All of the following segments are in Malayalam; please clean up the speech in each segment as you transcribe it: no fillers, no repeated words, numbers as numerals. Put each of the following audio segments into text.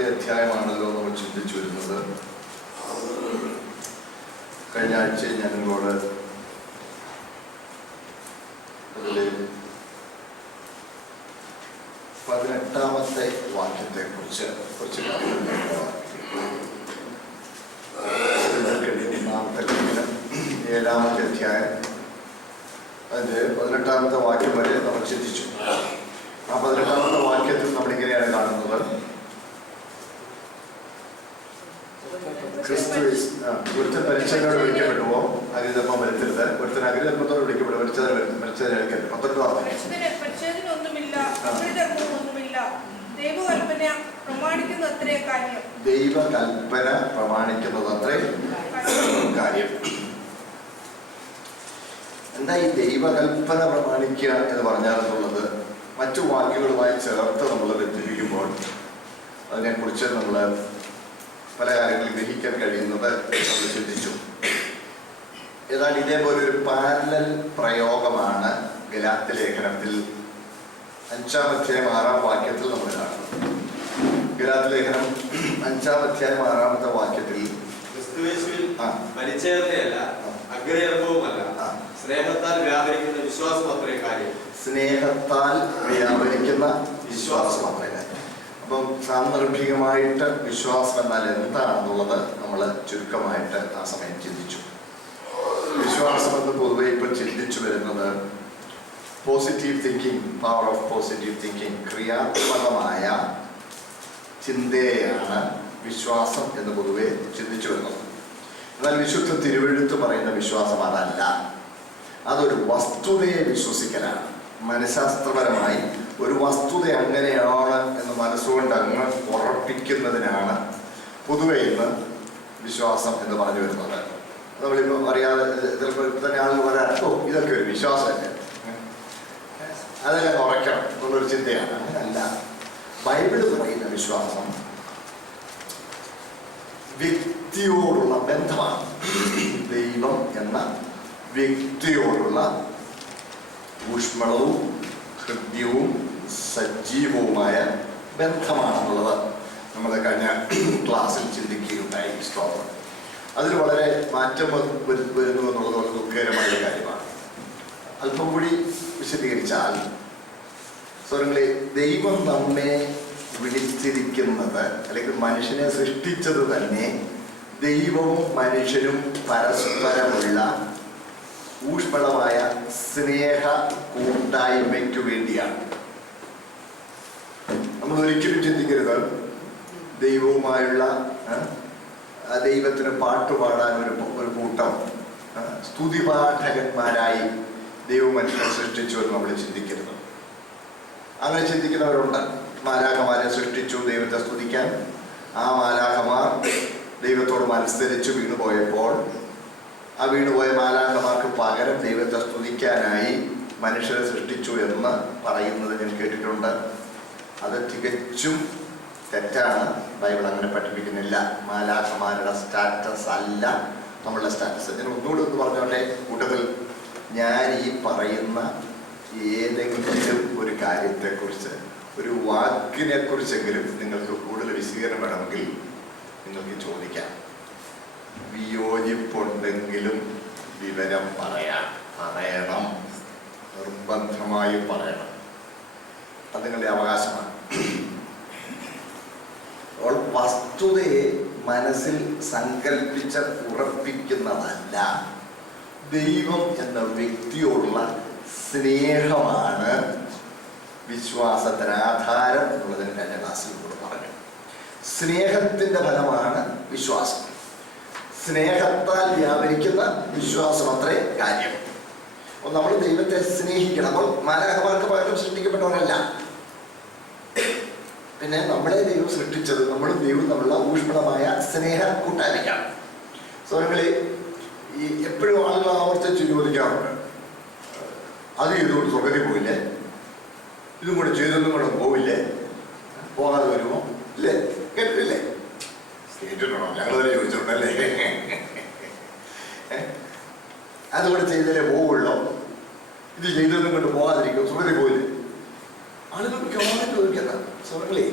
5-ാമത്തെ അധ്യായമാണല്ലോ നമ്മൾ ചിന്തിച്ചു വരുന്നത്. കഴിഞ്ഞ ആഴ്ച ഞാൻ നിങ്ങളോട് അതിലെ 18-ാമത്തെ വാക്യത്തെ കുറിച്ച് കുറച്ച് കാര്യങ്ങൾ 1-ാമത്തെ ലേഖനം 7-ാമത്തെ അധ്യായം അതിൻ്റെ 18-ാമത്തെ വാക്യം വരെ നമ്മൾ ചിന്തിച്ചു. ആ 18-ാമത്തെ വാക്യത്തിൽ നമ്മളിങ്ങനെയാണ് കാണുന്നത്. ഒരുത്തൻ പരിച്ഛേദനയോട് വിളിക്കപ്പെടുമോ അഗിതപ്പം വരുത്തരുത്, ഒരുത്തൻ അഗിതപ്പത്തോട് വിളിക്കപ്പെടും പരിച്ഛേദന എടുക്കരുത്. 19-ാമത്തെ ദൈവകൽപ്പന പ്രമാണിക്കുന്നതത്രേ കാര്യം. എന്താ ഈ ദൈവകൽപ്പന പ്രമാണിക്കുക എന്ന് പറഞ്ഞാലെന്നുള്ളത് മറ്റു വാക്യങ്ങളുമായി ചേർത്ത് നമ്മൾ ബന്ധിപ്പിക്കുമ്പോൾ അതിനെക്കുറിച്ച് നമ്മൾ പല കാര്യങ്ങളും ഗ്രഹിക്കാൻ കഴിയുന്നത് നമ്മൾ ചിന്തിച്ചു. ഏതാണ്ട് ഇതേപോലെ ഒരു പാരലൽ പ്രയോഗമാണ് ഗലാത്യ ലേഖനത്തിൽ 5-ാം അധ്യായം 6-ാം വാക്യത്തിൽ നമ്മൾ കാണുന്നത്. ഗലാത്യ ലേഖനം 5-ാം അധ്യായം 6-ാമത്തെ വാക്യത്തിൽ പരിച്ഛേദനയല്ല, അഗ്രഹവുമല്ല, സ്നേഹത്താൽ വ്യാപരിക്കുന്ന വിശ്വാസം അത്രേ കാര്യം. സ്നേഹത്താൽ വ്യാപരിക്കുന്ന വിശ്വാസം അത്രേ കാര്യം. അപ്പം സാന്ദർഭികമായിട്ട് വിശ്വാസം എന്നാൽ എന്താണെന്നുള്ളത് നമ്മൾ ചുരുക്കമായിട്ട് ആ സമയം ചിന്തിച്ചു. വിശ്വാസം എന്ന് പൊതുവെ ഇപ്പോൾ ചിന്തിച്ചു വരുന്നത് positive thinking, power of positive thinking, ക്രിയാത്മകമായ ചിന്തയാണ് വിശ്വാസം എന്ന് പൊതുവെ ചിന്തിച്ചു വരുന്നത്. എന്നാൽ വിശുദ്ധ തിരുവെഴുത്ത് പറയുന്ന വിശ്വാസം അതല്ല. അതൊരു വസ്തുതയെ വിശ്വസിക്കലാണ്. മനഃശാസ്ത്രപരമായി ഒരു വസ്തുത അങ്ങനെയാണ് എന്ന് മനസ്സുകൊണ്ട് അങ്ങ് ഉറപ്പിക്കുന്നതിനാണ് പൊതുവെ ഇന്ന് വിശ്വാസം എന്ന് പറഞ്ഞു വരുന്നത്. നമ്മളിപ്പോൾ അറിയാതെ ചിലപ്പോൾ തന്നെ ആളുകൾ പറയാൻ ഇതൊക്കെ ഒരു വിശ്വാസമല്ലേ, അതെല്ലാം ഉറയ്ക്കണം എന്നുള്ളൊരു ചിന്തയാണ്. അങ്ങനല്ല. ബൈബിള് പറയുന്ന വിശ്വാസം വ്യക്തിയോടുള്ള ബന്ധമാണ്. ദൈവം എന്ന വ്യക്തിയോടുള്ള ഊഷ്മളവും ഹൃദ്യവും സജീവവുമായ ബന്ധമാണെന്നുള്ളത് നമ്മൾ കഴിഞ്ഞ ക്ലാസ്സിൽ ചിന്തിക്കുകയുണ്ടായി. സ്തോത്രം. അതിൽ വളരെ മാറ്റം വരുന്നു എന്നുള്ളത് വളരെ ദുഃഖകരമായ കാര്യമാണ്. അല്പം കൂടി വിശദീകരിച്ചാൽ സ്വരങ്ങളെ, ദൈവം നമ്മെ വിളിച്ചിരിക്കുന്നത് അല്ലെങ്കിൽ മനുഷ്യനെ സൃഷ്ടിച്ചത് തന്നെ ദൈവവും മനുഷ്യനും പരസ്പരമുള്ള ഊഷ്മളമായ സ്നേഹ കൂട്ടായ്മയ്ക്കു വേണ്ടിയാണ്. നമ്മൾ ഒരിക്കലും ചിന്തിക്കരുത് ദൈവവുമായുള്ള ദൈവത്തിന് പാട്ടുപാടാൻ ഒരു കൂട്ടം സ്തുതിപാഠകന്മാരായി ദൈവം മനുഷ്യനെ സൃഷ്ടിച്ചു എന്ന് നമ്മൾ ചിന്തിക്കരുത്. അങ്ങനെ ചിന്തിക്കുന്നവരുണ്ട്. മാലാഖമാരെ സൃഷ്ടിച്ചു ദൈവത്തെ സ്തുതിക്കാൻ. ആ മാലാഖമാർ ദൈവത്തോട് മത്സരിച്ച് വീണുപോയപ്പോൾ ആ വീണുപോയ മാലാഖമാർക്ക് പകരം ദൈവത്തെ സ്തുതിക്കാനായി മനുഷ്യരെ സൃഷ്ടിച്ചു എന്ന് പറയുന്നത് ഞാൻ കേട്ടിട്ടുണ്ട്. അത് തികച്ചും തെറ്റാണ്. ബൈബിൾ അങ്ങനെ പഠിപ്പിക്കുന്നില്ല. മാലാഖമാരുടെ സ്റ്റാറ്റസ് അല്ല നമ്മളുടെ സ്റ്റാറ്റസ്. ഞാൻ ഒന്നുകൂടി ഒന്ന് പറഞ്ഞോട്ടെ കൂട്ടത്തിൽ. ഞാൻ ഈ പറയുന്ന ഏതെങ്കിലും ഒരു കാര്യത്തെക്കുറിച്ച്, ഒരു വാക്കിനെക്കുറിച്ചെങ്കിലും നിങ്ങൾക്ക് കൂടുതൽ വിശദീകരണം വേണമെങ്കിൽ നിങ്ങൾക്ക് ചോദിക്കാം. വിയോജിപ്പുണ്ടെങ്കിലും വിവരം പറയണം, നിർബന്ധമായും പറയണം. അത് നിങ്ങളുടെ അവകാശമാണ്. വസ്തുതയെ മനസ്സിൽ സങ്കല്പിച്ച് ഉറപ്പിക്കുന്നതല്ല, ദൈവം എന്ന വ്യക്തിയോടുള്ള സ്നേഹമാണ് വിശ്വാസത്തിന് ആധാരം എന്നുള്ളതിന് കഴിഞ്ഞ ക്ലാസ്സിൽ കൂടെ പറഞ്ഞു. സ്നേഹത്തിന്റെ ഫലമാണ് വിശ്വാസം. സ്നേഹത്താൽ വ്യാപരിക്കുന്ന വിശ്വാസം അത്രേ കാര്യം. അപ്പോൾ നമ്മൾ ദൈവത്തെ സ്നേഹിക്കണം. അപ്പോൾ മാലാഖമാർക്ക് പകരം സൃഷ്ടിക്കപ്പെട്ടവരല്ല. പിന്നെ നമ്മളെ ദൈവം സൃഷ്ടിച്ചത് നമ്മളും ദൈവം തമ്മിലുള്ള ഊഷ്മളമായ സ്നേഹ കൂട്ടായ്മയ്ക്കാണ്. സ്വരങ്ങളെ ഈ എപ്പോഴും ആളുകൾ ആവർത്തിച്ച് ചോദിക്കാറുണ്ട്, അത് ചെയ്തുകൊണ്ട് സ്വർഗ്ഗത്തിൽ പോയില്ലേ, ഇതും കൂടെ ചെയ്തൊന്നും കൂടെ പോവില്ലേ, പോകാതെ വരുമോ? ഇല്ലേ? കേട്ടിട്ടില്ലേ? കേട്ടിട്ടുണ്ടോ? ഞങ്ങളതിനെ ചോദിച്ചിട്ടുണ്ടല്ലേ. അതുകൂടെ ചെയ്താലേ പോവുള്ളൂ, ഇത് ചെയ്തൊന്നും കൊണ്ട് പോകാതിരിക്കും, സ്വർഗ്ഗത്തിൽ പോയില്ലേ? ആളുകൾ മിക്കവാറും ചോദിക്കുന്ന സ്വർഗ്ഗങ്ങളെ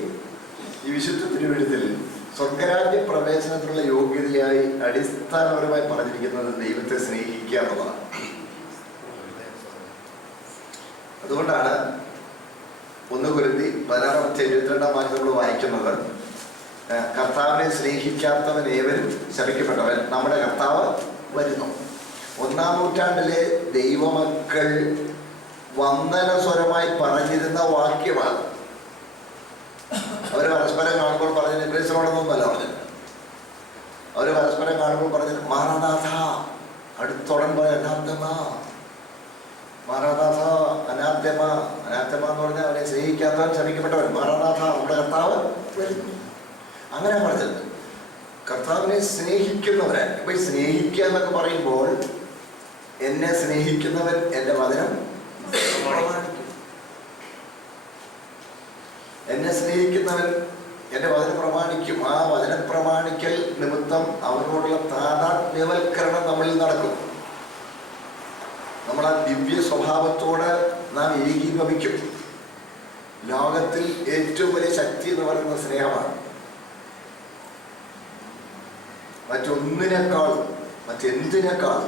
ഈ വിശുദ്ധ തിരുവെഴുത്തിൽ സ്വർഗരാജ്യ പ്രവേശനത്തിനുള്ള യോഗ്യതയായി അടിസ്ഥാനപരമായി പറഞ്ഞിരിക്കുന്നത് ദൈവത്തെ സ്നേഹിക്കുക എന്നുള്ളതാണ്. അതുകൊണ്ടാണ് 1 കൊരിന്ത്യർ 16:22 നമ്മൾ വായിക്കുന്നത്, കർത്താവിനെ സ്നേഹിക്കാത്തവൻ ഏവരും ശപിക്കപ്പെട്ടവൻ, നമ്മുടെ കർത്താവ് വരുന്നു. 1-ാം നൂറ്റാണ്ടിലെ ദൈവമക്കൾ വന്ദന സ്വരമായി പറഞ്ഞിരുന്ന വാക്യമാണ്. അവർ പരസ്പരം കാണുമ്പോൾ പറഞ്ഞത് ഇംഗ്ലീഷിലോടൊന്നുമല്ല പറഞ്ഞത്. അവർ പരസ്പരം കാണുമ്പോൾ പറഞ്ഞത് മാറാനാഥ, അടുത്തോടൻ പോയ അനാഥമ, മാറാനാഥ അനാഥമ. അനാഥമ എന്ന് പറഞ്ഞാൽ അവനെ സ്നേഹിക്കാത്തവൻ ശപിക്കപ്പെട്ടവൻ, മാറാനാഥ നമ്മുടെ കർത്താവ് വരുന്നു. അങ്ങനെ പറഞ്ഞത് കർത്താവിനെ സ്നേഹിക്കുന്നവരാണ്. ഇപ്പൊ ഈ സ്നേഹിക്കുക എന്നൊക്കെ പറയുമ്പോൾ എന്നെ സ്നേഹിക്കുന്നവൻ എൻ്റെ വചനം പ്രമാണിക്കും. എന്നെ സ്നേഹിക്കുന്നവൻ എൻ്റെ വചനം പ്രമാണിക്കും. ആ വചനം പ്രമാണിക്കൽ നിമിത്തം അവനോടുള്ള താതാത്മ്യവൽക്കരണം നമ്മളിൽ നടക്കും. നമ്മുടെ ദിവ്യ സ്വഭാവത്തോട് നാം ഏകീഭവിക്കും. ലോകത്തിൽ ഏറ്റവും വലിയ ശക്തി എന്ന് പറയുന്നത് സ്നേഹമാണ്. മറ്റെന്തിനേക്കാളും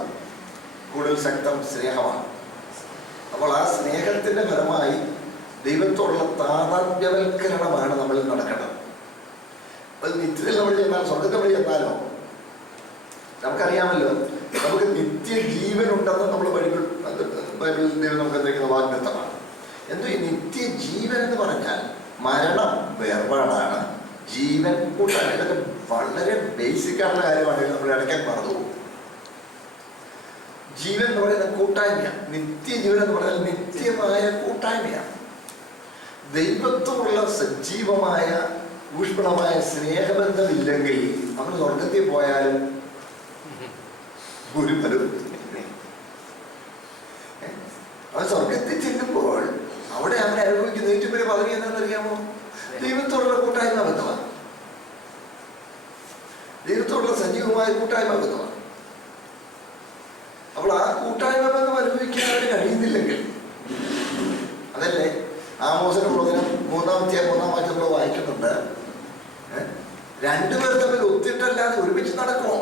കൂടുതൽ ശക്തം സ്നേഹമാണ്. അപ്പോൾ ആ സ്നേഹത്തിൻ്റെ ഫലമായി ദൈവത്തോടുള്ള താതാത്മ്യവൽക്കരണമാണ് നമ്മളിൽ നടക്കേണ്ടത്. അപ്പോൾ നിത്യത്തിൽ നമ്മൾ ചെന്നാൽ, സ്വർഗത്തിൽ നമ്മൾ ചെന്നാലോ നമുക്കറിയാമല്ലോ, നമുക്ക് നിത്യജീവൻ ഉണ്ടെന്ന് നമ്മൾ ബൈബിളിൽ ദൈവം നമുക്ക് എന്തെങ്കിലും വാഗ്ദത്തമാണ്. എന്തോ ഈ നിത്യജീവൻ എന്ന് പറഞ്ഞാൽ മരണം വേർപാടാണ്, ജീവൻ കൂട്ടാണ്. ഇതൊക്കെ വളരെ ബേസിക് ആയിട്ടുള്ള കാര്യമാണ്. നമ്മൾ ഇടയ്ക്കാൻ മറന്നു പോകും. ജീവൻ എന്ന് പറയുന്ന കൂട്ടായ്മയാണ്. നിത്യജീവൻ എന്ന് പറഞ്ഞാൽ നിത്യമായ കൂട്ടായ്മയാണ്. ദൈവത്തോടുള്ള സജീവമായ ഊഷ്മളമായ സ്നേഹബന്ധമില്ലെങ്കിൽ നമ്മൾ സ്വർഗത്തിൽ പോയാലും ഒരു ഫലവും. അവൻ സ്വർഗത്തിൽ ചെല്ലുമ്പോൾ അവിടെ അവനെ അനുഭവിക്കുന്ന ഏറ്റവും വലിയ പദവി എന്താണെന്നറിയാമോ? ദൈവത്തോടുള്ള കൂട്ടായ്മ ബന്ധമാണ്. ദൈവത്തോടുള്ള സജീവമായ കൂട്ടായ്മ ബന്ധമാണ്. അപ്പോൾ ആ കൂട്ടായ്മ ബന്ധം അനുഭവിക്കാൻ അവന് കഴിയുന്നില്ലെങ്കിൽ, അതല്ലേ ആമോസിന്റെ പ്രവചനം 3-ാം വാക്യം വായിക്കുന്നുണ്ട്, രണ്ടുപേർ തമ്മിൽ ഒത്തിട്ടല്ലാതെ ഒരുമിച്ച് നടക്കുമോ?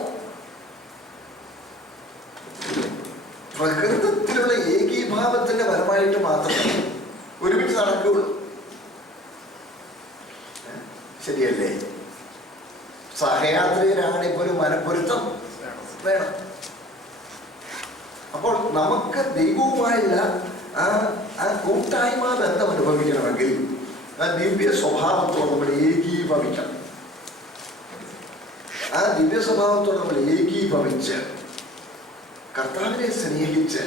പ്രകൃതത്തിലുള്ള ഏകീഭാവത്തിന്റെ ഫലമായിട്ട് മാത്രമേ ഒരുമിച്ച് നടക്കുകയുള്ളൂ. ശരിയല്ലേ? സഹയാത്രികരാണ് ഇപ്പോൾ ഒരു മനപ്പൊരുത്തം വേണം. അപ്പോൾ നമുക്ക് ദൈവവുമായുള്ള ആ കൂട്ടായ്മ ബന്ധം അനുഭവിക്കണമെങ്കിൽ ആ ദിവ്യ സ്വഭാവത്തോട് നമ്മൾ ഏകീഭവിക്കണം. ആ ദിവ്യ സ്വഭാവത്തോട് നമ്മൾ ഏകീഭവിച്ച് കർത്താവിനെ സ്നേഹിച്ച്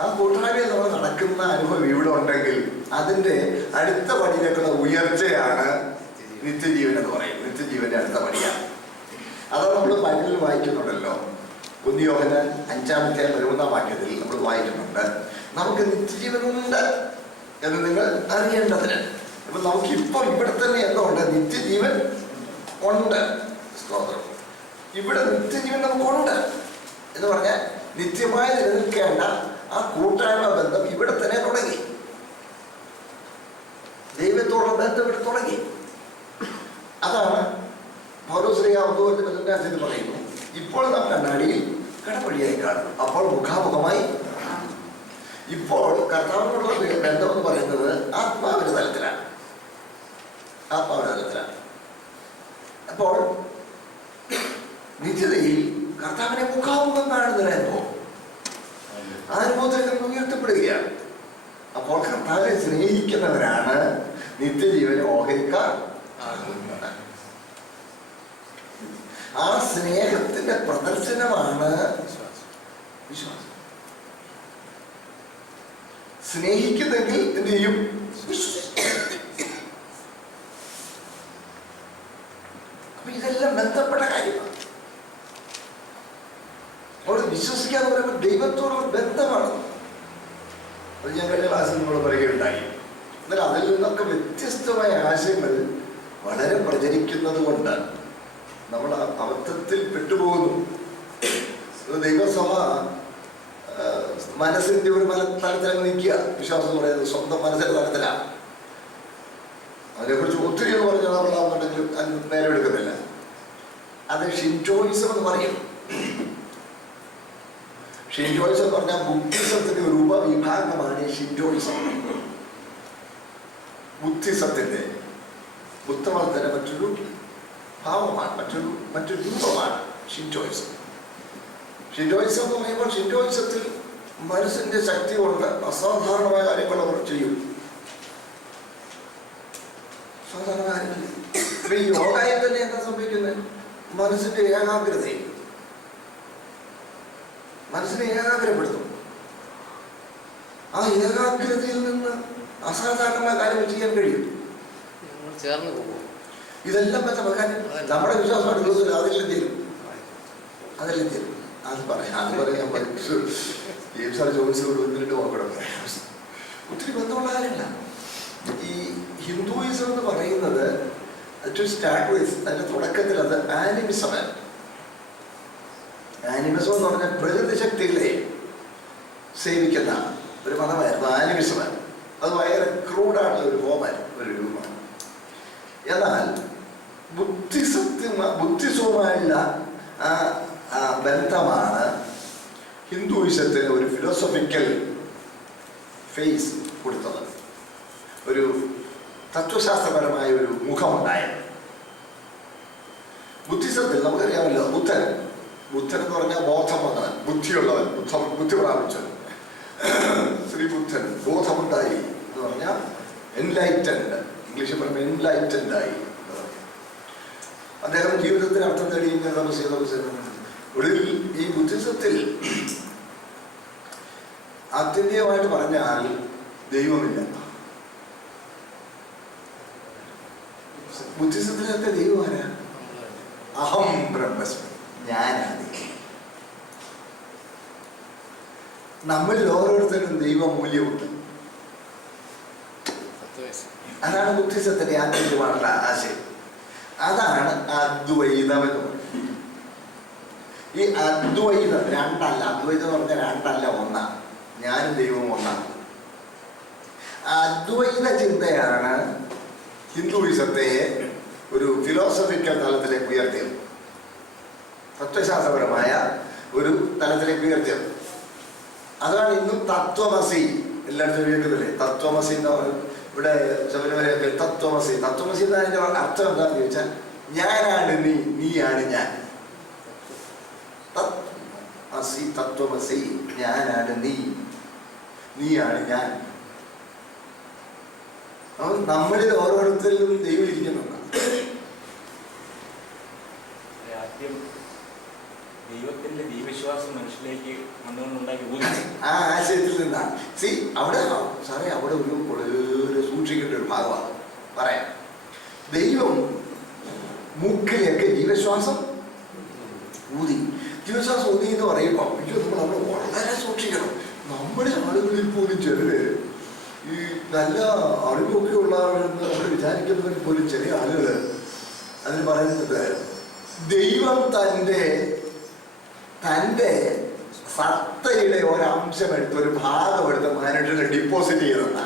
ആ കൂട്ടായ്മയിൽ നമ്മൾ നടക്കുന്ന അനുഭവം ഇവിടെ ഉണ്ടെങ്കിൽ അതിൻ്റെ അടുത്ത പടിയിലേക്കുള്ള ഉയർച്ചയാണ് നിത്യജീവൻ എന്ന് പറയും. നിത്യജീവന്റെ അടുത്ത പടിയാണ്. അത് നമ്മൾ ബൈബിളിൽ വായിക്കുന്നുണ്ടല്ലോ. 1 യോഹന്നാൻ 5-ാം വാക്യത്തിൽ നമ്മൾ വായിക്കുന്നുണ്ട്, നമുക്ക് നിത്യജീവനുണ്ട് എന്ന് നിങ്ങൾ അറിയേണ്ടതിന്. അപ്പൊ നമുക്കിപ്പോൾ ഇവിടെ തന്നെ എന്തുണ്ട്? നിത്യജീവൻ ഉണ്ട്. സ്തോത്രം. ഇവിടെ നിത്യജീവൻ നമുക്കുണ്ട് എന്ന് പറഞ്ഞാൽ നിത്യമായി നിലനിൽക്കേണ്ട ആ കൂട്ടായ്മ ബന്ധം ഇവിടെ തന്നെ തുടങ്ങി. ദൈവത്തോടുള്ള ബന്ധം ഇവിടെ തുടങ്ങി. അതാണ് പൗലോസ്ലീഹ പറയുന്നു, ഇപ്പോൾ നാം കണ്ണാടിയിൽ കടവഴിയായി കാണുന്നു, അപ്പോൾ മുഖാമുഖമായി. ഇപ്പോൾ കർത്താവിനോടുള്ള ബന്ധം എന്ന് പറയുന്നത് ആത്മാവിന്റെ തലത്തിലാണ്. അപ്പോൾ നിത്യതയിൽ കർത്താവിനെ മുഖാമുഖം കാണുന്ന അനുഭവം, ആ അനുഭവത്തിലേക്ക് ഉയർത്തപ്പെടുകയാണ്. അപ്പോൾ കർത്താവിനെ സ്നേഹിക്കുന്നവരാണ് നിത്യജീവനെ ഓഹരിക്കാർ. ആ സ്നേഹത്തിന്റെ പ്രദർശനമാണ് വിശ്വാസം. സ്നേഹിക്കുന്നെങ്കിൽ എന്ത് ചെയ്യും? അപ്പൊ ഇതെല്ലാം ബന്ധപ്പെട്ട കാര്യമാണ്. അവിടെ വിശ്വസിക്കാന്ന് പറയുമ്പോൾ ദൈവത്തോടുള്ള ബന്ധമാണ്. അത് ഞാൻ കഴിഞ്ഞ ക്ലാസ്സിൽ നമ്മൾ പറയുകയുണ്ടായി. എന്നാൽ അതിൽ നിന്നൊക്കെ വ്യത്യസ്തമായ ആശയങ്ങൾ വളരെ പ്രചരിക്കുന്നത് കൊണ്ട് നമ്മൾ അബദ്ധത്തിൽ പെട്ടുപോകുന്നു. ദൈവസഭ മനസ്സിന്റെ ഒരു തലത്തിലങ്ങ് നിൽക്കുക. വിശ്വാസം എന്ന് പറയുന്നത് സ്വന്തം മനസ്സിന്റെ തലത്തിലാണ്. അതിനെക്കുറിച്ച് ഒത്തിരി എന്ന് പറഞ്ഞാൽ നമ്മളാണെന്നുണ്ടെങ്കിലും അതിന് നേരം എടുക്കുന്നില്ല. അത് ഷിൻറ്റോയിസം എന്ന് പറയും. ഷിൻറ്റോയിസം എന്ന് പറഞ്ഞാൽ ബുദ്ധിസത്തിന്റെ ഒരു ഉപവിഭാഗമാണ് ഈ ഷിൻറ്റോയിസം. ബുദ്ധിസത്തിന്റെ ബുദ്ധമതത്തിന്റെ മറ്റൊരു ഭാവമാണ്, മറ്റൊരു രൂപമാണ് ഷിൻറ്റോയിസം. ഷിൻറ്റോയിസം എന്ന് പറയുമ്പോൾ ഷിൻറ്റോയിസത്തിൽ മനസ്സിന്റെ ശക്തി കൊണ്ട് അസാധാരണമായ കാര്യങ്ങൾ അവർ ചെയ്യും. സാധാരണ കാര്യങ്ങൾ ഇപ്പൊ ഈ യോഗയിൽ തന്നെ എന്താ സംഭവിക്കുന്നത്? മനസ്സിന്റെ ഏകാഗ്രതയും മനസ്സിനെ ഏകാഗ്രപ്പെടുത്തും. ആ ഏകാഗ്രതയിൽ നിന്ന് അസാധാരണമായ കാര്യങ്ങൾ ചെയ്യാൻ കഴിയും. ചേർന്ന് പോകും. ഇതെല്ലാം വെക്കാൻ നമ്മുടെ വിശ്വാസമായിട്ട് അതെല്ലാം തീരും. അത് പറയാൻ ജെയിംസ് സാർ ചോദിച്ചോട് ഒന്നിട്ട് നോക്കണം. ഒത്തിരി ബന്ധമുള്ള കാര്യമല്ല. ഈ ഹിന്ദുയിസം എന്ന് പറയുന്നത് ടു സ്റ്റാർട്ട് വിത്ത് അതിന്റെ തുടക്കത്തിൽ അത് ആനിമിസമാണ്. ആനിമിസം എന്ന് പറഞ്ഞാൽ പ്രകൃതി ശക്തികളെ സേവിക്കുന്ന ഒരു മതമായിരുന്നു ആനിമിസമാണ്. അത് ഭയങ്കര ക്രൂഡായിട്ടുള്ള ഒരു ഫോമായിരുന്നു, ഒരു രൂപമാണ്. എന്നാൽ ബുദ്ധിസവുമായുള്ള ബന്ധമാണ് ഹിന്ദുയിസത്തിന് ഒരു ഫിലോസഫിക്കൽ ഫേസ് കൊടുത്തത്, ഒരു തത്വശാസ്ത്രപരമായ ഒരു മുഖമുണ്ടായത്. ബുദ്ധിസത്തിൽ നമുക്കറിയാമല്ലോ, ബുദ്ധൻ എന്ന് പറഞ്ഞാൽ ബോധം വന്നവൻ, ബുദ്ധിയുള്ളവൻ, ബുദ്ധി പ്രാപിച്ചവൻ. ശ്രീ ബുദ്ധൻ ബോധമുണ്ടായി എന്ന് പറഞ്ഞാൽ എൻലൈറ്റൻഡ്, ഇംഗ്ലീഷിൽ പറയുമ്പോൾ എൻലൈറ്റൻഡ് ആയി. അദ്ദേഹം ജീവിതത്തിന് അർത്ഥം തേടിയും ഒടുവിൽ ഈ ബുദ്ധിസത്തിൽ ആത്യന്തികമായിട്ട് പറഞ്ഞാൽ ദൈവമില്ല. ബുദ്ധിസത്തിലൊക്കെ ദൈവം ആരാ? അഹം ബ്രഹ്മസ്മി, ഞാനാണ്. നമ്മളിൽ ഓരോരുത്തരും ദൈവമൂല്യമുണ്ട്. അതാണ് ബുദ്ധിസത്തിന്റെ ആത്യന്തികമായിട്ടുള്ള ആശയം. അതാണ് അദ്വൈതം എന്ന് പറയുന്നത്. ഈ അദ്വൈതം രണ്ടല്ല, അദ്വൈതം എന്ന് പറഞ്ഞാൽ രണ്ടല്ല, ഒന്നാണ്. ഞാനും ദൈവവും ഒന്നാണ്. അദ്വൈത ചിന്തയാണ് ഹിന്ദുയിസത്തെ ഒരു ഫിലോസഫിക്കൽ തലത്തിലേക്ക് ഉയർത്തിയത്, തത്വശാസ്ത്രപരമായ ഒരു തലത്തിലേക്ക് ഉയർത്തിയത്. അതാണ് ഇന്നും തത്വമസി എല്ലായിടത്തും കേൾക്കുന്നില്ലേ? തത്വമസി എന്ന് പറയും. ഇവിടെ ശബരിമലയൊക്കെ തത്വമസി എന്നതിന്റെ അർത്ഥം എന്താണെന്ന് ചോദിച്ചാൽ, ഞാനാണ് നീ, നീയാണ് ഞാൻ. തത്വമസി, ഞാനാണ് നീ, നീയാണ് ഞാൻ. അപ്പം നമ്മളിൽ ഓരോരുത്തരിലും ദൈവം ഇരിക്കുന്നുണ്ട്. ദൈവത്തിന്റെ ദൈവവിശ്വാസം മനുഷ്യരിലേക്ക് വന്നുകൊണ്ടുണ്ടാക്കി ആ ആശയത്തിൽ നിന്നാണ്. അവിടെ സാറേ അവിടെ ഒരു വളരെ സൂക്ഷിക്കേണ്ട ഒരു ഭാഗമാണ് പറയാം. ദൈവം മൂക്കിലേക്ക് ജീവശ്വാസം ഊതി. ജീവശ്വാസം ഊതി എന്ന് പറയുമ്പോൾ നമ്മൾ വളരെ സൂക്ഷിക്കണം. നമ്മുടെ ആളുകളിൽ പോലും ചിലര് ഈ നല്ല അറിവൊക്കെ ഉള്ളവരെന്ന് നമ്മൾ വിചാരിക്കുന്നവർ പോലും ചില ആളുകൾ അതിന് പറയുന്നത് ദൈവം തൻ്റെ സത്തയുടെ ഒരംശം എടുത്ത്, ഒരു ഭാഗം എടുത്ത് മനുഷ്യനെ ഡിപ്പോസിറ്റ് ചെയ്തതാണ്.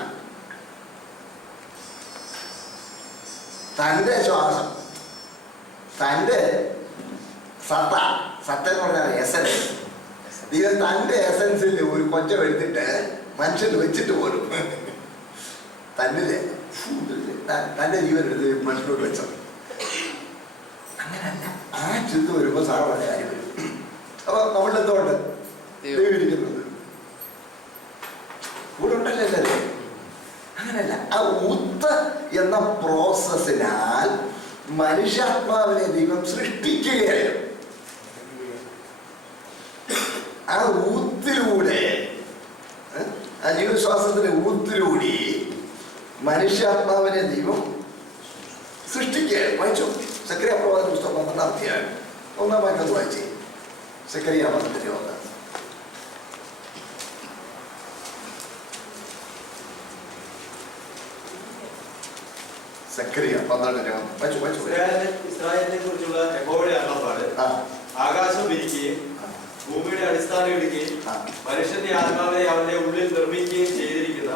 തൻ്റെ ശ്വാസം, തൻ്റെ സത്ത എന്ന് പറഞ്ഞാൽ എസൻസ്, ദൈവം തൻ്റെ എസൻസിൽ ഒരു കൊഞ്ചം എടുത്തിട്ട് മനുഷ്യൻ വെച്ചിട്ട് പോലും തൻ്റെ ജീവൻ എടുത്ത് മനുഷ്യനോട് വെച്ചത്. അങ്ങനല്ല. ആ ചിന്ത വരുമ്പോൾ സാധാരണ കാര്യം വരും. അപ്പൊ നമ്മളുടെ എന്തുകൊണ്ട് ദൈവം ഇരിക്കുന്നത് കൂടെ ഉണ്ടല്ലേ എല്ലാവരും? അങ്ങനല്ല. ആ ഊത്ത് എന്ന പ്രോസസ്സിനാൽ മനുഷ്യാത്മാവിനെ ദൈവം സൃഷ്ടിക്കുകയായിരുന്നു. ആ ഊത്തിലൂടെ, ആ ജീവശ്വാസത്തിന്റെ ഊത്തിലൂടെ മനുഷ്യാത്മാവിനെ ദൈവം സൃഷ്ടിക്കുകയായിരുന്നു. വായിച്ചോ, സക്രിയ പ്രവാചക പുസ്തകം 12-ാം അധ്യായം 1-ാം വാക്യം വായിച്ചേ. സക്രിയ 12:1. സക്രിയ 12:1. ഇസ്രായേലിനെ കുറിച്ചുള്ള യഹോവയുടെ അരുളപ്പാട്, ആകാശം വിരിക്കുകയും ഭൂമിയുടെ അടിസ്ഥാനം ഇടുകയും മനുഷ്യന്റെ ആത്മാവിനെ അവന്റെ ഉള്ളിൽ നിർമ്മിക്കുകയും ചെയ്തിരിക്കുന്ന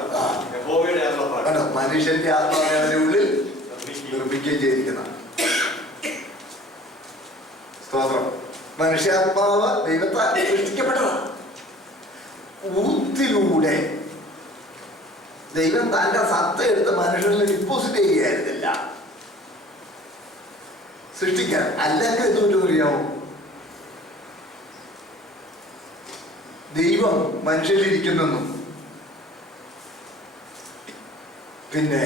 യഹോവയുടെ അരുളപ്പാട്. മനുഷ്യന്റെ ആത്മാവിനെ അവന്റെ ഉള്ളിൽ ഒളിപ്പിക്കുകയും ചെയ്തിരിക്കുന്ന സ്തോത്രം. മനുഷ്യാത്മാവ് ദൈവത്താൽ സൃഷ്ടിക്കപ്പെട്ടതാണ്. ഊത്തിലൂടെ ദൈവം തന്റെ സത്ത എടുത്ത് മനുഷ്യരിൽ ഡിപ്പോസിറ്റ് ചെയ്യുകയായിരുന്നില്ല സൃഷ്ടിക്കാൻ. അല്ലെങ്കിൽ എന്തുകൊണ്ട് അറിയാമോ? ദൈവം മനുഷ്യരിലിരിക്കുന്നെന്നും പിന്നെ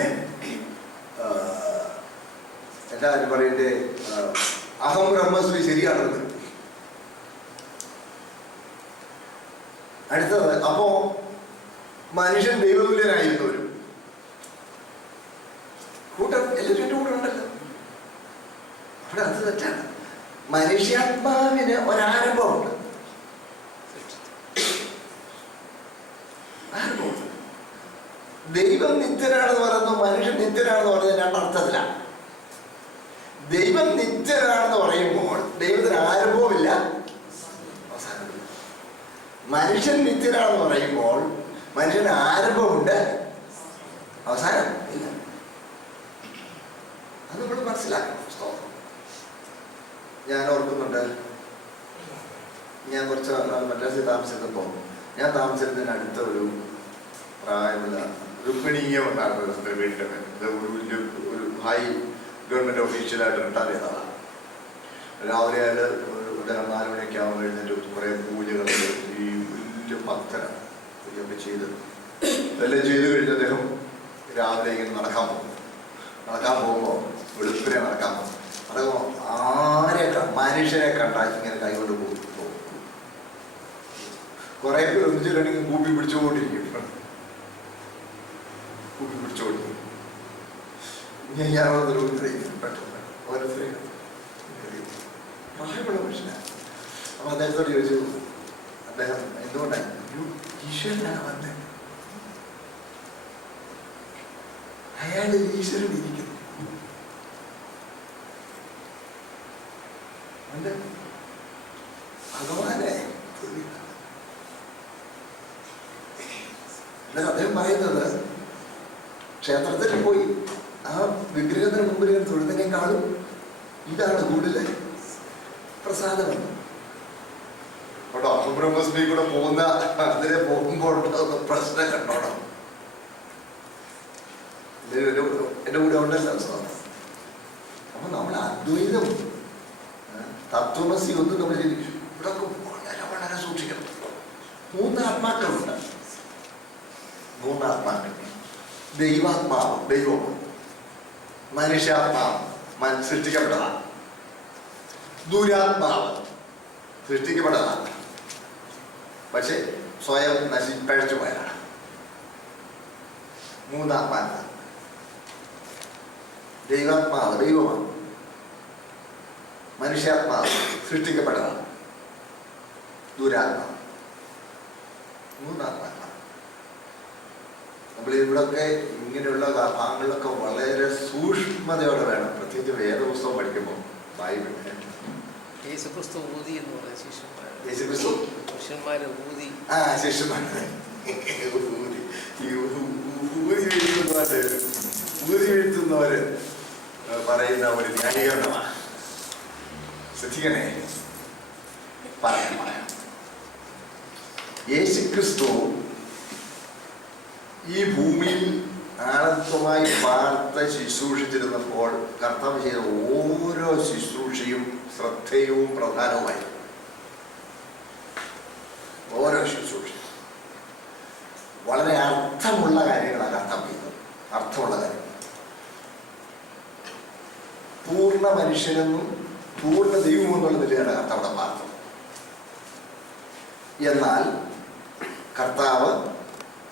എല്ലാവരും പറയണ്ടേ അഹം ബ്രഹ്മശ്രീ ശരിയാണെന്ന്. അടുത്തത്, അപ്പോ മനുഷ്യൻ ദൈവതുല്യനായിരുന്നവരും കൂട്ടം എല്ലാവരും കൂടെ ഉണ്ടല്ലോ. അവിടെ അത് തെറ്റാണ്. മനുഷ്യാത്മാവിന് ഒരാരംഭമുണ്ട്. ആരംഭമുണ്ട്. ദൈവം നിത്യനാണെന്ന് പറയുന്നു, മനുഷ്യൻ നിത്യനാണെന്ന് പറയുന്നത് രണ്ടർത്ഥത്തിലാണ്. ദൈവം നിത്യനാണെന്ന് പറയുമ്പോൾ ദൈവത്തിന് ആരംഭവുമില്ല അവസാനമില്ല. മനുഷ്യൻ നിത്യനാണെന്ന് പറയുമ്പോൾ മനുഷ്യന് ആരംഭമുണ്ട്, അവസാനം ഇല്ല. അത് നമ്മൾ മനസ്സിലാക്കണം. ഞാൻ ഓർക്കുന്നുണ്ട്, ഞാൻ കുറച്ച് മദ്രാസിൽ താമസിച്ചപ്പോൾ ഞാൻ താമസിച്ചതിന് അടുത്ത ഒരു പ്രായമുള്ള രുക്മിണീയം ഉണ്ടായിരുന്ന വീടിൻ്റെ പേര് ഒരു വലിയ ഒരു ഹൈ ഗവൺമെൻറ് ഓഫീഷ്യലായിട്ട് റിട്ടയർ ചെയ്തതാണ്. രാവിലെ അയാൾ 4 മണിയൊക്കെ ആകുമ്പോൾ എഴുന്നേറ്റ് കുറേ പൂജകൾ, ഈ വലിയ ഭക്തരാണ്, പൂജയൊക്കെ ചെയ്ത് എല്ലാം ചെയ്ത് കഴിഞ്ഞ് അദ്ദേഹം രാവിലെ ഇങ്ങനെ നടക്കാൻ പോകുമ്പോൾ വെളുപ്പിനെ നടക്കാൻ പോകുമ്പോൾ ആരെ മനുഷ്യനെ കണ്ടാൽ ഇങ്ങനെ കൈകൊണ്ട് പോകും. കുറെ പേര് ഒന്നിച്ച് കണ്ടെങ്കിൽ കൂപ്പി പിടിച്ചുകൊണ്ടിരിക്കും. കൂപ്പി പിടിച്ചുകൊണ്ടിരിക്കും. ഞാൻ പെട്ടെന്ന് ഓരോരുത്തരെയും പ്രായമുള്ള മനുഷ്യനാണ്. അപ്പൊ അദ്ദേഹത്തോട് ചോദിച്ചു, അദ്ദേഹം എന്തുകൊണ്ടാണ് ഈശ്വരനാണ് വന്നത്? അയാളിൽ ഈശ്വരൻ ഇരിക്കുന്നു. ഭഗവാനെ അദ്ദേഹം പറയുന്നത്, ക്ഷേത്രത്തിൽ പോയി ആ വിഗ്രഹത്തിന് മുമ്പിൽ തൊഴുതിനേക്കാളും ഇതാണ് കൂടുതൽ പ്രസാദമെന്ന്. കേട്ടോ, ബ്രഹ്മസ്മി കൂടെ പോകുന്ന അതിനെ പോകുമ്പോൾ പ്രശ്നം കണ്ടോണം. എൻ്റെ കൂടെ ഉണ്ടല്ലോ. അപ്പൊ നമ്മൾ അദ്വൈതം തത്വമസി ഒന്നും നമ്മൾ ചിന്തിച്ചു. ഇവിടെ വളരെ വളരെ സൂക്ഷിക്കണം. 3 ആത്മാക്കളുണ്ട്. 3 ആത്മാക്കൾ. ദൈവാത്മാവ്, ദൈവം. മനുഷ്യാത്മാവ് സൃഷ്ടിക്കപ്പെട്ടതാണ്. ദുരാത്മാവ് സൃഷ്ടിക്കപ്പെട്ടതാണ്, പക്ഷെ സ്വയം പഴച്ചു പോയതാണ്. 3 ആത്മാക്കൾ. ദൈവാത്മാവ് ദൈവമാണ്. മനുഷ്യാത്മാവ് സൃഷ്ടിക്കപ്പെട്ടതാണ്. ദുരാത്മാവ്. 3 ആത്മാക്കളാണ്. നമ്മൾ ഇവിടൊക്കെ ഇങ്ങനെയുള്ള ഭാഗങ്ങളിലൊക്കെ വളരെ സൂക്ഷ്മതയോടെ വേണം, പ്രത്യേകിച്ച് വേദപുസ്തകം പഠിക്കുമ്പോൾ. ബൈബിൾ യേശുക്രിസ്തു ഊതി എന്ന് പറയുന്നത് ശിഷ്യന്മാരെ ഊതി. ശിഷ്യന്മാരെ ഊതി വീഴ്ത്തുന്നവര് പറയുന്ന ഒരു ന്യായീകരണമാണ്. ശ്രദ്ധിക്കണേ, പറയാം. യേശുക്രിസ്തു ഈ ഭൂമിയിൽ ആളത്വമായി പാർത്ത് ശുശ്രൂഷിച്ചിരുന്നപ്പോൾ കർത്താവ് ചെയ്ത ഓരോ ശുശ്രൂഷയും ശ്രദ്ധേയവും പ്രധാനവുമായി. ഓരോ ശുശ്രൂഷയും വളരെ അർത്ഥമുള്ള കാര്യങ്ങളാണ് കർത്താവ് ചെയ്തത്. അർത്ഥമുള്ള കാര്യങ്ങൾ. പൂർണ്ണ മനുഷ്യനെന്നും പൂർണ്ണ ദൈവമെന്നുള്ള നിലയാണ് കർത്താവിടെ പാർത്തത്. എന്നാൽ കർത്താവ്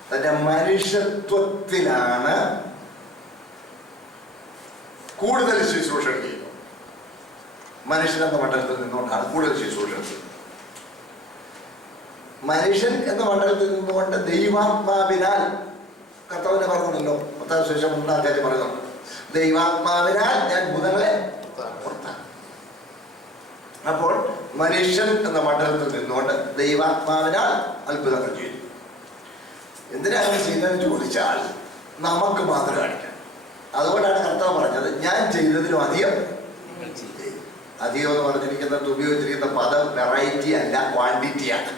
തന്റെ മനുഷ്യത്വത്തിലാണ് കൂടുതൽ ശുശ്രൂഷ ചെയ്യുന്നത്. മനുഷ്യൻ എന്ന മണ്ഡലത്തിൽ നിന്നുകൊണ്ടാണ് കൂടുതൽ ശുശ്രൂഷ ചെയ്യുന്നത്. മനുഷ്യൻ എന്ന മണ്ഡലത്തിൽ നിന്നുകൊണ്ട് ദൈവാത്മാവിനാൽ, കർത്താവിനെ പറഞ്ഞല്ലോ, 10 ശേഷം 3 കാര്യം പറയുന്നുണ്ട്, ദൈവാത്മാവിനാൽ ഞാൻ ഭൂതങ്ങളെ പുറത്താക്കും. അപ്പോൾ മനുഷ്യൻ എന്ന മണ്ഡലത്തിൽ നിന്നുകൊണ്ട് ദൈവാത്മാവിനാൽ അത്ഭുതങ്ങൾ ചെയ്തു. എന്തിനാണ് ചെയ്യുന്നതെന്ന് ചോദിച്ചാൽ നമുക്ക് മാത്രം കാണിക്കാം. അതുകൊണ്ടാണ് കർത്താവ് പറഞ്ഞത് ഞാൻ ചെയ്തതിലും അധികം. അധികം എന്ന് പറഞ്ഞിരിക്കുന്നത് ഉപയോഗിച്ചിരിക്കുന്ന പദം വെറൈറ്റി അല്ല, ക്വാണ്ടിറ്റിയാണ്.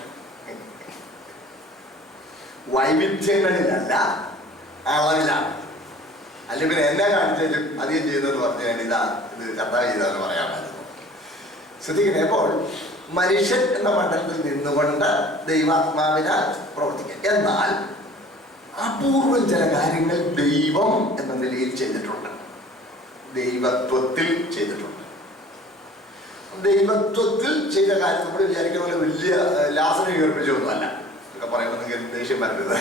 വൈവിധ്യങ്ങളിലല്ല, അളവിലാണ്. അല്ലെ പിന്നെ എന്നെ കാണിച്ചാലും അധികം ചെയ്തെന്ന് പറഞ്ഞു കഴിഞ്ഞാൽ ഇത് കർത്താവ് ചെയ്തതെന്ന് പറയാമായിരുന്നു. ശ്രദ്ധിക്കണേ. അപ്പോൾ മനുഷ്യൻ എന്ന മണ്ഡലത്തിൽ നിന്നുകൊണ്ട് ദൈവാത്മാവിനാൽ പ്രവർത്തിക്കുക. എന്നാൽ അപൂർവം ചില കാര്യങ്ങൾ ദൈവം എന്ന നിലയിൽ ചെയ്തിട്ടുണ്ട്, ദൈവത്വത്തിൽ ചെയ്തിട്ടുണ്ട്. ദൈവത്വത്തിൽ ചെയ്ത കാര്യം നമ്മൾ വിചാരിക്കുന്ന പോലെ വലിയ ലാസനെ ഉയർപ്പിച്ചൊന്നുമല്ല. ഒക്കെ പറയുമ്പോൾ നിങ്ങൾക്ക് ദേഷ്യം വരരുത്.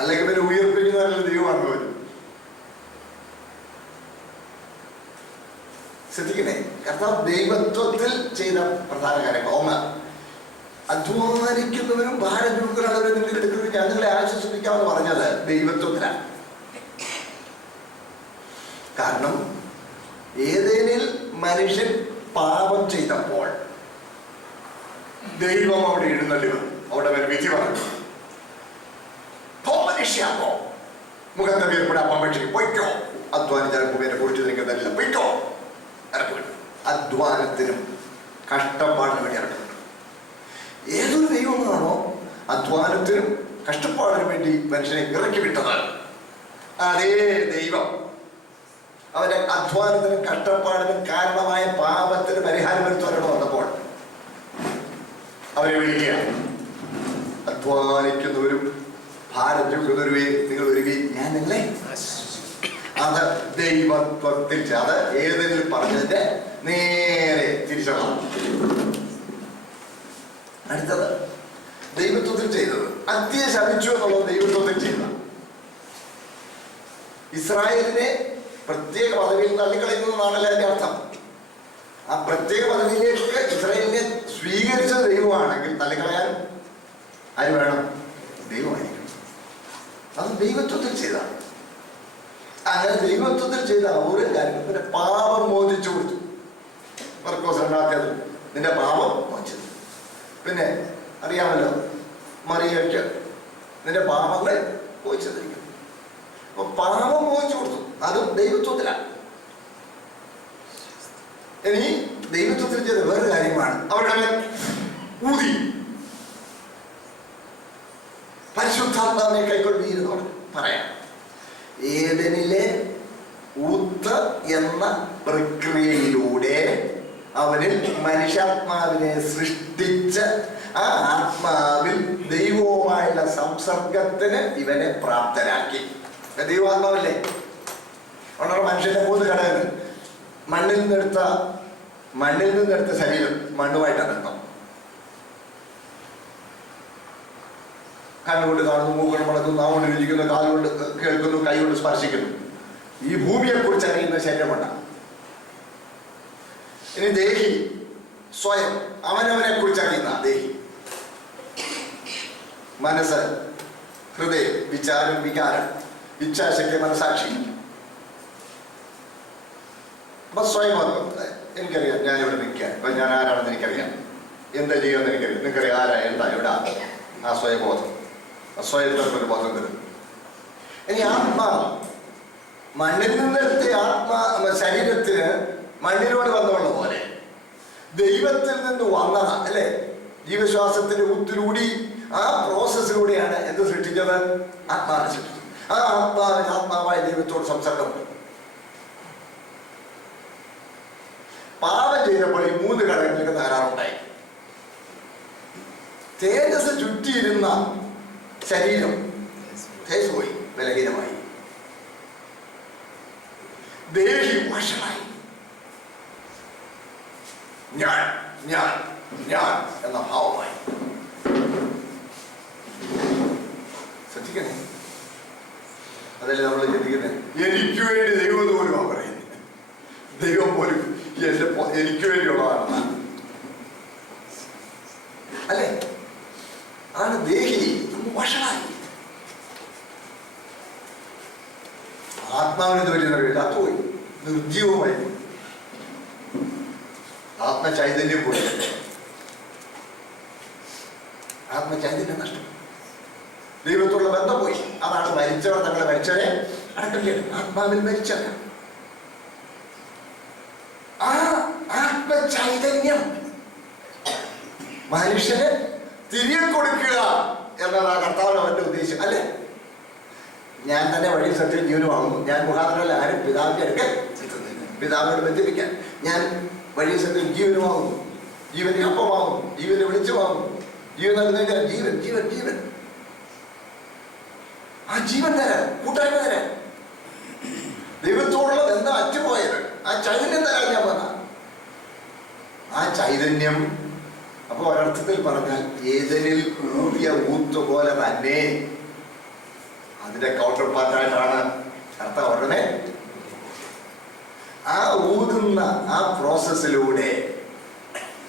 അല്ലെങ്കിൽ പിന്നെ ഉയർപ്പിക്കുന്നതല്ല ദൈവമാണ് പോലും. ശ്രദ്ധിക്കണേ. കർത്താവ് ദൈവത്വത്തിൽ ചെയ്ത പ്രധാന കാര്യങ്ങൾ ഒന്ന്, അധ്വാനിക്കുന്നവരും ഭാരം ചുമക്കുന്നവരും നിങ്ങൾ എടുക്കുന്നത് ഞാൻ നിങ്ങളെ ആശ്വസിപ്പിക്കാമെന്ന് പറഞ്ഞത് ദൈവത്വത്തിലാണ്. കാരണം ഏതേനിൽ മനുഷ്യൻ പാപം ചെയ്തപ്പോൾ ദൈവം അവിടെ എഴുന്നള്ളി വന്നു. അവിടെ വരെ വിധി പറഞ്ഞു, മനുഷ്യാപ്പോ മുഖത്തെ വീർപ്പിടെ അപ്പം പക്ഷി പൊയ്ക്കോ, അധ്വാനിച്ചാൽ ഭൂമിയെ കുറിച്ച് നിൽക്കുന്നില്ല, പൊയ്ക്കോ, ഇറക്കി വിട്ടു. അധ്വാനത്തിനും കഷ്ടപ്പാടിനും വേണ്ടി ഇറക്കി വിട്ടു. ഏതൊരു ദൈവമാണോ അധ്വാനത്തിനും കഷ്ടപ്പാടിനും വേണ്ടി മനുഷ്യനെ ഇറക്കി വിട്ടത്, അതേ ദൈവം അവന്റെ അധ്വാനത്തിനും കഷ്ടപ്പാടിനും കാരണമായ പാപത്തിന് പരിഹാരം വരുത്തുവാനാണ് വന്നപ്പോൾ അവരെ വിളിക്കുക. അധ്വാനിക്കുന്നവരും ഭാരം ചുമക്കുന്നവരുവേ നിങ്ങൾ ഒരുവി ഞാനല്ലേ. അത് ദൈവത്വത്തിൽ, അത് ഏതെങ്കിലും പറഞ്ഞതിന്റെ നേരെ തിരിച്ചതാണ്. അടുത്തത് ദൈവത്വത്തിൽ ചെയ്തത്, അത്യേ ശപിച്ചു എന്നുള്ളത് ദൈവത്വത്തിൽ ചെയ്ത. ഇസ്രായേലിനെ പ്രത്യേക പദവിയിൽ തള്ളിക്കളയുന്നതാണല്ലോ അതിന്റെ അർത്ഥം. ആ പ്രത്യേക പദവിയിലേക്ക് ഇസ്രായേലിനെ സ്വീകരിച്ചത് ദൈവമാണെങ്കിൽ തള്ളിക്കളയാൻ ആര് വേണം? ദൈവമായിരിക്കും. അത് ദൈവത്വത്തിൽ ചെയ്ത. അങ്ങനെ ദൈവത്വത്തിൽ ചെയ്ത ഓരോ കാര്യം പിന്നെ പാപം മോചിച്ചു കൊടുത്തു. മർക്കോസ് 2 നിന്റെ പാപം മോചിച്ചു. പിന്നെ അറിയാമല്ലോ മറിയയ്ക്ക് നിന്റെ പാപങ്ങൾ മോചിച്ചിരിക്കുന്നു. അപ്പൊ പാപം മോചിച്ചു കൊടുത്തു, അതും ദൈവത്വത്തിലാണ്. ഇനി ദൈവത്വത്തിൽ ചെയ്ത വേറൊരു കാര്യമാണ് അവരുടെ മേൽ ഊതി പരിശുദ്ധാത്മാവിനെ കൈക്കൊള്ളുന്നു പറയാം. ഏദനിലെ ഊത്ത് എന്ന പ്രക്രിയയിലൂടെ അവനിൽ മനുഷ്യാത്മാവിനെ സൃഷ്ടിച്ച് ആ ആത്മാവിൽ ദൈവവുമായുള്ള സംസർഗത്തിന് ഇവനെ പ്രാപ്തരാക്കി. ദൈവാത്മാവല്ലേ. വളരെ മനുഷ്യന്റെ 3 ഘടകങ്ങൾ. മണ്ണിൽ നിന്നെടുത്ത ശരീരം മണ്ണുമായിട്ടാണ് ബന്ധം. കണ്ണുകൊണ്ട് കാണുന്നു, മൂക്കൊണ്ട് മണക്കുന്നു, നാവുകൊണ്ട് രുചിക്കുന്നു, കാലുകൊണ്ട് കേൾക്കുന്നു, കൈകൊണ്ട് സ്പർശിക്കുന്നു. ഈ ഭൂമിയെ കുറിച്ച് അറിയുന്ന ശരീരമുണ്ടാണ്. ഇനി ദേഹി സ്വയം അവനവനെ കുറിച്ച് അറിയുന്ന ദേഹി. മനസ്സ്, ഹൃദയം, വിചാരം, വികാരം, ഇച്ഛാശക്തി, മനസാക്ഷി. അപ്പൊ സ്വയം എനിക്കറിയാം ഞാനിവിടെ നിൽക്കാൻ, അപ്പൊ ഞാൻ ആരാണെന്ന് എനിക്കറിയാം, എന്താ ചെയ്യുമെന്ന് എനിക്കറിയാം. നിങ്ങൾക്കറിയാം ആരാ എന്താ എവിടെ. ആ സ്വയബോധം, സ്വയത്തിനൊരു ബോധം തരും. ഇനി ആത്മാവ്, മണ്ണിൽ നിന്നെടുത്ത ശരീരത്തിന് മണ്ണിനോട് ബന്ധമുള്ള പോലെ ദൈവത്തിൽ നിന്ന് വന്നതാ അല്ലെ. ജീവശ്വാസത്തിന്റെ ഊത്തിലൂടി ആ പ്രോസസ്സിലൂടെയാണ് എന്ത് സൃഷ്ടിച്ചത്? ആത്മാവിനെ സൃഷ്ടിച്ചത്. ആ ആത്മാവായ ദൈവത്തോട് സംസർഗമുണ്ട്. പാപം ചെയ്തപ്പോൾ ഈ 3 ഘടകങ്ങൾക്ക് തകരാറുണ്ടായി. തേജസ് ചുറ്റിയിരുന്ന ശരീരം പോയി, ബലഹീനമായി. ദേഹി വഷളായി. ഞാൻ ഞാൻ ഞാൻ എന്ന ഭാവമായി. ശ്രദ്ധിക്കണേ. അതല്ലേ നമ്മൾ ചിന്തിക്കുന്നത്. എനിക്ക് വേണ്ടി ദൈവം പോലും പറയുന്നത്. ദൈവം പോലും എനിക്ക് വേണ്ടിയുള്ളതാണ് അല്ലേ. ആണ് ദേഹി വഷളായി. ആത്മാവിനെ തോന്നിയ പോയി, നിർജീവമായി. ആത്മചൈതന്യം പോയി, ആത്മചൈതന്യം നഷ്ടം, ദൈവത്തോടുള്ള ബന്ധം പോയി. അതാണ് മരിച്ചവർ തങ്ങളെ മരിച്ചവരെ അടക്കം ചെയ്യണം. ആത്മാവിൽ മരിച്ചവരാണ്. ആ ആത്മചൈതന്യം മനുഷ്യന് തിരികെ കൊടുക്കുക എന്നതാണ് കർത്താവ് അവന്റെ ഉദ്ദേശം, അല്ലേ? ഞാൻ തന്നെ വഴി സത്യം ജീവനുമാകുന്നു, ഞാൻ മുഖാന്തരമല്ല ആരും പിതാവിന്റെ അടുക്കൽ പിതാവിനോട് ബന്ധിപ്പിക്കാൻ. ഞാൻ വഴി സത്യം ജീവനുമാകുന്നു, ജീവന്റെ അപ്പമാകുന്നു, ജീവന്റെ വെളിച്ചമാകുന്നു. ജീവൻ നൽകുന്ന ജീവൻ ജീവൻ ജീവൻ ആ ജീവൻ തരാൻ, കൂട്ടായ്മ തരാൻ, ദൈവത്തോടുള്ള ബന്ധം അറ്റുപോയത് ആ ചൈതന്യം തരാൻ ഞാൻ വന്ന ആ ചൈതന്യം. അപ്പൊ ഒരർത്ഥത്തിൽ പറഞ്ഞാൽ ഏതനിൽ ഊതിയ ഊത്ത് പോലെ തന്നെ അതിന്റെ കൗണ്ടർ പാർട്ടായിട്ടാണ് കർത്താവ് ഉടനെ ആ ഊതുന്ന ആ പ്രോസസ്സിലൂടെ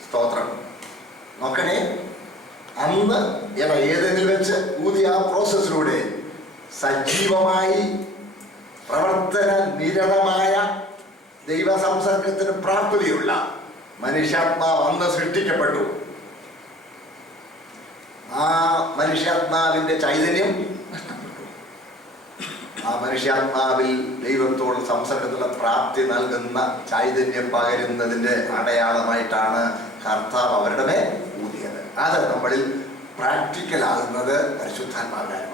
സ്തോത്രം നോക്കണേ. അന്ന് ഏതെങ്കിലും വെച്ച് ഊതിയ ആ പ്രോസസ്സിലൂടെ സജീവമായി പ്രവർത്തന നിരതമായ ദൈവ സംസർഗത്തിന് പ്രാപ്തിയുള്ള മനുഷ്യാത്മാവ് അന്ന് സൃഷ്ടിക്കപ്പെട്ടു. ആ മനുഷ്യാത്മാവിന്റെ ചൈതന്യം നഷ്ടപ്പെട്ടു. ആ മനുഷ്യാത്മാവിൽ ദൈവത്തോട് സംസർഗത്തിലുള്ള പ്രാപ്തി നൽകുന്ന ചൈതന്യം പകരുന്നതിന്റെ അടയാളമായിട്ടാണ് കർത്താവ് അവരുടെ മേൽ ഊതിയത്. അത് നമ്മളിൽ പ്രാക്ടിക്കലാകുന്നത് പരിശുദ്ധാത്മാവിനാണ്.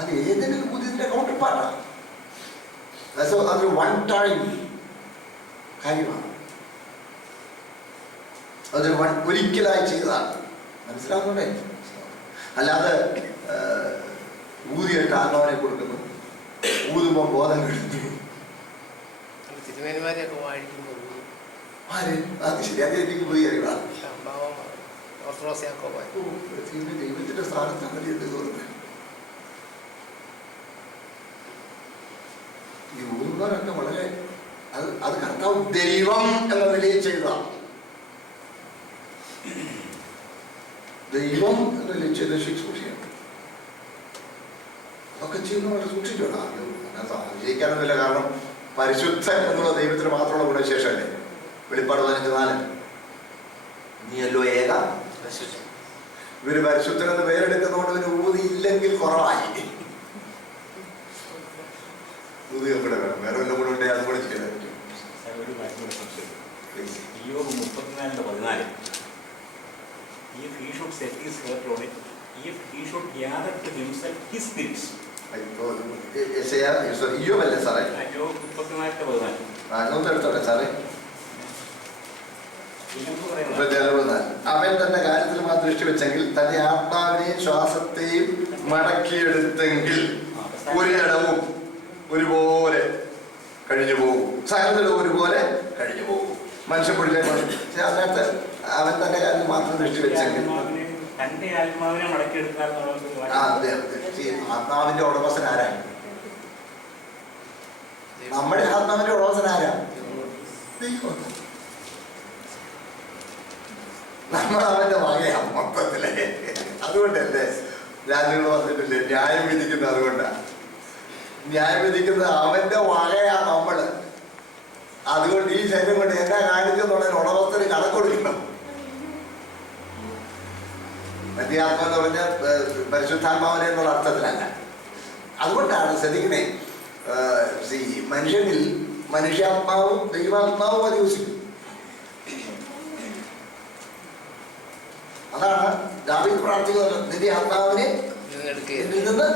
അത് ഏതെങ്കിലും ഊതിയതിന്റെ കൗണ്ടർ പാർട്ടാണ്. അതൊരു വൺ ടൈം കാര്യമാണ്. അതൊരു ഒരിക്കലായി ചെയ്തതാണ്. മനസ്സിലാവുന്നുണ്ടേ? അല്ലാതെ ഊതിയിട്ട് ആത്മാവിനെ കൊടുക്കുന്നു, ഊതുമ്പോൾ ബോധം കിട്ടുന്നു. തിരുമേനിമാരെയൊക്കെ വാഴിക്കുന്നു. അത് ശരി, അത് എനിക്ക് പുതിയ അറിവാണ്. ദൈവത്തിന്റെ സ്ഥാനത്താണ് എന്ത് തോന്നുന്നത്? ഈ ഊതുന്നവരൊക്കെ വളരെ അത് കർത്താവ് ദൈവം എന്ന നിലയിൽ ചെയ്തതാണ്. ദൈവം എന്ന നിലയിൽ ചെയ്ത ശുശ്രൂഷയാണ്. അതൊക്കെ ചെയ്യുന്ന വളരെ സൂക്ഷിച്ചു വേണം. അങ്ങനെ സംശയിക്കാനൊന്നുമില്ല. കാരണം പരിശുദ്ധൻ എന്നുള്ള ദൈവത്തിന് മാത്രമുള്ള ഗുണവിശേഷമല്ലേ. വെളിപ്പാട് 15:4 നീയല്ലോ ഏക. ഇവര് പരിശുദ്ധൻ എന്ന് പേരെടുക്കുന്നതുകൊണ്ട് ഇവര് ഊതി ഇല്ലെങ്കിൽ കുറവായി. ഊതി കൂടെ വേണം, വേറെ വല്ലതും കൂടെ ഉണ്ടെങ്കിൽ അതും കൂടെ ചെയ്യാൻ പറ്റും. Job 34:14. If he should set his heart on it, if he should gather to himself his spirits. ഇയ്യോബല്ലേ സാറേ? Job 34:14. എടുത്തോട്ടെ സാറേ. അവൻ തന്റെ കാര്യത്തിൽ മാത്രം ദൃഷ്ടി വെച്ചെങ്കിൽ തന്റെ ആത്മാവിനെയും ശ്വാസത്തെയും മടക്കിയെടുത്തെങ്കിൽ ഒരിടവും ഒരുപോലെ കഴിഞ്ഞു പോകും, സകലത്തിലും ഒരുപോലെ കഴിഞ്ഞു പോകും. മനുഷ്യപ്പിള്ളേ അതിനകത്ത് അവൻ തന്റെ കാര്യം മാത്രം ദൃഷ്ടി വെച്ചെങ്കിൽ ആത്മാവിന്റെ ഉടമസ്ഥൻ ആരാണ്? നമ്മുടെ ആത്മാവിന്റെ ഉടമസ്ഥൻ ആരാണ്? ദൈവം. നമ്മൾ അവന്റെ വകയാണ് മൊത്തത്തിലെ. അതുകൊണ്ടല്ലേ രാജ്യങ്ങൾ പറഞ്ഞിട്ടില്ലേ ന്യായം വിധിക്കുന്നത്? അതുകൊണ്ടാണ് ന്യായം വിധിക്കുന്നത്. അവന്റെ വകയാ നമ്മള്. അതുകൊണ്ട് ഈ ശരീരം കൊണ്ട് എന്നാ കാണിക്കുന്നുള്ളതിന് ഉടമസ്ഥന് കണക്ക് കൊടുക്കണം. മധ്യാത്മ എന്ന് പറഞ്ഞ പരിശുദ്ധാത്മാവിനെ എന്നുള്ള അർത്ഥത്തിലല്ല. അതുകൊണ്ടാണ് ശ്രദ്ധിക്കണേ, മനുഷ്യനിൽ മനുഷ്യാത്മാവും ദൈവാത്മാവും അധിവസിക്കും. അതാണ് ദാവീദ് പ്രാർത്ഥിക്കുന്നത്, നിന്റെ ആത്മാവിനെ എന്നിൽ നിന്ന്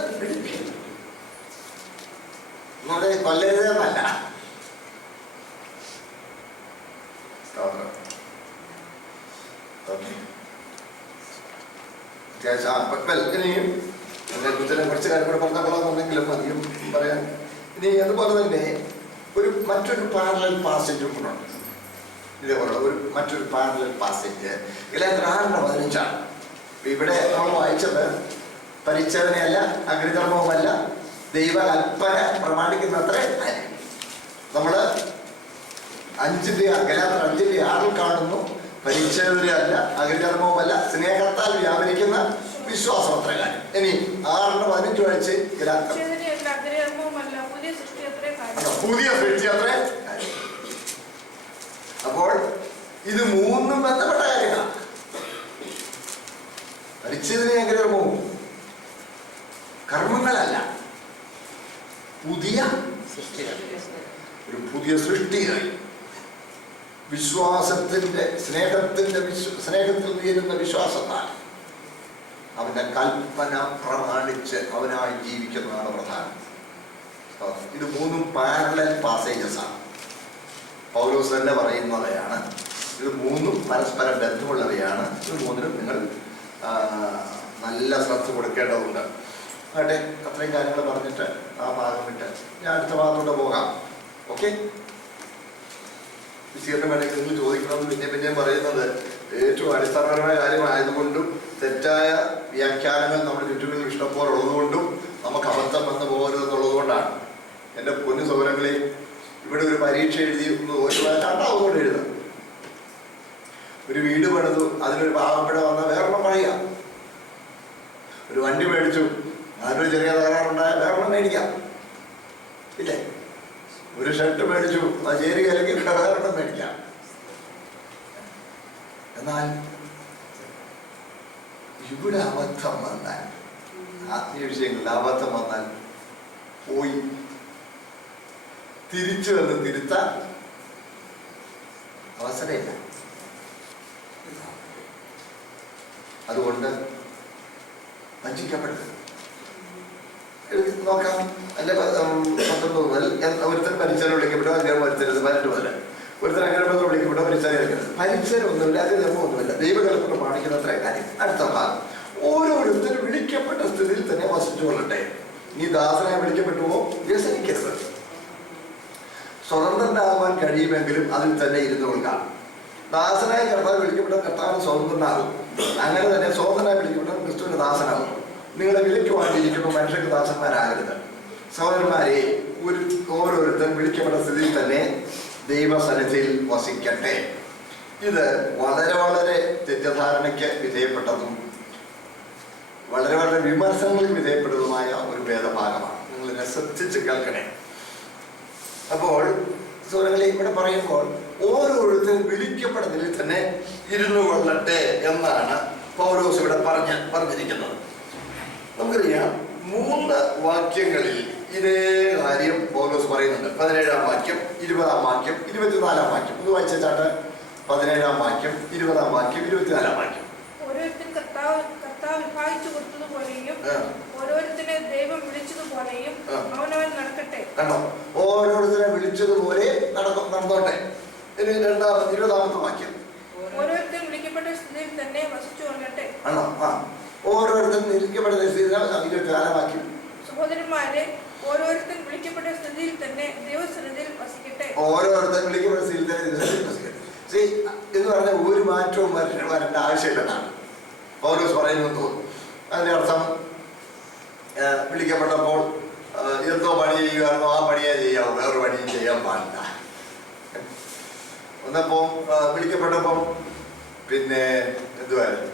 നമ്മളെ കൊല്ലരുതെന്നല്ല. ഇനിയും കുറച്ച് കാര്യം കൂടെ പറഞ്ഞാൽ കൊള്ളാമെന്നുണ്ടെങ്കിലും അധികം പറയാൻ. ഇനി അതുപോലെ തന്നെ മറ്റൊരു പാരലൽ പാസേജും കൂടെ ഉണ്ട്. ഇതേപോലുള്ള മറ്റൊരു പാരലൽ പാസേജ് ഗലാത്യർ 6:15. ഇവിടെ നമ്മൾ വായിച്ചത് പരിച്ഛേദനയല്ല, അഗ്നികർമ്മവുമല്ല, ദൈവകൽപ്പന പ്രമാണിക്കുന്നത്രേ. നമ്മള് ഗലാത്യർ 5:6 കാണുന്നു. പരിച്ഛേദനയല്ല, അഗ്നികർമ്മവുമല്ല, സ്നേഹത്താൽ വ്യാപരിക്കുന്ന വിശ്വാസം അത്ര കാര്യം. ഇനി 6:15 വായിച്ച് ഗലാത്യർ പുതിയ സൃഷ്ടി അത്രേ. അപ്പോൾ ഇത് മൂന്നും ബന്ധപ്പെട്ട കാര്യങ്ങളാണ്. പരിച്ഛേദന അഗ്നികർമ്മവും കർമ്മങ്ങളല്ല. പുതിയ സൃഷ്ടിയായി. വിശ്വാസത്തിന്റെ സ്നേഹത്തിൽ ഉയരുന്ന വിശ്വാസത്താൽ അവന്റെ കൽപ്പന പ്രമാണിച്ച് അവനായി ജീവിക്കുന്നതാണ് പ്രധാനം. ഇത് മൂന്നും പാരലൽ പാസേജസ് ആണ്. പൗലോസ് തന്നെ പറയുന്നവയാണ്. ഇത് മൂന്നും പരസ്പരം ബന്ധമുള്ളവയാണ്. ഇത് മൂന്നിനും നിങ്ങൾ നല്ല ശ്രദ്ധ കൊടുക്കേണ്ടതുണ്ട്. ആട്ടെ, അത്രയും കാര്യങ്ങൾ പറഞ്ഞിട്ട് ആ ഭാഗം വിട്ട് ഞാൻ അടുത്ത ഭാഗത്തോട്ട് പോകാം. ഓക്കെ, വിശീർണം വേണമെങ്കിൽ നിങ്ങൾ ചോദിക്കണമെന്ന് പിന്നെയും പറയുന്നത് ഏറ്റവും അടിസ്ഥാനപരമായ കാര്യമായതുകൊണ്ടും തെറ്റായ വ്യാഖ്യാനങ്ങൾ നമ്മുടെ ചുറ്റുകളിൽ ഇഷ്ടംപോലെ ഉള്ളതുകൊണ്ടും നമുക്ക് അബദ്ധം വന്നു പോകരുതെന്നുള്ളത് കൊണ്ടാണ്. എൻ്റെ പൊന്നു സൗരങ്ങളെ, ഇവിടെ ഒരു പരീക്ഷ എഴുതി രണ്ടാമതുകൊണ്ട് എഴുതാം. ഒരു വീട് പണിതു, അതിനൊരു പാവപ്പെട വന്നാൽ വേറെണ്ണം പണിയാം. ഒരു വണ്ടി മേടിച്ചു, അതിനൊരു ചെറിയ തകരാറുണ്ടായാൽ വേറെണ്ണം മേടിക്കാം, ഇല്ലേ? ഒരു ഷർട്ട് മേടിച്ചു, അത് ചേരി അല്ലെങ്കിൽ വേറെണ്ണം മേടിക്കാം. എന്നാൽ ഇവിടെ അബദ്ധം വന്നാൽ, ആത്മീയ വിഷയങ്ങളിൽ അബദ്ധം വന്നാൽ പോയി തിരിച്ചു വന്ന് തിരുത്താൻ അവസരമില്ല. അതുകൊണ്ട് വഞ്ചിക്കപ്പെട്ടത് നോക്കാം. അല്ലെ 19 മുതൽ ഒരുത്തൻ പരിസരം വിളിക്കപ്പെട്ടോ, അങ്ങനെ വരുത്തരുത്. 18 മുതൽ ഒരുത്തൻ അങ്ങനെ വിളിക്കപ്പെട്ടോ, പരിസരം ഒന്നുമില്ല, അത് ധർമ്മമൊന്നുമില്ല, ദൈവകൽപ്പന പ്രമാണിക്കുന്ന അത്ര കാര്യം. അടുത്ത ഭാഗം, ഓരോരുത്തരും വിളിക്കപ്പെട്ട സ്ഥിതിയിൽ തന്നെ വസിച്ചു കൊള്ളട്ടെ. നീ ദാസനായി വിളിക്കപ്പെട്ടുവോ വ്യസനിക്കരുത്. സ്വതന്ത്രനാകുവാൻ കഴിയുമെങ്കിലും അതിൽ തന്നെ ഇരുന്നു കൊള്ളുക. ദാസനായി കർത്താവ് വിളിക്കപ്പെട്ട കർത്താവിന് സ്വതന്ത്രനാകും. അങ്ങനെ തന്നെ സ്വതന്ത്രനായി വിളിക്കപ്പെട്ട ക്രിസ്തുവിന്റെ ദാസനാകും. നിങ്ങളെ വിലയ്ക്കുവാണ്ടിരിക്കുന്ന മനുഷ്യർക്ക് ദാസന്മാരാകരുത്. സഹോദരന്മാരെ, ഓരോരുത്തരും വിളിക്കപ്പെട്ട സ്ഥിതിയിൽ തന്നെ ദൈവസന്നിധിയിൽ വസിക്കട്ടെ. ഇത് വളരെ വളരെ തെറ്റിദ്ധാരണയ്ക്ക് വിധേയപ്പെട്ടതും വളരെ വളരെ വിമർശനങ്ങൾക്ക് വിധേയപ്പെട്ടതുമായ ഒരു വേദഭാഗമാണ്. നിങ്ങൾ ശ്രദ്ധിച്ച് കേൾക്കണേ. അപ്പോൾ സഹോദരങ്ങളെ, ഇവിടെ പറയുമ്പോൾ ഓരോരുത്തരും വിളിക്കപ്പെടുന്നതിൽ തന്നെ ഇരുന്നു കൊള്ളട്ടെ എന്നാണ് പൗലോസ് ഇവിടെ പറഞ്ഞിരിക്കുന്നത്. നമുക്കറിയാം, 3 വാക്യങ്ങളിൽ ഇതേ കാര്യം പൗലോസ് പറയുന്നുണ്ട്. 17-ാം വാക്യം, 20-ാം വാക്യം, 24-ാം വാക്യം. ഇത് വായിച്ചാട്ട് 17-ാം വാക്യം, 20-ാം വാക്യം, 24-ാം വാക്യം. ഓരോരുത്തരും കർത്താവ് വിഭാഗിച്ചു കൊടുത്തതുപോലെയും ഓരോരുത്തരെ ദൈവം വിളിച്ചതുപോലെയും അവനവൻ നടക്കട്ടെ. കണ്ടോ, ഓരോരുത്തരെ വിളിച്ചതുപോലെ നടന്നോട്ടെ. ഇനി 20-ാമത്തെ വാക്യം, ഓരോരുത്തരും വിളിക്കപ്പെട്ട സ്ഥിതിയിൽ തന്നെ വസിച്ചു കൊള്ളട്ടെ. ആണോ? ഓരോരുത്തരും വിളിക്കപ്പെട്ട സ്ഥിതിയിൽ 24-ാം വാക്യം. സഹോദരന്മാരെ, ഓരോരുത്തരും വിളിക്കപ്പെട്ട സ്ഥിതിയിൽ തന്നെ ദൈവസന്നിധിയിൽ വസിക്കട്ടെ. ഓരോരുത്തരും വിളിക്കപ്പെട്ട സ്ഥിതിയിൽ തന്നെ ദൈവസന്നിധിയിൽ വസിക്കട്ടെ. എന്ന് പറഞ്ഞാൽ ഒരു മാറ്റവും വരേണ്ട ആവശ്യമില്ലെന്നാണ് പൗലോസ് പറയുന്നത് തോന്നുന്നു. അതിന്റെ അർത്ഥം, വിളിക്കപ്പെട്ടപ്പോൾ എന്തോ പണി ചെയ്യുകയാണെന്നോ ആ പണിയെ ചെയ്യാവൂ, വേറൊരു പണിയും ചെയ്യാൻ പാടില്ല. ഒന്നപ്പം വിളിക്കപ്പെട്ടപ്പം പിന്നെ എന്തുവായിരുന്നു,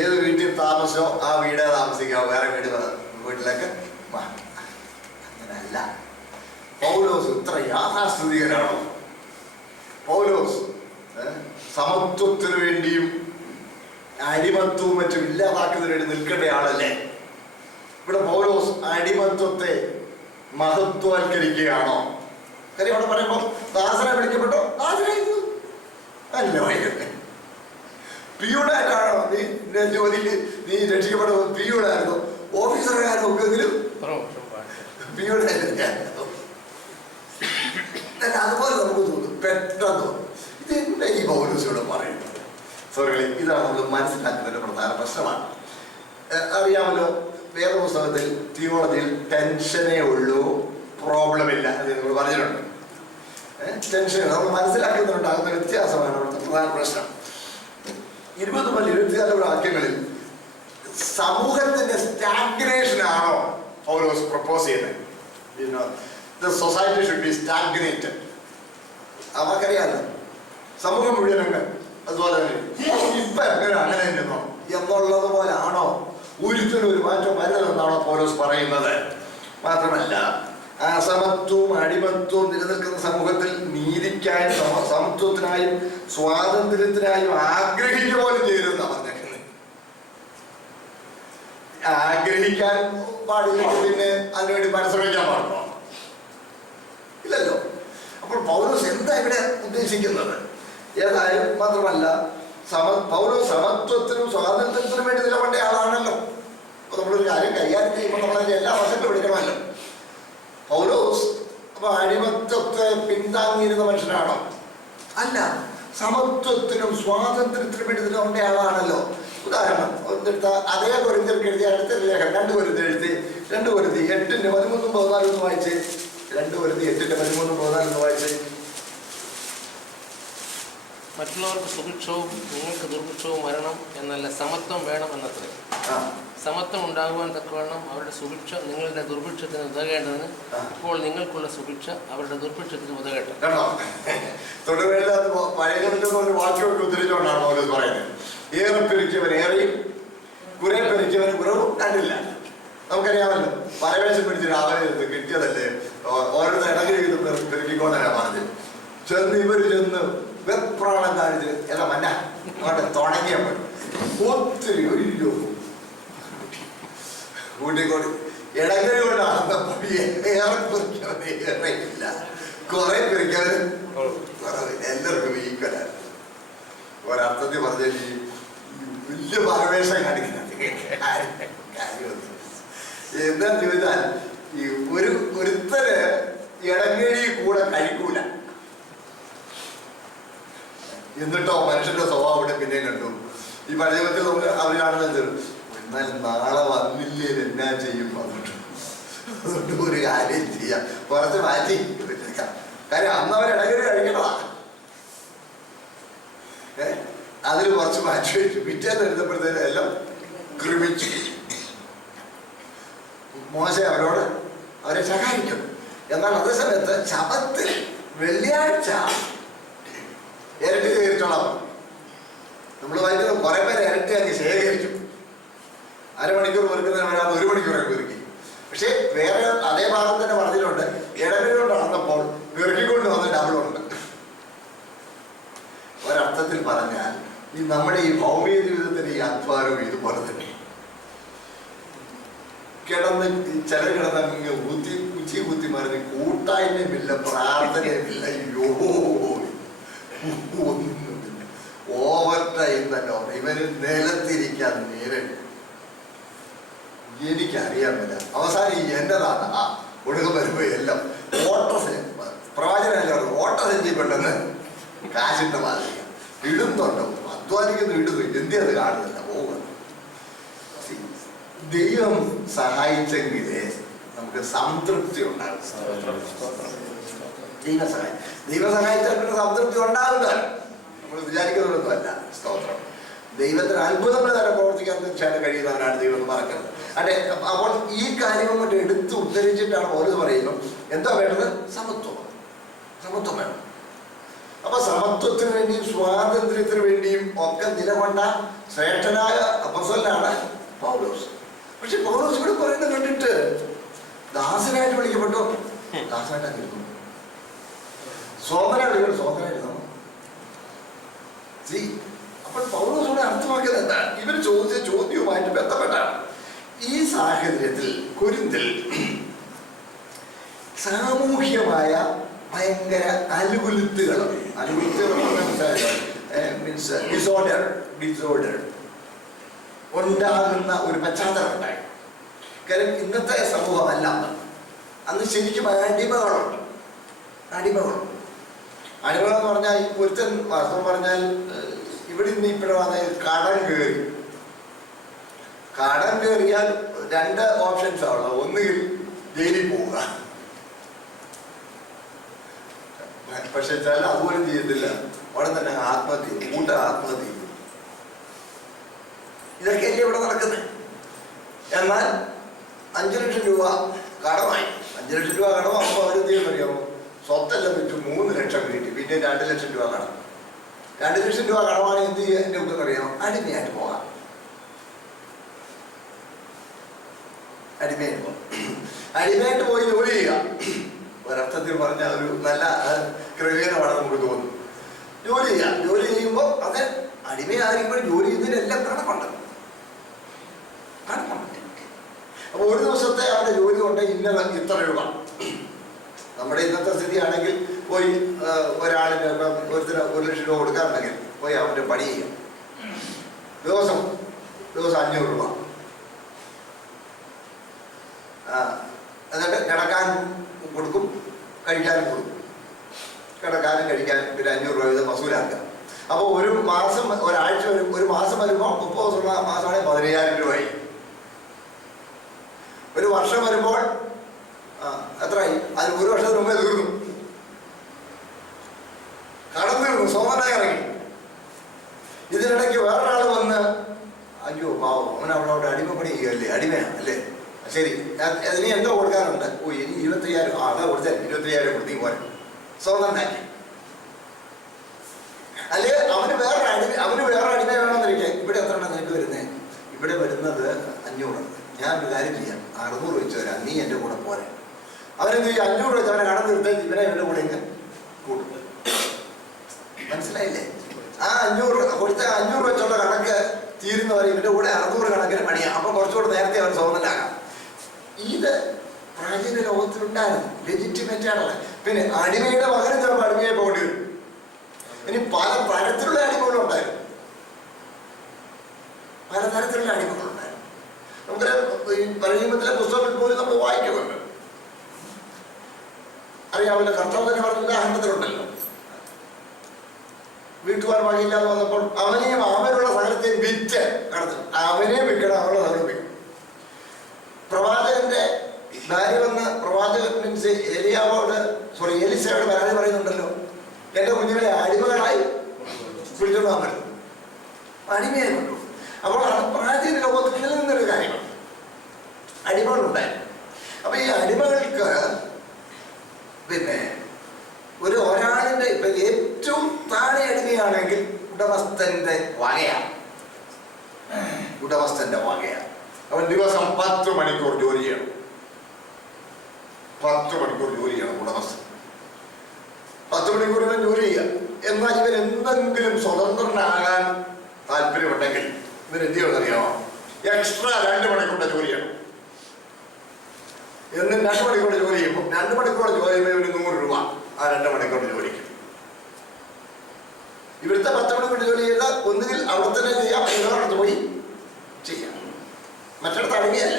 ഏത് വീട്ടിൽ താമസമോ ആ വീടേ താമസിക്കാവോ, വേറെ വീട്ടിലേക്ക് അങ്ങനല്ല. പൗലോസ് ഇത്ര യാഥാസ്ഥിതികനാണോ? പൗലോസ് സമത്വത്തിന് വേണ്ടിയും അടിമത്വവും മറ്റും ഇല്ലാതാക്കുന്നതിന് വേണ്ടി നിൽക്കേണ്ട ആളല്ലേ? ഇവിടെ പൗലോസ് അടിമത്വത്തെ മഹത്വവൽക്കരിക്കുകയാണോ? കാര്യം അവിടെ പറയുമ്പോ ദാസനെ വിളിക്കപ്പെട്ടോ, ദാസനായിരുന്നു അല്ല വൈകട്ടെ. പിയൂണായിട്ടാണോ നീ ജോലിയിൽ നീ രക്ഷിക്കപ്പെട്ടത്? പിയൂണായിരുന്നു, ഓഫീസറുകാരോ ഒക്കെങ്കിലും പിയൂണായിരുന്നു. അതുപോലെ നമുക്ക് തോന്നും, പെട്ടെന്ന് തോന്നും ഇതെന്താ ഈ പൗലോസിനോട് പറയുന്നത്. സോറി, ഇതാണ് നമ്മൾ മനസ്സിലാക്കുന്നതിന്റെ പ്രധാന പ്രശ്നമാണ്. അറിയാമല്ലോ, വേദപുസ്തകത്തിൽ തിയോളജിയിൽ ടെൻഷനേ ഉള്ളൂ, പ്രോബ്ലം ഇല്ല എന്ന് നമ്മൾ പറഞ്ഞിട്ടുണ്ട്. ടെൻഷൻ നമ്മൾ മനസ്സിലാക്കുന്നതിനുണ്ടാകുന്ന വ്യത്യാസമാണ് അവിടുത്തെ പ്രധാന പ്രശ്നം. 20 മുതൽ 24 വാക്യങ്ങളിൽ സമൂഹത്തിന്റെ സ്റ്റാഗ്നേഷനാണോ പൗലോസ് പ്രപ്പോസ് ചെയ്യുന്നത്? The society should be stagnated. നമുക്കറിയാമല്ലോ, സമൂഹം മുഴുവൻ അതുപോലെ തന്നെ ഇപ്പൊ അങ്ങനെ നിന്നോ എന്നുള്ളത് പോലെ ആണോ? ഒരിക്കലും ഒരു മാറ്റം വരുന്നതെന്നാണോ പൗലോസ് പറയുന്നത്? മാത്രമല്ല, അസമത്വവും അടിമത്വവും നിലനിൽക്കുന്ന സമൂഹത്തിൽ നീതിക്കായും സമത്വത്തിനായും സ്വാതന്ത്ര്യത്തിനായും ആഗ്രഹിക്കുക പോലും ചെയ്യരുതെന്നാ പറഞ്ഞേക്കുന്നത്. ആഗ്രഹിക്കാൻ പാടില്ലെങ്കിൽ പിന്നെ അതിനുവേണ്ടി പരിശ്രമിക്കാൻ പാടുണ്ടോ? പൗലോസ് എന്താ ഇവിടെ ഉദ്ദേശിക്കുന്നത്? ഏതായാലും മാത്രമല്ല, പൗലോസ് സമത്വത്തിനും സ്വാതന്ത്ര്യത്തിനും വേണ്ടി നിലകൊണ്ട ആളാണല്ലോ. അപ്പൊ നമ്മളൊരു കാര്യം കൈകാര്യം ചെയ്യുമ്പോൾ നമ്മളതിന്റെ എല്ലാ വശങ്ങളും എടുക്കണമല്ലോ. പൗലോസ് അപ്പൊ അടിമത്വത്തെ പിന്താങ്ങിയിരുന്ന മനുഷ്യനാണോ? അല്ല, സമത്വത്തിനും സ്വാതന്ത്ര്യത്തിനും വേണ്ടി നിലകൊണ്ട ആളാണല്ലോ. ഉദാഹരണം ഒന്നെടുത്ത അതേ കൊരിന്ത്യർക്ക് എഴുതിയ അടുത്ത ലേഖനം 2 കൊരിന്ത്യർ എഴുതി 2 കൊരിന്ത്യർ 8:13-14 വായിച്ച്. 2 കൊരിന്ത്യർ 8:13-14 വായിച്ച്. മറ്റുള്ളവർക്ക് സുഭിക്ഷവും നിങ്ങൾക്ക് ദുർഭിക്ഷവും വരണം എന്നല്ല, സമത്വം വേണം എന്നത്രേ. സമത്വം ഉണ്ടാകുവാൻ തക്കവണ്ണം അവരുടെ സുഭിക്ഷ നിങ്ങളുടെ ദുർഭിക്ഷത്തിന് ഉതകേണ്ടതിന് ഇപ്പോൾ നിങ്ങൾക്കുള്ള സുഭിക്ഷ അവരുടെ ദുർഭിക്ഷത്തിന് ഉതകട്ടെ. പഴയ വാക്യമൊക്കെ ഉദ്ധരിച്ചുകൊണ്ടാണ് പൗലോസ് പറയുന്നത്. ഏറെ പെരുക്കിയവൻ ഏറെയും കുറെ പെരുക്കിയവൻ കുറവും കണ്ടില്ല. നമുക്കറിയാമല്ലോ, പരവേശം പിടിച്ചിട്ട് അവരെ കിട്ടിയതല്ലേ ഓരോരുത്തർ ഇടകിൽ പെരുക്കിക്കൊണ്ടാണ് പറഞ്ഞത്. ഇവര് ചെന്ന് വെപ്രാളം കാണിച്ച് എല്ലാം മന്ന അവിടെ തുടങ്ങിയപ്പോൾ ഒത്തിരി ഒഴിയോ കൂട്ടിക്കോടി ഇടകഴി കൊണ്ടാണെന്നപ്പോൾ ഏറെ പെരുക്കിയവൻ ഏറെയില്ല, കുറെ പെരുക്കിയവന് കുറവില്ല. എല്ലാവർക്കും ഈക്വലാണ്. ഒരർത്ഥത്തിൽ പറഞ്ഞ വലിയ പരവേശം കാണിക്കുന്നത് കാര്യമൊന്നും എന്താ ചോദിച്ചാൽ, ഈ ഒരുത്തര് ഇടങ്ങഴി കൂടെ കഴിക്കൂല. എന്നിട്ടോ മനുഷ്യന്റെ സ്വഭാവം ഇവിടെ പിന്നെ കണ്ടു. ഈ പഴയത്തിൽ നമുക്ക് അവരാണെന്ന് എന്നാൽ നാളെ വന്നില്ലേ എന്നാ ചെയ്യും പറഞ്ഞിട്ട്. അതുകൊണ്ട് ഒരു കാര്യം ചെയ്യാം, കുറച്ച് മാറ്റി വെച്ചേക്കാം. കാര്യം അന്ന് അവർ ഇടങ്ങഴി കഴിക്കണതാ. അതിൽ കുറച്ച് മാറ്റി വെച്ചു. പിറ്റേന്ന് എഴുതപ്പെടുന്നതിന് എല്ലാം ക്രമിച്ചു. മോശ അവരെ സഹായിക്കും. എന്നാൽ അതേ സമയത്ത് ശബത്തിൽ വെള്ളിയാഴ്ച ഇരട്ടി ശേഖരിച്ചോളാം. നമ്മൾ വായിക്കുന്നത് കുറെ പേര് ഇരട്ടിയാക്കി ശേഖരിച്ചു. അരമണിക്കൂർ പെറുക്കുന്നതിന് വരാതെ 1 മണിക്കൂറൊക്കെ പെറുക്കി. പക്ഷെ വേറെ അതേ ഭാഗം തന്നെ പറഞ്ഞിട്ടുണ്ട്, ഇടവിലുകൊണ്ട് അളന്നപ്പോൾ പെറുക്കിക്കൊണ്ട് വന്ന ഡബിളുണ്ട്. ഒരർത്ഥത്തിൽ പറഞ്ഞാൽ ഈ നമ്മുടെ ഈ ഭൗമിക ജീവിതത്തിന്റെ ഈ അധ്വാനവും ഇതുപോലെ തന്നെ ചിലർ കിടന്നങ്ങ് കുത്തി മറിഞ്ഞ് കൂട്ടായ്മയുമില്ല, പ്രാർത്ഥനയുമില്ല, ഒന്നുമില്ല. ഓവർ ടൈം തന്നെ ഇവന് നിലത്തിരിക്കാൻ നേരിട്ട് എനിക്കറിയാൻ പറ്റില്ല. അവസാനം ഈ എന്നതാണ് ഒടുക്കം വരുമ്പോ എല്ലാം പ്രവാചകനല്ല ഓട്ടസഞ്ചി പെട്ടെന്ന് കാശിട്ട മാതിരിക ഇടുന്നുണ്ടോ, അധ്വാനിക്കുന്നു, ഇടുന്നു, എന്തിയത് കാണുന്നില്ല, പോകുന്നു. ദൈവം സഹായിച്ചെങ്കിലേ നമുക്ക് സംതൃപ്തി ഉണ്ടാകും. ദൈവം സഹായിച്ചാൽ പിന്നെ സംതൃപ്തി ഉണ്ടാകുക നമ്മൾ വിചാരിക്കുന്നതൊന്നുമല്ല. സ്തോത്രം. ദൈവത്തിന് അത്ഭുതങ്ങൾ തന്നെ പ്രവർത്തിക്കാൻ തീർച്ചയായിട്ടും കഴിയുന്നവരാണ് ദൈവം എന്ന് മറക്കുന്നത്. അതെ, അപ്പോൾ ഈ കാര്യങ്ങൾ കൊണ്ട് എടുത്ത് ഉദ്ധരിച്ചിട്ടാണ് ഓരോ പറയുന്നു എന്താ വേണ്ടത്? സമത്വം വേണം. അപ്പൊ സമത്വത്തിന് വേണ്ടിയും സ്വാതന്ത്ര്യത്തിന് വേണ്ടിയും ഒക്കെ നിലകൊണ്ട ശ്രേഷ്ഠനായ അപ്പോസ്തലനാണ് പൗലോസ്. പക്ഷെ പൗലോസ് ഇവിടെ പറയുന്നത് കണ്ടിട്ട് ദാസനായിട്ട് വിളിക്കപ്പെട്ടോ? ദാസനായിട്ടായിരുന്നു. സോദനായിരുന്നു. അപ്പോൾ പൗലോസ് ഇവിടെ അർത്ഥമാക്കുന്നത് എന്താണ്? ഇവർ ചോദിച്ച ചോദ്യവുമായിട്ട് ബന്ധപ്പെട്ടാണ്. ഈ സാഹചര്യത്തിൽ കൊരിന്തിൽ സാമൂഹ്യമായ ഭയങ്കര അനുകൂലിത്തുകൾ മീൻസ് ഡിസോർഡർ ഉണ്ടാകുന്ന ഒരു പശ്ചാത്തലം ഉണ്ടായി. കാര്യം ഇന്നത്തെ സമൂഹമല്ല അന്ന് ശരിക്കും അടിമകളുണ്ട്. അടിമകളെന്ന് പറഞ്ഞാൽ ഒരുത്തൻ വാസ്തവം പറഞ്ഞാൽ ഇവിടെ നിന്ന് ഇപ്പോഴാണ് കടം കയറിയാൽ 2 ഓപ്ഷൻസ് ആണല്ലോ. ഒന്നുകിൽ ജയിലിൽ പോവുക, പക്ഷെ ചില അതുപോലും ചെയ്യത്തില്ല, അവിടെ തന്നെ ആത്മഹത്യ. ഇതൊക്കെയല്ലേ ഇവിടെ നടക്കുന്നത്. എന്നാൽ 5 ലക്ഷം രൂപ കടമായി. 5 ലക്ഷം രൂപ കടമാകുമ്പോൾ അവരെന്ത് ചെയ്യുന്നറിയാമോ? സ്വത്തെല്ലാം വെച്ച് 3 ലക്ഷം കിട്ടി, പിന്നെ 2 ലക്ഷം രൂപ കടം. 2 ലക്ഷം രൂപ കടമാണ് എന്ത് ചെയ്യാൻ ഒക്കെ അറിയാമോ? അടിമയായിട്ട് പോകാം. അടിമയായിട്ട് പോയി ജോലി ചെയ്യുക. ഒരർത്ഥത്തിൽ പറഞ്ഞ ഒരു നല്ല ക്രമീകരണമാണ് നമുക്ക് തോന്നുന്നു. ജോലി ചെയ്യുമ്പോൾ അത് അടിമയായിരിക്കുമ്പോൾ ജോലി ചെയ്യുന്നതിനെല്ലാം കണക്കുണ്ട്. അപ്പൊ ഒരു ദിവസത്തെ അവരുടെ ജോലി കൊണ്ട് ഇത്ര രൂപ. നമ്മുടെ ഇന്നത്തെ സ്ഥിതിയാണെങ്കിൽ പോയി ഒരാളിന് ഒരുത്തിന് 1 ലക്ഷം രൂപ കൊടുക്കാറുണ്ടെങ്കിൽ പോയി അവൻ്റെ പണി ചെയ്യാം. ദിവസം 500 രൂപ. എന്നിട്ട് കിടക്കാനും കൊടുക്കും, കഴിക്കാനും കൊടുക്കും. കിടക്കാനും കഴിക്കാനും പിന്നെ 500 രൂപ വീതം വസൂലാക്കുക. അപ്പോൾ ഒരു മാസം, ഒരാഴ്ച ഒരു മാസം വരുമ്പോൾ 30 ദിവസമുള്ള മാസമാണെങ്കിൽ 15,000 രൂപയായി. ഒരു വർഷം വരുമ്പോൾ എത്രയായി? അതിന് 1 വർഷത്തിന് മുമ്പേ തീർന്നു, കടം തീർന്നു, സോമനായി ഇറങ്ങി. ഇതിനിടയ്ക്ക് വേറൊരാൾ വന്ന് അയ്യോ പാവം അവൻ അവിടെ അടിമപ്പണി ചെയ്യുകയല്ലേ, അടിമയാണ് അല്ലേ, ശരി അതിന് എന്തോ കൊടുക്കാറുണ്ട്, ഇനി 25,000 അതാ കൊടുത്താൽ 25,000 കൊടുത്തി പോലെ സ്വതന്ത്രനാക്കി. അല്ലെ അവന് വേറെ അടിമ വേണമെന്നിരിക്കെ. ഇവിടെ എത്ര എണ്ണം നിനക്ക് വരുന്നത്? ഇവിടെ വരുന്നത് 500. ഞാൻ ഒരു കാര്യം ചെയ്യാം, 600 വെച്ച് തരാം, നീ എൻ്റെ കൂടെ പോരെ. അവനെന്ത് ചെയ്യും? 500 വെച്ച് അവനെ കടം തീർത്ത് ഇവനെ എൻ്റെ കൂടെ ഇങ്ങനെ കൂട്ടും. മനസ്സിലായില്ലേ? ആ 500 കൊടുത്ത 500 വെച്ചുള്ള കണക്ക് തീരുന്നവരെ ഇവൻ്റെ കൂടെ 600 കണക്കിന് പണിയാം. അപ്പം കുറച്ചുകൂടെ നേരത്തെ അവൻ സ്വതന്ത്രനാകാം. ഇത് പ്രാചീന ലോകത്തിലുണ്ടായിരുന്നു, ലെജിറ്റിമേറ്റ് ആണല്ലോ. പിന്നെ അടിമയുടെ മകനും ചിലപ്പോൾ അടിമയെ പോകേണ്ടി വരും. ഇനി പല തരത്തിലുള്ള അടിമകളുണ്ടായിരുന്നു, പലതരത്തിലുള്ള അടിമകളുണ്ടായിരുന്നു. നമുക്ക് ഈ പരിചയത്തിലെ പുസ്തകത്തിൽ പോലും നമ്മൾ വായിക്കുന്നുണ്ട്. അറിയാമല്ലോ, കർത്താവ് തന്നെ പറഞ്ഞ ഉദാഹരണത്തിലുണ്ടല്ലോ, വീട്ടുകാർ വകയില്ലാതെ വന്നപ്പോൾ അവനെയും അവനുള്ള സകലത്തെയും വിറ്റ് കടന്നു. അവനെ വിൽക്കണം, അവനുള്ള സകലം വിൽക്കണം. പ്രവാചകന്റെ ഭാര്യ വന്ന് പ്രവാചകൻ മീൻസ് എലിസയോട് പരാതി പറയുന്നുണ്ടല്ലോ, എൻ്റെ കുഞ്ഞുങ്ങളെ അടിമകളായി പിടിച്ചോണ്ടാൻ പറ്റും, അടിമയായി കൊണ്ടു. അപ്പോൾ അത് പ്രാചീന ലോകത്തിൽ നിലനിന്നൊരു കാര്യമാണ്, അടിമകളുണ്ടായിരുന്നു. അപ്പൊ ഈ അടിമകൾക്ക് പിന്നെ ഒരാളിന്റെ ഇപ്പൊ ഏറ്റവും താഴെ അടിമയാണെങ്കിൽ ഉടമസ്ഥന്റെ വകയാണ്, ഉടമസ്ഥന്റെ വകയാണ്. അവൻ ദിവസം 10 മണിക്കൂർ ജോലി ചെയ്യണം, 10 മണിക്കൂർ ജോലി ചെയ്യണം ഉടമസ്ഥൻ. 10 മണിക്കൂർ ഇവൻ ജോലി ചെയ്യുക. എന്നാൽ ഇവൻ എന്തെങ്കിലും സ്വതന്ത്രനാകാൻ താല്പര്യമുണ്ടെങ്കിൽ ഇവൻ എന്ത് ചെയ്യണമെന്നറിയാമോ? എക്സ്ട്രാ 2 മണിക്കൂറിന്റെ ജോലി ചെയ്യണം. എന്നും 2 മണിക്കൂർ ജോലി ചെയ്യുമ്പോൾ 2 മണിക്കൂർ ജോലി ചെയ്യുമ്പോൾ ഇവന് 100 രൂപ ആ 2 മണിക്കൂർ ജോലിക്ക്. ഇവിടുത്തെ 10 മണിക്കൂർ ജോലി ചെയ്താൽ ഒന്നുകിൽ അവിടെ തന്നെ ചെയ്യാം, വേറൊരിടത്ത് പോയി ചെയ്യാം, മറ്റിടത്ത് അടങ്ങിയല്ല.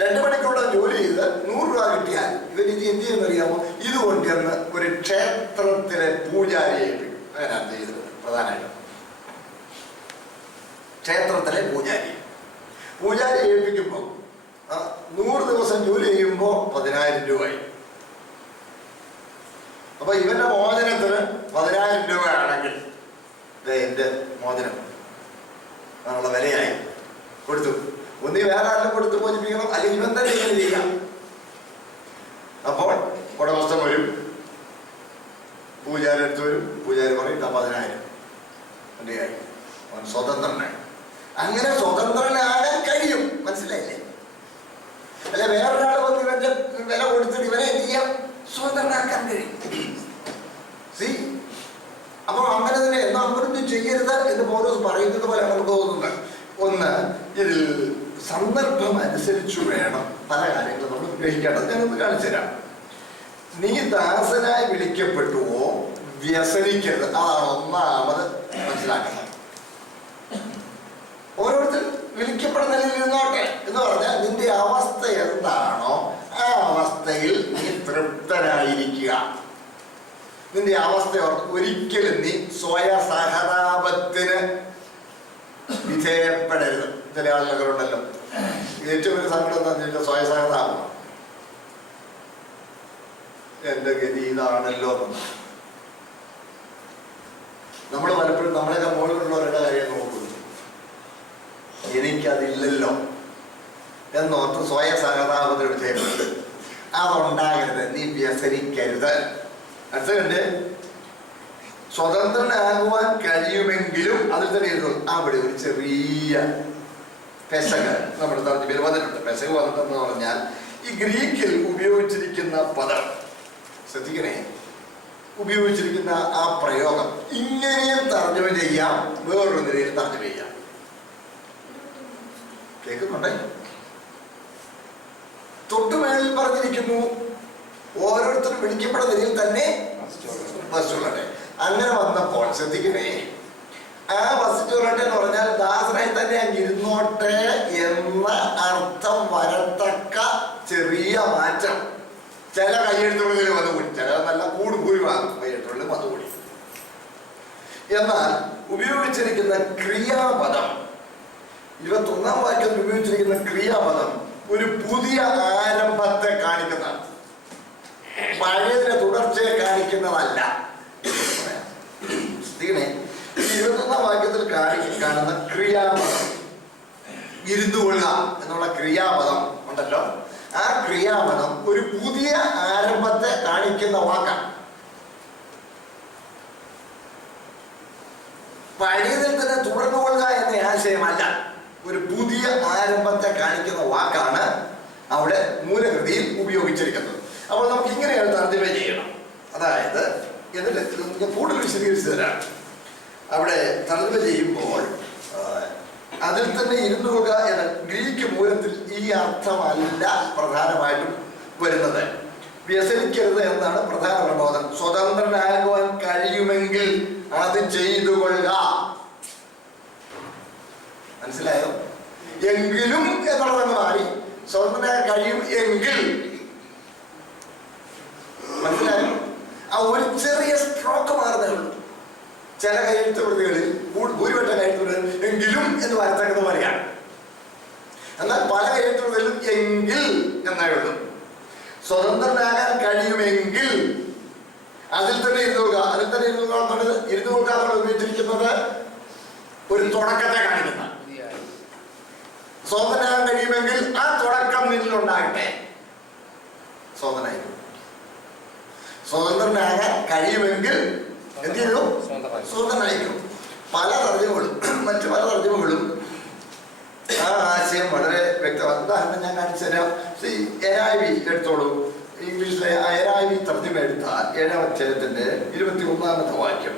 2 മണിക്കൂറുടെ ജോലി ചെയ്ത് 100 രൂപ കിട്ടിയാൽ ഇവർ ഇത് എന്ത് ചെയ്യുന്നറിയാമോ? ഇതുകൊണ്ടെന്ന് ഒരു ക്ഷേത്രത്തിലെ പൂജാരിയെ ഏൽപ്പിക്കും. അങ്ങനെയാണ് ചെയ്തത് പ്രധാനമായിട്ടും. ക്ഷേത്രത്തിലെ പൂജാരി ഏൽപ്പിക്കുമ്പോൾ 100 ദിവസം ജോലി ചെയ്യുമ്പോൾ 10,000 രൂപയായി. അപ്പൊ ഇവന്റെ മോചനത്തിന് 10,000 രൂപയാണെങ്കിൽ എന്റെ മോചനം അതിനുള്ള വിലയായി കൊടുത്തു. ഒന്നി വേറെ ആരും കൊടുത്ത് മോചിപ്പിക്കണം, അല്ലെങ്കിൽ ഇവൻ തന്നെ ഇങ്ങനെ ചെയ്യാം. അപ്പോൾ ഉടമസ്ഥൻ വരും, പൂജാരി അടുത്ത് വരും, പൂജാരി പറയും 10,000 എൻ്റെ ആയി, അവൻ സ്വതന്ത്രനായി. അങ്ങനെ സ്വതന്ത്രനാകാൻ കഴിയും, മനസ്സിലായില്ലേ? അല്ലെ വേറൊരാൾ വന്ന് ഇവന്റെ വില കൊടുത്തിട്ട് ഇവനെ എന്ത് ചെയ്യാം? സ്വതന്ത്രനാക്കാൻ കഴിയും. അപ്പൊ അങ്ങനെ തന്നെ എന്നാൽ അങ്ങനൊന്നും ചെയ്യരുത് എന്ന് പൗലോസ് പറയുന്നത് പോലെ നമുക്ക് തോന്നുന്നത്. ഒന്ന്, ഇതിൽ സന്ദർഭം അനുസരിച്ചു വേണം പല കാര്യങ്ങളും നമ്മൾ ഗ്രഹിക്കേണ്ടത്. ഞാനൊന്ന് കാണിച്ചു തരാം. നീ ദാസനായി വിളിക്കപ്പെട്ടുവോ വ്യസനിക്കരുത്, അതാണ് ഒന്നാമത് മനസ്സിലാക്കുന്നത്. ഓരോരുത്തർ വിളിക്കപ്പെടുന്ന നിലയിൽ ഇരുന്നോട്ടെ എന്ന് പറഞ്ഞാൽ നിന്റെ അവസ്ഥ എന്താണോ ആ അവസ്ഥയിൽ നീ തൃപ്തനായിരിക്കുക. നിന്റെ അവസ്ഥ ഒരിക്കലും നീ സ്വയസഹതാപത്തിന് വിധേയപ്പെടരുത്. ചില ആളുകളുണ്ടല്ലോ, ഏറ്റവും വലിയ സങ്കടം എന്താണെന്ന് ചോദിച്ചാൽ സ്വയസഹതാപം. എന്റെ ഗതി ഇതാണല്ലോ. നമ്മൾ പലപ്പോഴും നമ്മളെയൊക്കെ മുകളിലുള്ളവരുടെ കാര്യം നോക്കുന്നു, എനിക്കതില്ലല്ലോ എന്നോർത്ത് സ്വയസഹതാപത്തിന് വിധേയപ്പെടുന്നത്. അതുണ്ടാകരുത്, നീ വ്യസനിക്കരുത്. അടുത്തത്, സ്വതന്ത്രനാകുവാൻ കഴിയുമെങ്കിലും അതിൽ തന്നെ ഇരുന്നു. അവിടെ ഒരു ചെറിയ പെസക് നമ്മുടെ തർജ്ജിമയിൽ വന്നിട്ടുണ്ട്. പെസക് വന്നിട്ടെന്ന് പറഞ്ഞാൽ ഈ ഗ്രീക്കിൽ ഉപയോഗിച്ചിരിക്കുന്ന പദം ശ്രദ്ധിക്കണേ, ഉപയോഗിച്ചിരിക്കുന്ന ആ പ്രയോഗം ഇങ്ങനെയും തർജ്ജമ ചെയ്യാം, വേറൊരു നിലയിൽ തർജ്ജമ ചെയ്യാം. കേൾക്കുന്നുണ്ടേ? തൊട്ടുമേളിൽ പറഞ്ഞിരിക്കുന്നു ഓരോരുത്തരും വിളിക്കപ്പെടുന്ന രീതിയിൽ തന്നെ വസിച്ചുകൊള്ളട്ടെ. അങ്ങനെ വന്നപ്പോൾ ശ്രദ്ധിക്കണേ, ആ വസിച്ചുകൊള്ളട്ടെ എന്ന് പറഞ്ഞാൽ ദാസനായി തന്നെ അങ്ങ് ഇരുന്നോട്ടെ എന്ന അർത്ഥം വരത്തക്ക ചെറിയ മാറ്റം ചില കയ്യെഴുത്തുകളിൽ വന്നുകൂടി, ചില നല്ല ഭൂരിഭാഗം കയ്യെഴുത്തുകളിൽ വന്നുകൂടി. എന്നാൽ ഉപയോഗിച്ചിരിക്കുന്ന ക്രിയാപദം, 21-ാം വാക്യത്തിൽ ഉപയോഗിച്ചിരിക്കുന്ന ക്രിയാപദം ഒരു പുതിയ ആരംഭത്തെ കാണിക്കുന്നതാണ്, പഴയതിനെ തുടർച്ചയെ കാണിക്കുന്നതല്ല. ശ്രദ്ധിക്കണേ, 21-ാം വാക്യത്തിൽ കാണുന്ന ക്രിയാപദം, ഇരുന്നു കൊള്ളുക എന്നുള്ള ക്രിയാപദം ഉണ്ടല്ലോ, ആ ക്രിയാപദം ഒരു പുതിയ ആരംഭത്തെ കാണിക്കുന്ന വാക്കാണ്. പഴയതിൽ തന്നെ തുടർന്നു കൊള്ളുക എന്ന ആശയമല്ല, ഒരു പുതിയ ആരംഭത്തെ കാണിക്കുന്ന വാക്കാണ് അവിടെ മൂലകൃതിയിൽ ഉപയോഗിച്ചിരിക്കുന്നത്. അപ്പോൾ നമുക്ക് ഇങ്ങനെയാണ് തർജ്ജമ ചെയ്യണം. അതായത് എന്നിട്ട് കൂടുതൽ വിശദീകരിച്ചു തരാം. അവിടെ തർജ്ജമ ചെയ്യുമ്പോൾ അതിൽ തന്നെ ഇരുന്നു കൊള്ളുക എന്ന ഗ്രീക്ക് മൂലത്തിൽ ഈ അർത്ഥമല്ല പ്രധാനമായിട്ടും വരുന്നത്. വ്യസനിക്കരുത് എന്നാണ് പ്രധാന പ്രബോധനം. സ്വതന്ത്രനാകുവാൻ കഴിയുമെങ്കിൽ അത് ചെയ്തു കൊള്ളുക. മനസ്സിലായോ? എങ്കിലും എന്നുള്ളതങ്ങ് മാറി സ്വതന്ത്രനാകാൻ കഴിയും എങ്കിൽ. മനസ്സിലായോ? ആ ഒരു ചെറിയ സ്ട്രോക്ക് മാറുന്നേ ഉള്ളൂ. ചില കയ്യെഴുത്ത് പ്രതികളിൽ ഭൂരിപക്ഷം കയ്യെഴുത്തുകളിൽ എങ്കിലും എന്ന് വരത്തക്കത് പറയാണ്. എന്നാൽ പല കയ്യെഴുത്ത് പ്രതികളിലും എങ്കിൽ എന്നേ ഉള്ളൂ. സ്വതന്ത്രനാകാൻ കഴിയുമെങ്കിൽ അതിൽ തന്നെ ഇരുന്നു കൊള്ളുക. അതിൽ തന്നെ ഇരുന്നു കൊള്ളുക എന്നുള്ള ഉപയോഗിച്ചിരിക്കുന്നത് ഒരു തുടക്കത്തെ കാണിക്കുന്ന. സ്വതന്ത്രനാകാൻ കഴിയുമെങ്കിൽ ആ തുടക്കം നിന്നിലുണ്ടാകട്ടെ. സ്വതന്ത്രനായിരിക്കും. സ്വതന്ത്രനാകാൻ കഴിയുമെങ്കിൽ എന്ത് ചെയ്തു? സ്വതന്ത്രനായിരിക്കും. പല തർജ്ജമകളും മറ്റു പല തർജ്ജമകളും ആ ആശയം വളരെ വ്യക്തമാണ്. ഉദാഹരണം ഞാൻ കാണിച്ചു തരാം. NIV എടുത്തോളൂ. ഇംഗ്ലീഷിലെ NIV തർജ്ജമ എടുത്താൽ 7-ാം അധ്യായത്തിന്റെ 21-ാമത്തെ വാക്യം.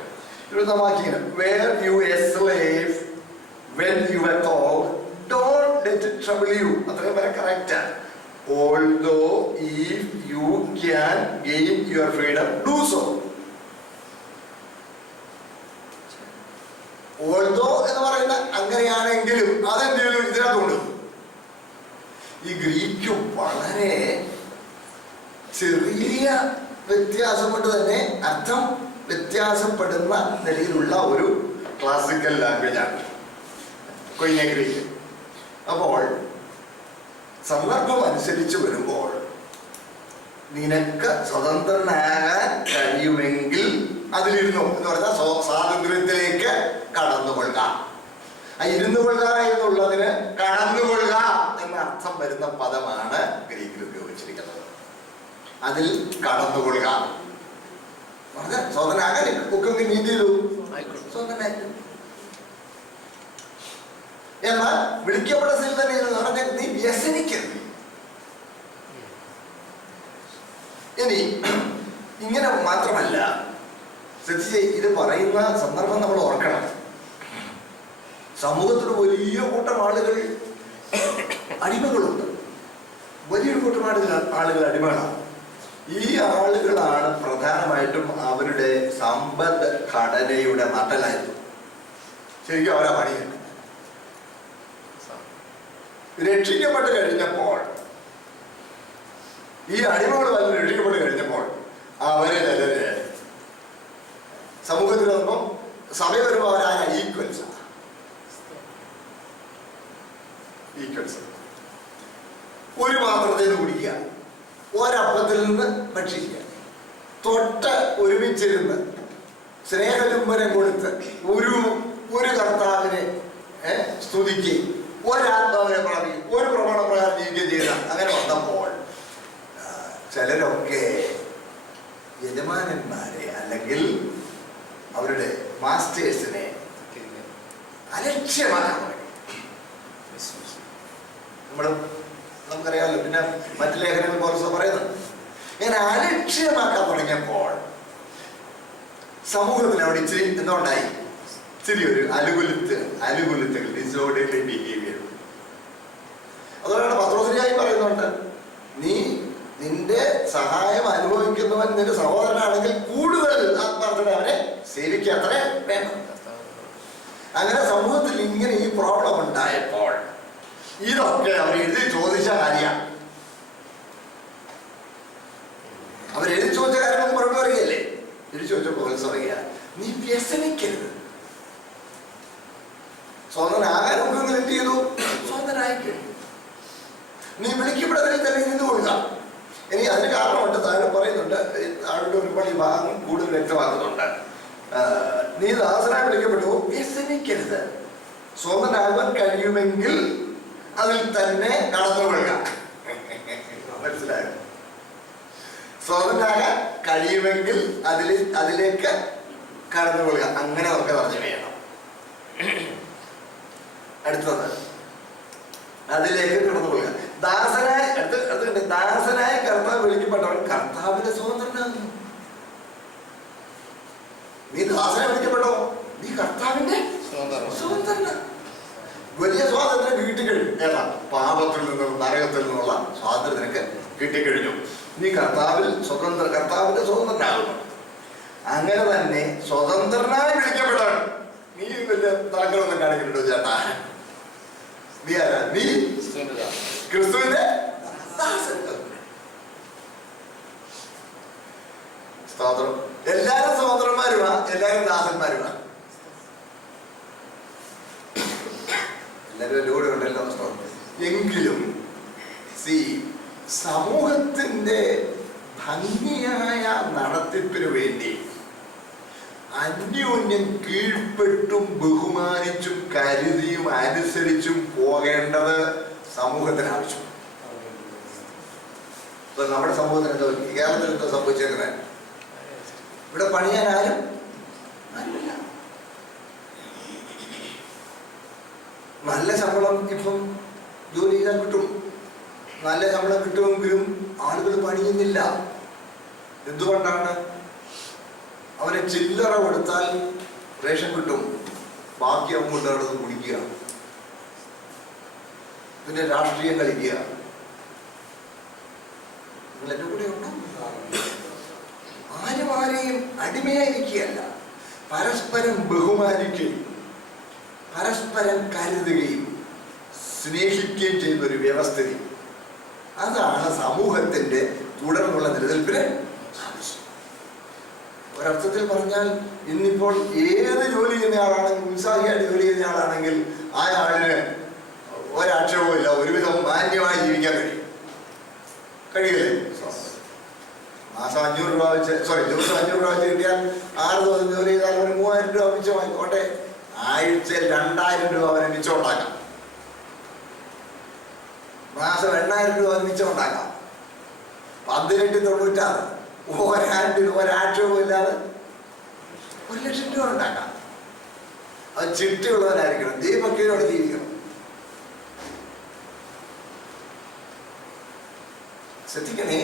20-ാം വാക്യം, where you a slave when you were called, don't let it trouble you. അത്രയും വരെ കറക്റ്റ് ആണ്. Although if you can gain your freedom, do so. Although എന്ന് പറയുന്ന അങ്ങനെയാണെങ്കിലും അതെന്തെങ്കിലും ഇതിനകത്തുണ്ട്. ഈ ഗ്രീക്ക് വളരെ ചെറിയ വ്യത്യാസം കൊണ്ട് തന്നെ അർത്ഥം വ്യത്യാസപ്പെടുന്ന നിലയിലുള്ള ഒരു ക്ലാസിക്കൽ ലാംഗ്വേജ് ആണ് കൊയിനെ ഗ്രീക്ക്. അപ്പോൾ സന്ദർഭം അനുസരിച്ച് വരുമ്പോൾ നിനക്ക് സ്വതന്ത്രനാകാൻ കഴിയുമെങ്കിൽ അതിലിരുന്നു എന്ന് പറഞ്ഞാൽ സ്വാതന്ത്ര്യത്തിലേക്ക് കടന്നുകൊള്ളുക. ആ ഇരുന്നു കൊള്ളുക എന്നുള്ളതിന് കടന്നുകൊള്ളുക എന്ന അർത്ഥം വരുന്ന പദമാണ് ഗ്രീക്കിൽ ഉപയോഗിച്ചിരിക്കുന്നത്. അതിൽ കടന്നുകൊള്ളുക പറഞ്ഞ സ്വതന്ത്രനാകാൻ ഒക്കെ നീ ചെയ്തു സ്വതന്ത്രനായിട്ടു. എന്നാൽ വിളിക്കപ്പെടുന്നതിൽ തന്നെ എന്ന് പറഞ്ഞാൽ നീ വ്യസനിക്കരുത്. ഇനി ഇങ്ങനെ മാത്രമല്ല, ശ്രദ്ധിച്ച് ഇത് പറയുന്ന സന്ദർഭം നമ്മൾ ഓർക്കണം. സമൂഹത്തിൽ വലിയ കൂട്ടം ആളുകൾ അടിമകളുണ്ട്. വലിയൊരു കൂട്ടം ആളുകൾ അടിമകളാണ്. ഈ ആളുകളാണ് പ്രധാനമായിട്ടും അവരുടെ സമ്പദ് ഘടനയുടെ നട്ടലായത്. ശരിക്കും അവരാ പണിയുണ്ട്. രക്ഷിക്കപ്പെട്ട് കഴിഞ്ഞപ്പോൾ ഈ അടിമകൾ വന്ന് രക്ഷിക്കപ്പെട്ട് കഴിഞ്ഞപ്പോൾ അവരെ ചിലര് സമൂഹത്തിൽ വന്നപ്പോൾ സഭ വരുമ്പോൾ അവരായ ഈക്വൽസ് ഒരു പാത്രത്തിൽ നിന്ന് കുടിക്കുക, ഒരപ്പത്തിൽ നിന്ന് ഭക്ഷിക്കുക, തൊട്ട് ഒരുമിച്ചിരുന്ന് സ്നേഹചുംബനം കൊടുത്ത് ഒരു കർത്താവിനെ സ്തുതിക്കുകയും ഒരാത്മാവിനെ പ്രാപിക്കും, ഒരു പ്രമാണപ്രകാരം ജീവിക്കുകയും ചെയ്ത അങ്ങനെ വന്നപ്പോൾ ചിലരൊക്കെ യജമാനന്മാരെ അല്ലെങ്കിൽ അവരുടെ മാസ്റ്റേഴ്സിനെ അലക്ഷ്യമാക്കാൻ തുടങ്ങി. നമുക്കറിയാമല്ലോ, പിന്നെ മറ്റു ലേഖനങ്ങൾ പോലെ പറയുന്നത് ഇങ്ങനെ അലക്ഷ്യമാക്കാൻ തുടങ്ങിയപ്പോൾ സമൂഹത്തിൽ അവിടെ ഇച്ചിരി എന്തുകൊണ്ടായി? ഇച്ചിരി ഒരു അലുകുലുത്തുകൾ ഡിസോർഡർലി ബിഹേവിയർ. അതുകൊണ്ടാണ് പത്രോസിനായി പറയുന്നുണ്ട്, നീ നിന്റെ സഹായം അനുഭവിക്കുന്നവൻ നിന്റെ സഹോദരനാണെങ്കിൽ കൂടുതൽ ആത്മാർത്ഥത അവനെ സേവിക്കാത്രേ വേണം. അങ്ങനെ സമൂഹത്തിൽ ഇങ്ങനെ ഈ പ്രോബ്ലം ഉണ്ടായപ്പോൾ ഇതൊക്കെ അവർ എഴുതി ചോദിച്ച കാര്യമാണ്. അവരെഴുതി ചോദിച്ച കാര്യമൊന്നും മറുപടി പറയുകയല്ലേ? എഴുതി ചോദിച്ചപ്പോൾ പറയുക, നീ വ്യസനിക്കരുത്. സ്വന്തനാകാൻ എന്ത് ചെയ്തു? സ്വന്തനായിക്കും. നീ വിളിക്കപ്പെടുന്നതിൽ തന്നെ നിന്നുകൊള്ളുക. ഇനി അതിന് കാരണമുണ്ട്, താഴെ പറയുന്നുണ്ട്, ആളുടെ ഒരുപാട് ഈ ഭാഗം കൂടുതൽ വ്യക്തമാക്കുന്നുണ്ട്. നീ ദാസനായി വിളിക്കപ്പെട്ടു, വ്യസനിക്കരുത്. സ്വന്തനാകാൻ കഴിയുമെങ്കിൽ അതിൽ തന്നെ കടന്നുകൊള്ളുക. മനസ്സിലായോ? സ്വതന്ത്രനാകാൻ കഴിയുമെങ്കിൽ അതിലേക്ക് കടന്നുകൊള്ളുക. അങ്ങനെ നമുക്ക് പറഞ്ഞു വേണം. അടുത്തത് അതിലേക്ക് കടന്നുകൊള്ളുക. ദാസനായി ദാസനായി കർത്താവ് വിളിക്കപ്പെട്ടവൻ കർത്താവിന്റെ സ്വതന്ത്രനാകുന്നു. നീ ദാസനായി വിളിക്കപ്പെട്ടോ, നീ കർത്താവിന്റെ സ്വതന്ത്രന. വലിയ സ്വാതന്ത്ര്യം കിട്ടിക്കഴിഞ്ഞു. ഏതാ? പാപത്തിൽ നിന്നും നരകത്തിൽ നിന്നുള്ള സ്വാതന്ത്ര്യം നിനക്ക് കിട്ടിക്കഴിഞ്ഞു. നീ കർത്താവിന്റെ സ്വതന്ത്രനാകുന്നു. അങ്ങനെ തന്നെ സ്വതന്ത്രനായി വിളിക്കപ്പെട്ടവൻ. നീ വലിയ തലങ്ങളൊന്നും കാണിക്കുന്നുണ്ടോ ചേട്ടാ? നീ ആരാ? നീ ക്രിസ്തുവിന്റെ ദാസൻ. സ്തോത്രം. എല്ലാരും സ്വതന്ത്രന്മാരുമാ, എല്ലാരും ദാസന്മാരുമാ. എല്ലാവരും ലൂടെ ഉണ്ടല്ലോ. എങ്കിലും സമൂഹത്തിന്റെ ഭംഗിയായ നടത്തിപ്പിന് വേണ്ടി അന്യോന്യം കീഴ്പ്പെട്ടും ബഹുമാനിച്ചും കരുതിയും അനുസരിച്ചും പോകേണ്ടത് സമൂഹത്തിന് ആവശ്യം. നമ്മുടെ സമൂഹത്തിന് എന്തോ, കേരളത്തിൽ എന്തോ സംഭവിച്ചേക്കുന്നത്? ഇവിടെ പണിയാൻ ആരും അല്ല. നല്ല ശമ്പളം ഇപ്പം ജോലി ചെയ്താൽ കിട്ടും. നല്ല ശമ്പളം കിട്ടുമെങ്കിലും ആളുകൾ പണിയുന്നില്ല. എന്തുകൊണ്ടാണ്? അവരെ ചില്ലറ കൊടുത്താൽ റേഷൻ കിട്ടും, ബാക്കി അവൻ കൊണ്ടുവരുന്നത് കുടിക്കുക, പിന്നെ രാഷ്ട്രീയം കളിക്കുക. നിങ്ങൾ എൻ്റെ കൂടെ ഉണ്ടോ? ആരും ആരെയും അടിമയായിരിക്കുകയല്ല, പരസ്പരം ബഹുമാനിക്കുകയും പരസ്പരം കരുതുകയും സ്നേഹിക്കുകയും ചെയ്യുന്ന ഒരു വ്യവസ്ഥിതി. അതാണ് സമൂഹത്തിന്റെ തുടർന്നുള്ള നിലനിൽപ്പിന് ആവശ്യം. ഒരർത്ഥത്തിൽ പറഞ്ഞാൽ ഇന്നിപ്പോൾ ഏത് ജോലി ചെയ്യുന്ന ആളാണെങ്കിൽ, ഉത്സാഹിയായിട്ട് ജോലി ചെയ്യുന്ന ആളാണെങ്കിൽ ആ ആളിന് ഒരാക്ഷേപവും ഇല്ല, ഒരുവിധം മാന്യമായി ജീവിക്കാൻ കഴിയില്ലേ? മാസം 500 രൂപ വെച്ച്, ദിവസം 500 രൂപ വെച്ച് കിട്ടിയാൽ 6 ദിവസം ജോലി ചെയ്താൽ അവന് 3000 രൂപ മിച്ചമായിക്കോട്ടെ. ആഴ്ചയിൽ 2000 രൂപ അവന് മിച്ചം ഉണ്ടാക്കാം. മാസം 8000 രൂപ മിച്ചം ഉണ്ടാക്കാം. 1896 ഒരാക്ഷേപവും ഇല്ലാതെ 1,00,000 രൂപ ഉണ്ടാക്കാം. അത് ചിട്ടയുള്ളവനായിരിക്കണം, ദൈവഭക്തിയോടെ ജീവിക്കണം. ശ്രദ്ധിക്കണേ.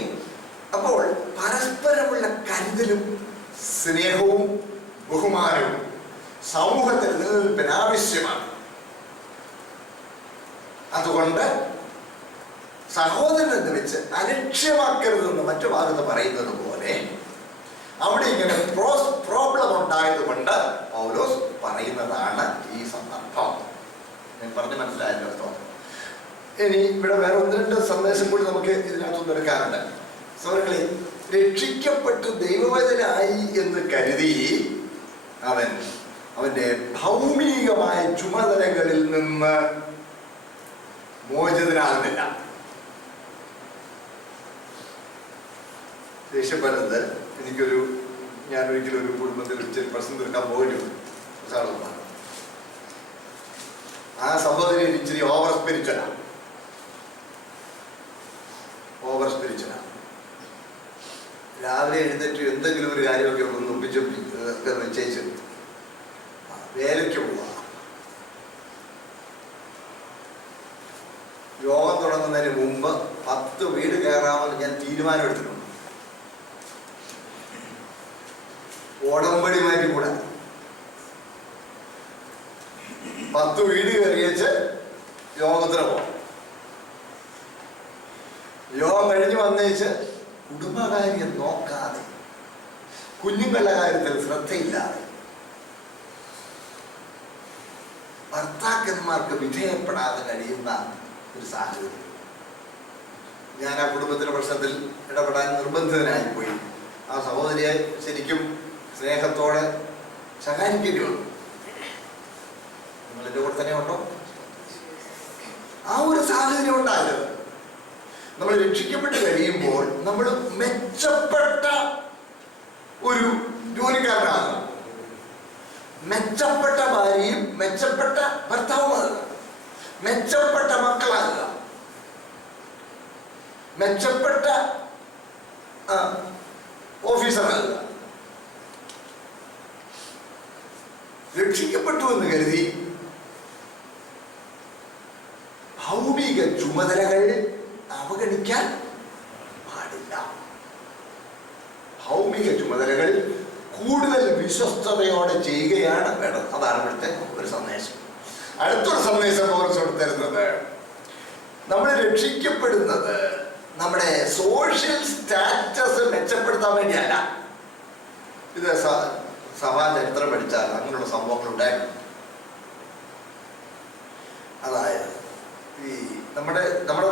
അപ്പോൾ പരസ്പരമുള്ള കരുതലും സ്നേഹവും ബഹുമാനവും സമൂഹത്തിൽ നിലനിൽപ്പിന് ആവശ്യമാണ്. അതുകൊണ്ട് സഹോദരൻ എന്ന് വെച്ച് അലക്ഷ്യമാക്കരുതെന്ന് മറ്റു ഭാഗത്ത് പറയുന്നത് പോലെ അവിടെ ഇങ്ങനെ പ്രോബ്ലം ഉണ്ടായതുകൊണ്ട് പൗലോസ് പറയുന്നതാണ് ഈ സന്ദർഭം. ഞാൻ പറഞ്ഞ് മനസ്സിലായല്ലോ. ഇനി ഇവിടെ വേറെ 1-2 സന്ദേശം കൂടി നമുക്ക് ഇതിനകത്തൊന്നും എടുക്കാറുണ്ട്. സൗരങ്ങളെ, രക്ഷിക്കപ്പെട്ട് ദൈവവചനായി എന്ന് കരുതി അവന്റെ ഭൗമികമായ ചുമതലകളിൽ നിന്ന് മോചിതനാകുന്നില്ല. ദേഷ്യപ്പെടുന്നത് ഞാനൊരിക്കലും ഒരു കുടുംബത്തിൽ പ്രശ്നം തീർക്കാൻ പോയിരുന്നു. ആ സഹോദരി ഇച്ചിരി ഓവർ സ്പിരിച്വലാണ്. രാവിലെ എഴുന്നേറ്റ് എന്തെങ്കിലും ഒരു കാര്യമൊക്കെ ഒന്ന് ഒപ്പിച്ച് നിശ്ചയിച്ച് വേലയ്ക്ക് പോവാ. യോഗം തുടങ്ങുന്നതിന് മുമ്പ് 10 വീട് കയറാമെന്ന് ഞാൻ തീരുമാനം എടുത്തിട്ടുണ്ട്. ഉടമ്പടി മാറ്റി കൂടാ. 10 വീട് കയറിയച്ച് യോഗത്തിന് പോകാം. യോഗം കഴിഞ്ഞ് വന്നേച്ച് കുടുംബകാര്യം നോക്കാതെ, കുഞ്ഞുങ്ങളുടെ കാര്യത്തിൽ ശ്രദ്ധയില്ലാതെ, ഭർത്താക്കന്മാർക്ക് വിധേയപ്പെടാതെ കഴിയുന്ന ഒരു സാഹചര്യം. ഞാൻ ആ കുടുംബത്തിന്റെ പ്രശ്നത്തിൽ ഇടപെടാൻ നിർബന്ധിതനായിപ്പോയി. ആ സഹോദരിയെ ശരിക്കും സ്നേഹത്തോടെ ശകാരിക്കേണ്ടി വന്നു. നിങ്ങൾ എൻ്റെ കൂടെ തന്നെ ഉണ്ടോ? ആ ഒരു സാഹചര്യം ഉണ്ടാകരുത്. നമ്മൾ രക്ഷിക്കപ്പെട്ട് കഴിയുമ്പോൾ നമ്മൾ മെച്ചപ്പെട്ട ഒരു ജോലിക്കാരനാകുക, മെച്ചപ്പെട്ട ഭാര്യയും മെച്ചപ്പെട്ട ഭർത്താവുമാകുക, മെച്ചപ്പെട്ട മക്കളാകുക, മെച്ചപ്പെട്ട ഓഫീസറാകുക. രക്ഷിക്കപ്പെട്ടു എന്ന് കരുതി ഭൗമിക ചുമതലകൾ അവഗണിക്കാൻ പാടില്ല. ഭൗമിക ചുമതലകൾ കൂടുതൽ വിശ്വസ്തയോടെ ചെയ്യുകയാണ് വേണ്ടത്. അതാണ് ഇവിടുത്തെ ഒരു സന്ദേശം. അടുത്തൊരു സന്ദേശം പൗലോസ് തരുന്നത്, നമ്മൾ രക്ഷിക്കപ്പെടുന്നത് നമ്മുടെ സോഷ്യൽ സ്റ്റാറ്റസ് മെച്ചപ്പെടുത്താൻ വേണ്ടിയല്ല. ഇത് സഭാ ചരിത്രം പഠിച്ചാൽ അങ്ങനെയുള്ള സംഭവങ്ങൾ ഉണ്ടായിരുന്നു. അതായത് ഈ നമ്മുടെ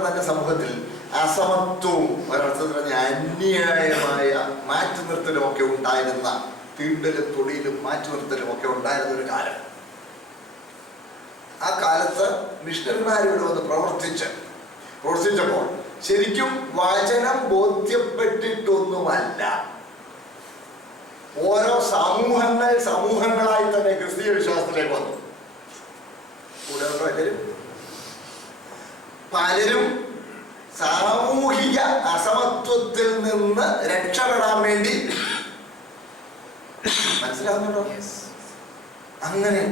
തന്നെ സമൂഹത്തിൽ അസമത്വവും ഒരർത്ഥത്തിൽ പറഞ്ഞ അന്യായമായ മാറ്റി നിർത്തലും ഒക്കെ ഉണ്ടായിരുന്ന, തീണ്ടലും തൊടിയിലും മാറ്റി നിർത്തലും ഒക്കെ ഉണ്ടായിരുന്ന ഒരു കാലം. ആ കാലത്ത് മിഷണറിമാരിവിടെ വന്ന് പ്രവർത്തിച്ചപ്പോൾ ശരിക്കും വചനം ബോധ്യപ്പെട്ടിട്ടൊന്നുമല്ല, ഓരോ സമൂഹങ്ങളായി തന്നെ ക്രിസ്തീയ വിശ്വാസത്തിലേക്ക് വന്നു. പലരും സാമൂഹിക അസമത്വത്തിൽ നിന്ന് രക്ഷപ്പെടാൻ വേണ്ടി, മനസ്സിലാവുന്നുണ്ടോ? അങ്ങനെ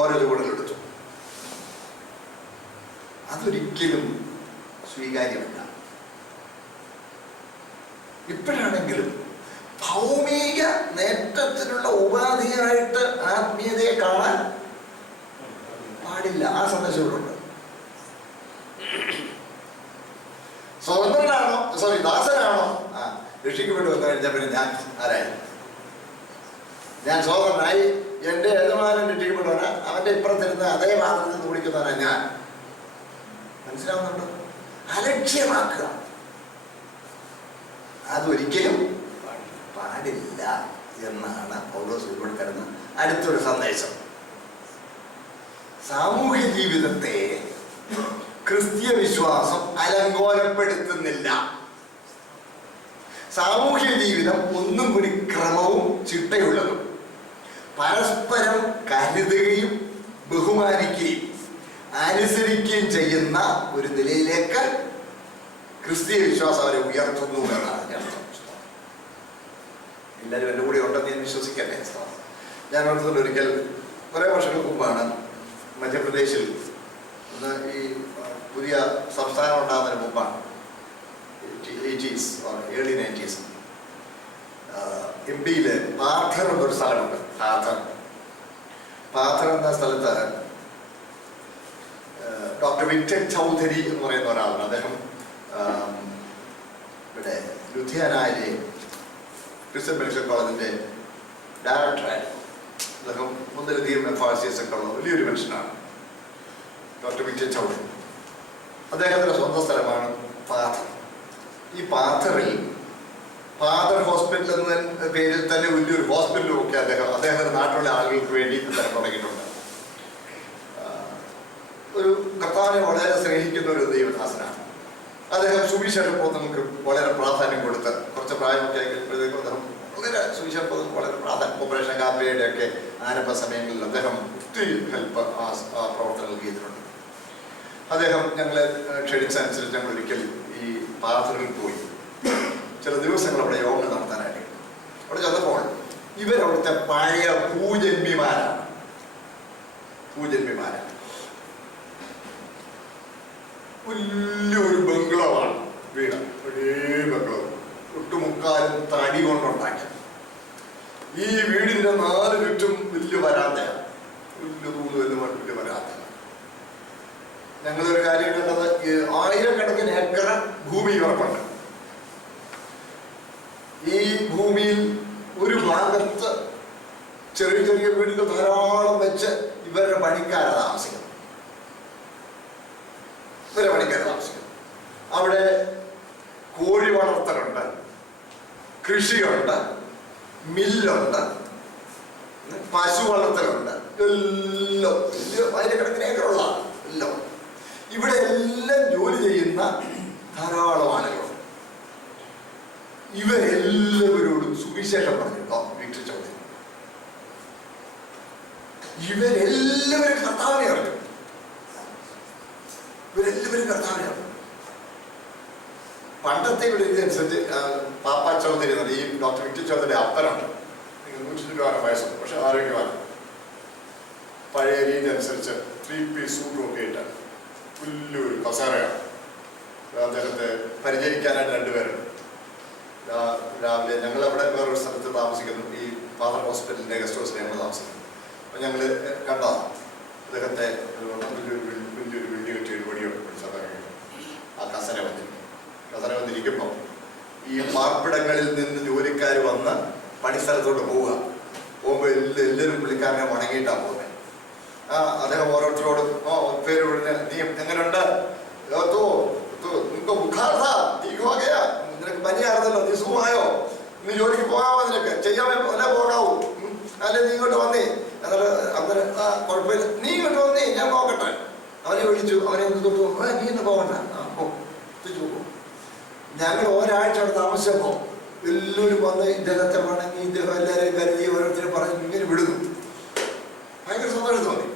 ഓരോ ചുവടുകളെടുത്തു. അതൊരിക്കലും സ്വീകാര്യമല്ല. ഇപ്പോഴാണെങ്കിലും ഭൗമിക നേട്ടത്തിനുള്ള ഉപാധിയായിട്ട് ആത്മീയതയെ കാണാൻ പാടില്ല. ആ സന്ദേശങ്ങളുണ്ട്. സ്വതന്ത്രനാണോ, ദാസനാണോ, രക്ഷിക്കപ്പെട്ടു വന്നു കഴിഞ്ഞാൽ പിന്നെ ഞാൻ ആരായി? ഞാൻ സ്വതന്ത്രനായി, എൻ്റെ യജമാനൻ രക്ഷിക്കപ്പെട്ടവനാ, അവൻ്റെ ഇപ്പുറത്തിരുന്ന് അതേ പാത്രത്തിൽ നിന്ന് കുടിക്കുന്നവനാ ഞാൻ. മനസ്സിലാവുന്നുണ്ടോ? അലക്ഷ്യമാക്കുക അതൊരിക്കലും പാടില്ല എന്നാണ് പൗലോസ് ഇവിടെ തരുന്ന അടുത്തൊരു സന്ദേശം. സാമൂഹ്യ ജീവിതത്തെ ക്രിസ്തീയ വിശ്വാസം അലങ്കോലപ്പെടുത്തുന്നില്ല. സാമൂഹ്യ ജീവിതം ഒന്നും കൂടി ക്രമവും ചിട്ടയുള്ളതും പരസ്പരം കരുതുകയും ബഹുമാനിക്കുകയും അനുസരിക്കുകയും ചെയ്യുന്ന ഒരു നിലയിലേക്ക് ക്രിസ്തീയ വിശ്വാസം അവരെ ഉയർത്തുന്നു എന്നാണ് ഞാൻ അർത്ഥം. എല്ലാവരും എൻ്റെ കൂടെ ഉണ്ടെന്ന് ഞാൻ വിശ്വസിക്കട്ടെ. ഞാൻ ഓർത്തത് ഒരിക്കൽ കുറേ വർഷങ്ങൾക്ക് മുമ്പാണ് മധ്യപ്രദേശിൽ ഈ പുതിയ സംസ്ഥാനം ഉണ്ടാകുന്നതിന് മുമ്പാണ്, 80s ഏർലി 90s, MP-യിൽ പാഥർ എന്നൊരു സ്ഥലമുണ്ട്. പാഥർ എന്ന സ്ഥലത്ത് ഡോക്ടർ വിക്ടർ ചൗധരി എന്ന് പറയുന്ന ഒരാളാണ്. അദ്ദേഹം ഇവിടെ ലുധിയാനയിലെ ക്രിസ്ത്യൻ മെഡിക്കൽ കോളേജിൻ്റെ ഡയറക്ടറായിരുന്നു. അദ്ദേഹം ഒന്നിലധികം FRCS ഒക്കെ ഉള്ള വലിയൊരു മനുഷ്യനാണ് ഡോക്ടർ വിക്ടർ ചൗധരി. അദ്ദേഹത്തിൻ്റെ സ്വന്തം സ്ഥലമാണ് പാഥർ. ഈ പാഥറിൽ പാഥർ ഹോസ്പിറ്റൽ എന്ന പേരിൽ തന്നെ വലിയൊരു ഹോസ്പിറ്റലും ഒക്കെ അദ്ദേഹത്തിന്റെ നാട്ടിലുള്ള ആളുകൾക്ക് വേണ്ടി തന്നെ തുടങ്ങിയിട്ടുണ്ട്. ഒരു കർത്താവിനെ വളരെ സ്നേഹിക്കുന്ന ഒരു ദൈവദാസനാണ് അദ്ദേഹം. സുവിശേഷ ബോധങ്ങൾക്ക് വളരെ പ്രാധാന്യം കൊടുത്ത് കുറച്ച് പ്രായമൊക്കെ ആയപ്പോഴത്തേക്കും അദ്ദേഹം വളരെ സുവിശേഷ ബോധങ്ങൾക്ക് വളരെ പ്രാധാന്യം, ഓപ്പറേഷൻ കാപ്പയുടെ ഒക്കെ ആരംഭ സമയങ്ങളിൽ അദ്ദേഹം ഒത്തിരി ഹെൽപ്പ് ആ പ്രവർത്തനങ്ങൾ ചെയ്തിട്ടുണ്ട്. അദ്ദേഹം ഞങ്ങളെ ക്ഷണിച്ചനുസരിച്ച് ഞങ്ങൾ ഒരിക്കൽ ഈ പാഥറിൽ പോയി ചില ദിവസങ്ങൾ അവിടെ യോഗങ്ങൾ നടത്താനായിട്ട്. അവിടെ ചെന്നപ്പോൾ ഇവരവിടുത്തെ പഴയ പൂജന്മിമാരാണ്. വലിയൊരു ബംഗ്ലാവാണ് വീട്, ഒരേ ബംഗ്ലാവ്, ഒട്ടുമുക്കാലും തടി കൊണ്ടുണ്ടാക്കി. ഈ വീടിന്റെ 4 ചുറ്റും വലിയ വരാന്തയാണ്, വലിയ വരാന്ത. ഞങ്ങളൊരു കാര്യം കണ്ടത്, ആയിരക്കണക്കിന് ഏക്കർ ഭൂമി ഇവർക്കുണ്ട്. ഈ ഭൂമിയിൽ ഒരു ഭാഗത്ത് ചെറിയ ചെറിയ വീടുകൾ ധാരാളം വെച്ച് ഇവരുടെ പണിക്കാരെ താമസിക്കുന്നു. അവിടെ കോഴി വളർത്തലുണ്ട്, കൃഷിയുണ്ട്, മില്ലുണ്ട്, പശു വളർത്തലുണ്ട്, എല്ലാം ആയിരക്കണക്കിന് ഏക്കറുള്ള എല്ലാം. ഇവിടെ എല്ലാം ജോലി ചെയ്യുന്ന ധാരാളം ആളുകളുണ്ട്. ഇവരെല്ലാവരോടും സുവിശേഷം പറഞ്ഞിട്ടോ വിക്ടർ ചൗധരി. ഇവരെല്ലാവരും കർത്താവിനെ അറിഞ്ഞു. ഇവരെല്ലാവരും കർത്താവിനെ അറിഞ്ഞു. പണ്ടത്തെ ഇവിടെ ഇതനുസരിച്ച് പാപ്പ ചൗധരി എന്നത് ഈ ഡോക്ടർ വിക്ടർ ചൗധരി അപ്പനുണ്ട്. 120 വയസ്സുണ്ട്, പക്ഷെ ആരോഗ്യമാണ്. പഴയ രീതി അനുസരിച്ച് 3 പീസ് സൂട്ടും ഒക്കെ ഇട്ട് വലിയൊരു കസേരയാണ്. അദ്ദേഹത്തെ പരിചരിക്കാനായിട്ട് 2 പേരുണ്ട്. രാവിലെ ഞങ്ങളവിടെ വേറൊരു സ്ഥലത്ത് താമസിക്കുന്നു, ഈ ഫാദർ ഹോസ്പിറ്റലിൻ്റെ ഗസ്റ്റ് ഹൗസിൽ ഞങ്ങൾ താമസിക്കുന്നു. അപ്പം ഞങ്ങൾ കണ്ടതാണ് അദ്ദേഹത്തെ വലിയൊരു ബിൽഡിംഗ് വെച്ച് എഴുപടിയോട് പിടിച്ചറിയാം. ആ കസര വന്നിരിക്കുമ്പോൾ ഈ പാർപ്പിടങ്ങളിൽ നിന്ന് ജോലിക്കാർ വന്ന് പണിസ്ഥലത്തോട്ട് പോകുമ്പോൾ എല്ലാവരും പുള്ളിക്കാരനെ വണങ്ങിയിട്ടാണ് പോകുന്നത്. അദ്ദേഹം ഓരോരുത്തരോടും പേര് വിടുന്ന, നീ എങ്ങനെയുണ്ട്, നിനക്ക് പനിയായിരുന്നല്ലോ, നീ സുഖമായോ, നീ ജോലിക്ക് പോകാമോ, നിനക്ക് ചെയ്യാമോ, അല്ല പോകാവൂ, അല്ലെ നീ ഇങ്ങോട്ട് വന്നേ, അന്നേരം കുഴപ്പമില്ല, നീ ഇങ്ങോട്ട് വന്നേ, ഞാൻ നോക്കട്ടെ. അവനെ വിളിച്ചു, അവനെ തൊട്ടു, നീ ഇന്ന് പോകണ്ട, തിരിച്ചു പോകും. ഞങ്ങൾ ഒരാഴ്ച അവിടെ താമസിച്ചപ്പോൾ എല്ലാവരും വന്ന് ഇദ്ദേഹത്തെ വണങ്ങി, ഇദ്ദേഹം എല്ലാവരെയും കരുതി ഓരോരുത്തരും പറഞ്ഞ് ഇങ്ങനെ വിടുന്നു. ഭയങ്കര സന്തോഷം തോന്നി.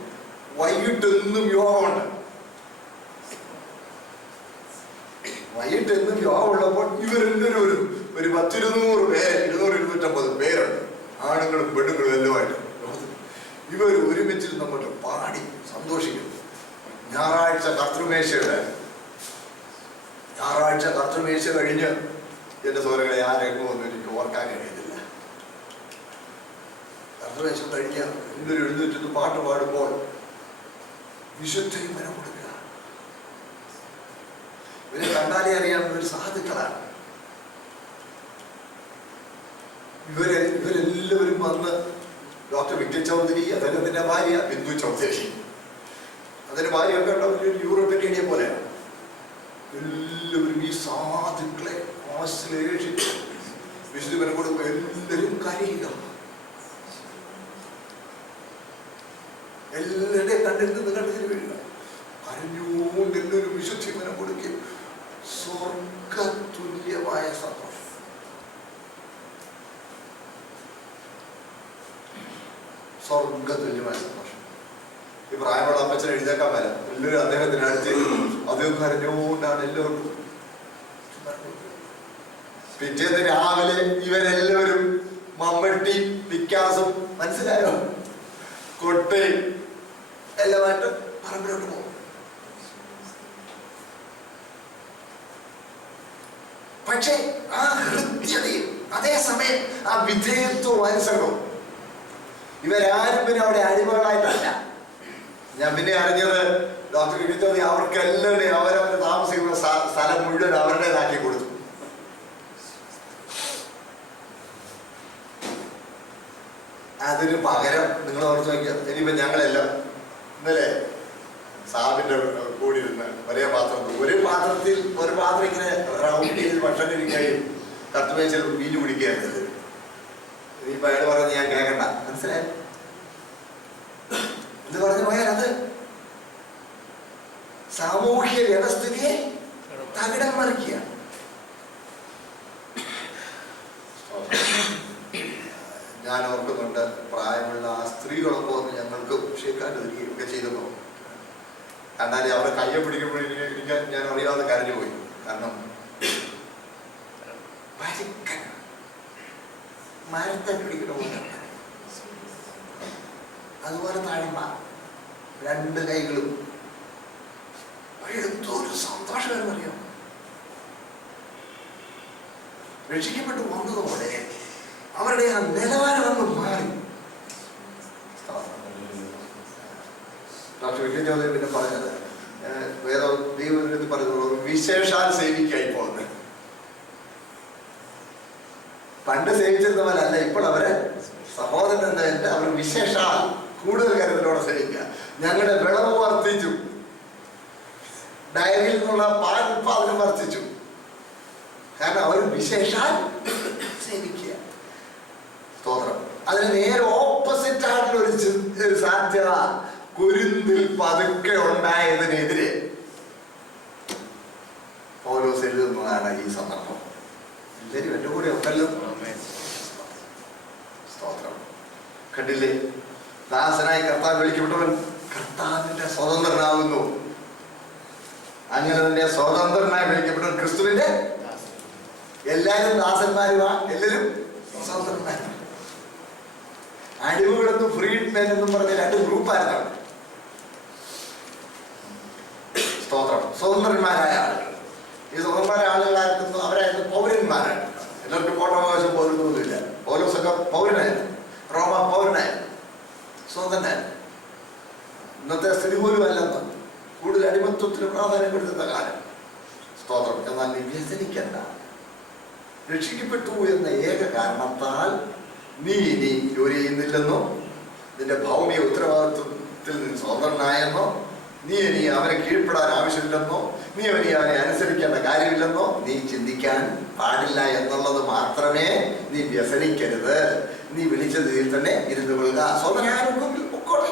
വൈകിട്ടെന്നും യോഗമുണ്ട്. വൈകിട്ടെന്നും യോഗമുള്ളപ്പോൾ ഇവരെല്ലാവരും ഒരു 10-200 പേര്, 200-250 പേരുണ്ട്, ആണുങ്ങളും പെണ്ണുങ്ങളും എല്ലാമായിട്ട്. ഇവർ ഒരുമിച്ച് നമ്മൾക്ക് പാടി സന്തോഷിക്കുന്നു. ഞായറാഴ്ച കർത്തൃമേശ കഴിഞ്ഞ് എൻ്റെ സോദരങ്ങളെ ആ രംഗമൊന്നും എനിക്ക് ഓർക്കാൻ കഴിയുന്നില്ല. കർത്തൃമേശം കഴിഞ്ഞ് എല്ലാവരും എഴുന്നേറ്റ് പാട്ട് പാടുമ്പോൾ വിശുദ്ധയും മനം കൊടുക്കുക. ഇവരെ കണ്ടാലേ അറിയാവുന്ന ഒരു സാധുക്കളാണ്. ഇവരെല്ലാവരും വന്ന് ഡോക്ടർ വിക്ടർ ചൗധരി, അദ്ദേഹത്തിന്റെ ഭാര്യ ബിന്ദു ചൗധരി, അതിന്റെ ഭാര്യയൊക്കെ ഒരു യൂറോപ്യൻ ഏരിയ പോലെയാണ്. എല്ലാവരും ഈ സാധുക്കളെ ആശ്ലേഷിച്ച് വിശുദ്ധമനം കൊടുക്കുമ്പോൾ എല്ലാവരും കരയുക. എല്ലാവരുടെയും കണ്ണിൽ നിന്ന് കണ്ണീര് വീഴുക. കരഞ്ഞുകൊണ്ട് എല്ലാവരും വിശുദ്ധമനം കൊടുക്കുകയും സ്വർഗതുല്യമായ സന്തോഷം. സ്വർഗതുല്യമായ സന്തോഷം. ഈ പ്രായമുള്ള അപ്പച്ചനെ എഴുതേക്കാൻ വരാം. എല്ലാവരും അദ്ദേഹത്തിന് അടുത്ത് അദ്ദേഹം കരഞ്ഞുകൊണ്ടാണ് എല്ലാവർക്കും. പിറ്റേന്ന് രാവിലെ ഇവരെല്ലാവരും മമ്മട്ടി, പിക്കാസും, മനസ്സിലായോ, കൊട്ടയും എല്ലാമായിട്ട് പറമ്പിലോട്ട് പോകും. പക്ഷെ ആ ഹൃദ്യതയും അതേസമയം ആ വിധേയത്വവും അനുസരണവും ഇവരാരും പിന്നെ അവിടെ അടിമകളായിട്ടല്ല. ഞാൻ പിന്നെ അറിഞ്ഞത് ഡോക്ടർ വിനിതോദി അവർക്കെല്ലാം അവരവർ താമസിക്കുന്ന സ്ഥലം മുഴുവൻ അവരുടേതാക്കി കൊടുത്തു. അതിന് പകരം നിങ്ങൾ ഓർത്ത് നോക്കിയാൽ ഇനിയിപ്പോൾ ഞങ്ങളെല്ലാം ഇന്നലെ സാബിന്റെ കൂടി ഇരുന്ന് ഒരേ പാത്രത്തിൽ ഒരു പാത്രം ഇങ്ങനെ റൗണ്ട് ചെയ്ത് ഭക്ഷണം ഇരിക്കുകയും കത്തുമേച്ചിൽ വീഞ്ഞു കുടിക്കുകയായിരുന്നത്. ഇനിയിപ്പോൾ അയാൾ പറഞ്ഞ് ഞാൻ കേൾക്കണ്ട, മനസ്സിലായി എന്ന് പറഞ്ഞു പോയാൽ അത് സാമൂഹ്യ വ്യവസ്ഥയെ തകിടം മറിക്കുക. ഞാൻ ഓർക്കുന്നുണ്ട്, പ്രായമുള്ള ആ സ്ത്രീകളൊക്കെ ഒന്ന് ഞങ്ങൾക്ക് ക്ഷേക്കാൻ ഒരുക്കുകയൊക്കെ ചെയ്തപ്പോൾ കണ്ടാലേ അവരെ കയ്യെ പിടിക്കുമ്പോഴേക്ക് ഞാൻ അറിയാതെ കരഞ്ഞു പോയി. കാരണം മരത്തെ പിടിക്കുന്ന പോലെ അതുപോലെ താഴ്മ, 2 കൈകളും എന്തോരു സന്തോഷകരമറിയാം. രക്ഷിക്കപ്പെട്ടു വന്നതോടെ അവരുടെ ആ നിലവാരം ഒന്ന് മാറി. ഡോക്ടർ വിക്ടർ ചൗധരി പിന്നെ പറഞ്ഞത് വേറെ ദൈവം പറയുന്നത് വിശേഷാൽ സേവിക്കായി പോകുന്നത്. പണ്ട് സേവിച്ചിരുന്ന പോലെ അല്ല, ഇപ്പോൾ അവരെ സഹോദരൻ എന്നതിന്റെ അവർ വിശേഷാൽ കൂടുതൽ കരുതലോടെ സേവിക്കുക. ഞങ്ങളുടെ വിളവ് വർദ്ധിച്ചു, ഡയറിയിൽ നിന്നുള്ള പാൽ ഉത്പാദനം വർദ്ധിച്ചു. കാരണം അവർ വിശേഷാൽ സേവിക്കുക. സ്തോത്രം. അതിന് നേരെ ഓപ്പോസിറ്റ് ആയിട്ടുള്ള ഒരു സാധ്യത കുരിന്തിൽ പതുക്കെ ഉണ്ടായതിനെതിരെ പൗലോസ് എഴുതുന്നതാണ് ഈ സന്ദർഭം. എല്ലാവരും എന്റെ കൂടെ ഉണ്ടല്ലോ. സ്തോത്രം. കണ്ടില്ലേ, ദാസനായി കർത്താവ് വിളിക്കപ്പെട്ടവൻ കർത്താവിന്റെ സ്വതന്ത്രനാകുന്നു. അങ്ങനെ തന്നെ സ്വതന്ത്രനായി വിളിക്കപ്പെട്ടവൻ ക്രിസ്തുവിന്റെ. എല്ലാവരും ദാസന്മാരുമാ, എല്ലാവരും സ്വതന്ത്രന്മാരും. അടിമകളെന്നും ഫ്രീഡ്മെൻ എന്നും പറഞ്ഞ രണ്ട് ഗ്രൂപ്പായിരുന്നു. സ്തോത്രം. സ്വതന്ത്രന്മാരായ ആളുകൾ. ഈ സ്വതന്ത്രമായ ആളുകളായിരുന്നു അവരായിരുന്നു പൗരന്മാരായിരുന്നു. എല്ലാവർക്കും വോട്ടവകാശം പോലൊന്നുമില്ല. പൗലോസൊക്കെ പൗരനായിരുന്നു, റോമ പൗരനായിരുന്നു, സ്വതന്ത്രനായിരുന്നു. ഇന്നത്തെ സ്ഥിതി പോലും അല്ലെന്ന്, കൂടുതൽ അടിമത്വത്തിന് പ്രാധാന്യം കൊടുക്കുന്ന കാലം. സ്തോത്രം. എന്നാൽ നീ വ്യസനിക്കണ്ട. രക്ഷിക്കപ്പെട്ടു എന്ന ഏക കാരണത്താൽ നീ ഇനി ജോലി ചെയ്യുന്നില്ലെന്നോ, നിന്റെ ഭൗമിക ഉത്തരവാദിത്വത്തിൽ നിന്ന് സ്വതന്ത്രനായെന്നോ, നീ ഇനി അവനെ കീഴ്പ്പെടാൻ ആവശ്യമില്ലെന്നോ, നീ ഇനി അവനെ അനുസരിക്കേണ്ട കാര്യമില്ലെന്നോ നീ ചിന്തിക്കാൻ പാടില്ല എന്നുള്ളത് മാത്രമേ. നീ വ്യസനിക്കരുത്. നീ വിളിച്ചതിൽ തന്നെ ഇരുന്നു കൊള്ളുക. സ്വതന്ത്രനാണെങ്കിൽ പൊക്കോട്ടെ.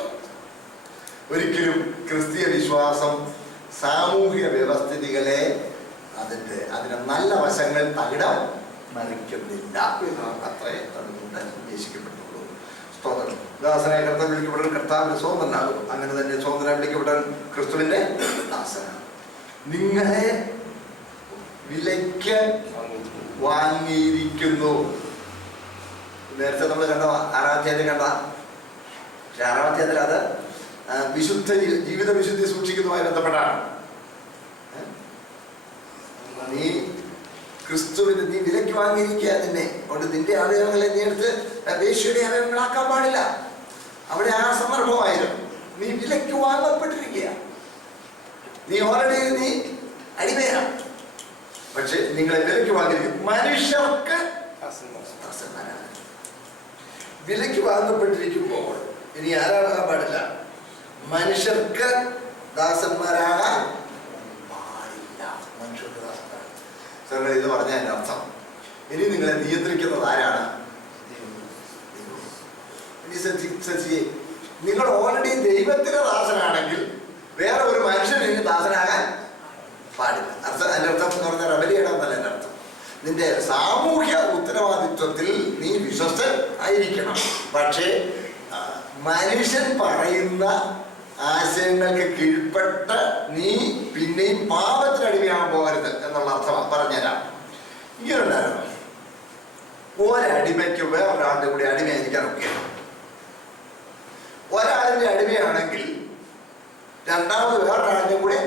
ഒരിക്കലും ക്രിസ്തീയ വിശ്വാസം സാമൂഹിക വ്യവസ്ഥിതികളെ അതിന് നല്ല വശങ്ങൾ തകിടം മറിക്കുന്നില്ല. അത്രേ അതുകൊണ്ട് ഉദ്ദേശിക്കപ്പെട്ടുള്ളൂ. സ്തോത്രം. ദാസനായ കർത്താവ് വിളിക്കപ്പെട്ടവൻ കർത്താവിന്റെ സ്വതന്ത്രനാകും. അങ്ങനെ തന്നെ സ്വതന്ത്രനായി വിളിക്കപ്പെട്ടവൻ ക്രിസ്തുവിന്റെ ദാസനാണ്. നിങ്ങളെ വിലയ്ക്ക് വാങ്ങിയിരിക്കുന്നു. നേരത്തെ നമ്മൾ കണ്ട 6-ാം അധ്യായത്തിൽ കണ്ട, പക്ഷെ 6-ാം അധ്യായത്തിൽ അത് വിശുദ്ധ ജീവിത വിശുദ്ധി സൂക്ഷിക്കുന്നതുമായി ബന്ധപ്പെട്ടാണ്. നീ ക്രിസ്തുവിന് നീ വിലയ്ക്ക് വാങ്ങിയിരിക്കുക. നിന്നെ കൊണ്ട് നിന്റെ അവയവങ്ങളെ നീ എടുത്ത് വേശ്യയുടെ അവയവങ്ങളാക്കാൻ പാടില്ല. അവിടെ ആ സന്ദർഭമായിരുന്നു. നീ വിലയ്ക്ക് വാങ്ങപ്പെട്ടിരിക്കുക. നീ ഓൾറെഡി നീ അടിമയാണ്. പക്ഷെ നിങ്ങളെ വിലയ്ക്ക് വാങ്ങിയിരിക്കും. മനുഷ്യർക്ക് ദാസന്മാരാണ്. വിലയ്ക്ക് വാങ്ങപ്പെട്ടിരിക്കുമ്പോൾ ഇനി ആരാകാൻ പാടില്ല? മനുഷ്യർക്ക് ദാസന്മാരാകാൻ പാടില്ല. മനുഷ്യർക്ക് ദാസന്മാരാണ്. ഇത് പറഞ്ഞ അതിന്റെ അർത്ഥം, ഇനി നിങ്ങളെ നിയന്ത്രിക്കുന്നത് ആരാണ്? നിങ്ങൾ ഓൾറെഡി ദൈവത്തിന്റെ ദാസനാണെങ്കിൽ വേറെ ഒരു മനുഷ്യൻ ഇനി ദാസനാകാൻ പാടില്ല. അതിന്റെ അർത്ഥം എന്ന് പറഞ്ഞാൽ റബലിയിടാന്നല്ല എൻ്റെ അർത്ഥം. നിന്റെ സാമൂഹ്യ ഉത്തരവാദിത്വത്തിൽ നീ വിശ്വസ്തൻ ആയിരിക്കണം. പക്ഷേ മനുഷ്യൻ പറയുന്ന ആശയങ്ങൾക്ക് കീഴ്പ്പെട്ട് നീ പിന്നെയും പാപത്തിന് അടിമയാകാൻ പോകരുത് എന്നുള്ള അർത്ഥം പറഞ്ഞുതരാം. ഇങ്ങനെ ഉണ്ടായിരുന്നു. ഒരടിമയ്ക്ക് വേറൊരാളുടെ കൂടെ അടിമയായിരിക്കാനൊക്കെ. ഒരാളിന്റെ അടിമയാണെങ്കിൽ രണ്ടാമത് വേറൊരാളുടെ കൂടെ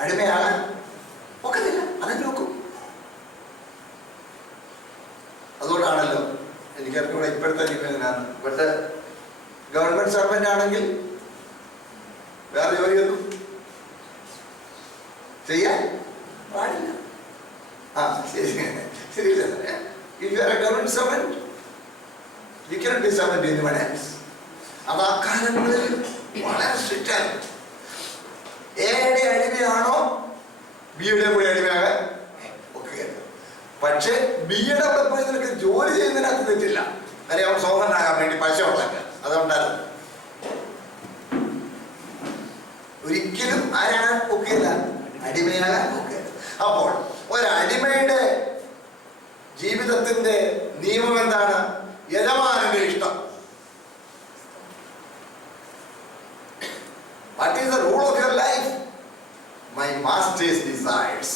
അടിമയാകാൻ ഒക്കത്തില്ല. അതൊക്കെ നോക്കും. അതുകൊണ്ടാണല്ലോ എനിക്കറിഞ്ഞൂടെ ഇപ്പോഴത്തെ അടിമയാണ്. പക്ഷെ ഗവൺമെന്റ് സർവന്റ് ആണെങ്കിൽ വേറെ ജോലിയൊന്നും ചെയ്യാൻ പാടില്ല. ശരിയല്ലേ? If you are a government servant, you cannot be servant to anyone else. അത് ആ കാലങ്ങളിൽ വളരെ സ്ട്രിക്റ്റ് ആണ്. എയുടെ അടിമയാണോ ബിയുടെ കൂടെ അടിമയാകാൻ ഒക്കെ. പക്ഷെ ബിയുടെ അവിടെ പോയി നിനക്ക് ജോലി ചെയ്യുന്നതിനകത്ത് തെറ്റില്ല. കാര്യം അവൻ സ്വതന്ത്രനാകാൻ വേണ്ടി പൈസ ഉണ്ടാക്കുക. അതുകൊണ്ടായിരുന്നു. ഒരിക്കലും ആരാകാൻ ഒക്കെയില്ല, അടിമയാകാൻ ഒക്കെ. അപ്പോൾ ഒരടിമയുടെ ജീവിതത്തിന്റെ നിയമം എന്താണ്? യജമാനന്റെ ഇഷ്ടം. What is the rule of your life? My master's desires.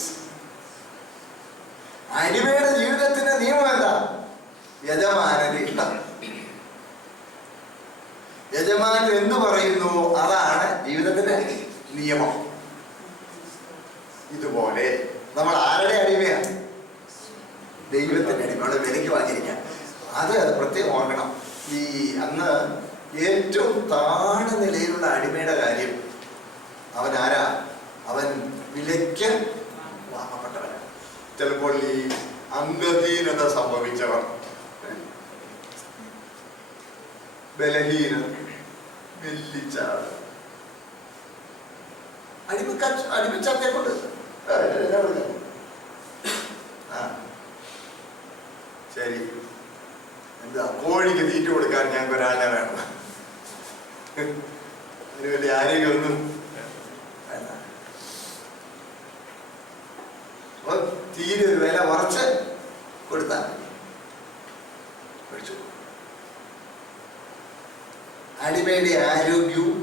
അടിമയുടെ ജീവിതത്തിന്റെ നിയമം എന്താ? യജമാനന്റെ ഇഷ്ടം. യജമാനൻ എന്ത് പറയുന്നു അതാണ് ജീവിതത്തിന്റെ നിയമം. ഇതുപോലെ നമ്മൾ ആരുടെ അടിമയാണ്? ദൈവത്തിന്റെ അടിമയുടെ വിലയ്ക്ക് വാങ്ങിയിരിക്കാം. അത് പ്രത്യേകം ഓർക്കണം. ഈ അന്ന് ഏറ്റവും താഴ്ന്ന നിലയിലുള്ള അടിമയുടെ കാര്യം അവൻ ആരാ? വിലയ്ക്ക് വാങ്ങപ്പെട്ടവരാണ്. ചിലപ്പോൾ ഈ അംഗഹീനത സംഭവിച്ചവർ, ബലഹീനർ, വെല്ലിച്ച അടിമച്ചത്തെ കൊണ്ട് ശരി, എന്താ കോഴിക്ക് തീറ്റ കൊടുക്കാൻ ഞങ്ങൾക്ക് ഒരാളെ വേണം, അതിന് വലിയ ആരോഗ്യമൊന്നും വേണ്ട. അപ്പൊ തീരെ ഒരു വില കുറച്ച് കൊടുത്താൽ മേടിച്ചു. അടിമയുടെ ആരോഗ്യവും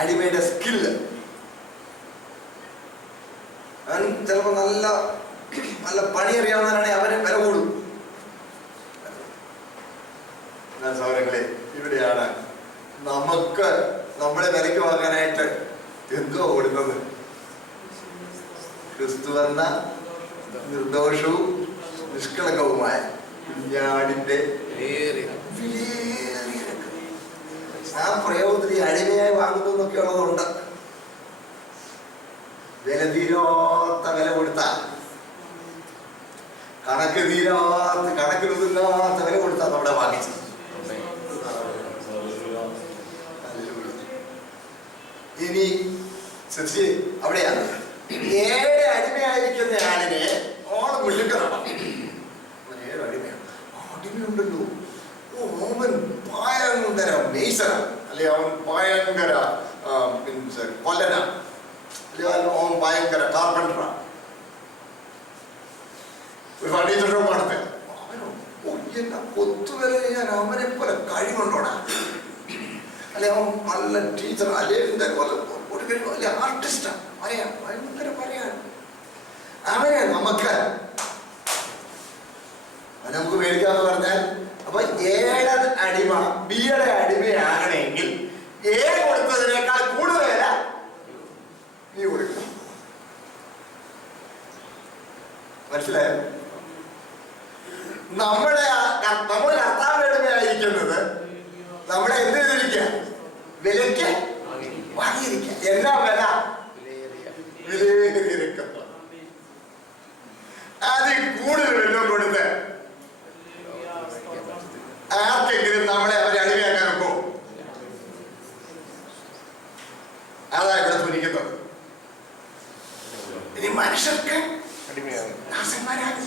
അടിമയുടെ സ്കില്ല്, അവൻ ചിലപ്പോൾ നല്ല നല്ല പണി അറിയാവുന്നവരാണെങ്കിൽ അവന് വില കൂടും. സൗരങ്ങളെ, ഇവിടെയാണ് നമുക്ക് നമ്മളെ വിലയ്ക്ക് വാങ്ങാനായിട്ട് എന്തോ കൊടുക്കുന്നത്. ക്രിസ്തു എന്ന നിർദോഷവും നിഷ്കളങ്കവുമായ കുഞ്ഞാടിന്റെ ആ പ്രയോഗത്തിൽ അടിമയായി വാങ്ങുന്നു എന്നൊക്കെ ഉള്ളതുണ്ട്. വില തീരാത്ത വില കൊടുത്ത, കണക്കിനൊതുങ്ങാത്ത വില കൊടുത്താ നമ്മുടെ വാങ്ങിച്ചത്. ഇനി ശ്രദ്ധിച്ച്, അവിടെയാണ് 7 അടിമയായിരിക്കുന്ന ആളിനെ ഓള് മുഴുക്കണം. 7 അടിമയാണ്. അടിമയുണ്ടല്ലോ, അവൻ ഭയങ്കര മേസനാണ്, അല്ലെ അവൻ ഭയങ്കര കൊല്ലനാണ്, അല്ലെ അവൻ ഭയങ്കര കാർപ്പൻ്ററാണ്, ഒരു ഫർണിച്ചർ ഷോപ്പ് നടത്തുക. അവനോ എന്നെ കൊത്തുവില ചെയ്യാൻ അവനെ പോലെ കഴിവുണ്ടോടാ, അല്ലെ അവൻ നല്ല ടീച്ചർ, അല്ലെ ഒരു കഴിവ്, അല്ലെ ആർട്ടിസ്റ്റാണ്, പറയാം ഭയങ്കര പറയാണ്. അവനെ നമുക്ക് മേടിക്കാന്ന് പറഞ്ഞാൽ, അപ്പൊ Aയുടെ അടിമ Bയുടെ അടിമയാകണമെങ്കിൽ A കൊടുത്തതിനേക്കാൾ കൂടുതൽ വില B കൊടുക്കണം. മനസ്സിലായോ? നമ്മൾ കർത്താവിന്റെ അടിമയായിരിക്കുന്നത് നമ്മളെ എന്ത് ചെയ്തിരിക്കുക? വിലയ്ക്ക് വാങ്ങിയിരിക്കുക. എന്നാ വില? വിലയിരിക്കുന്നു. അതിൽ കൂടുതൽ വല്ലതും കൊടുത്ത് ആർക്കെങ്കിലും നമ്മളെ അവരെ അടിമയാക്കാൻ വെക്കോ? അതാ ഇവിടെ തുനിക്കുന്നത്. ഇനി മനുഷ്യർക്ക് ദാസന്മാരാണ്.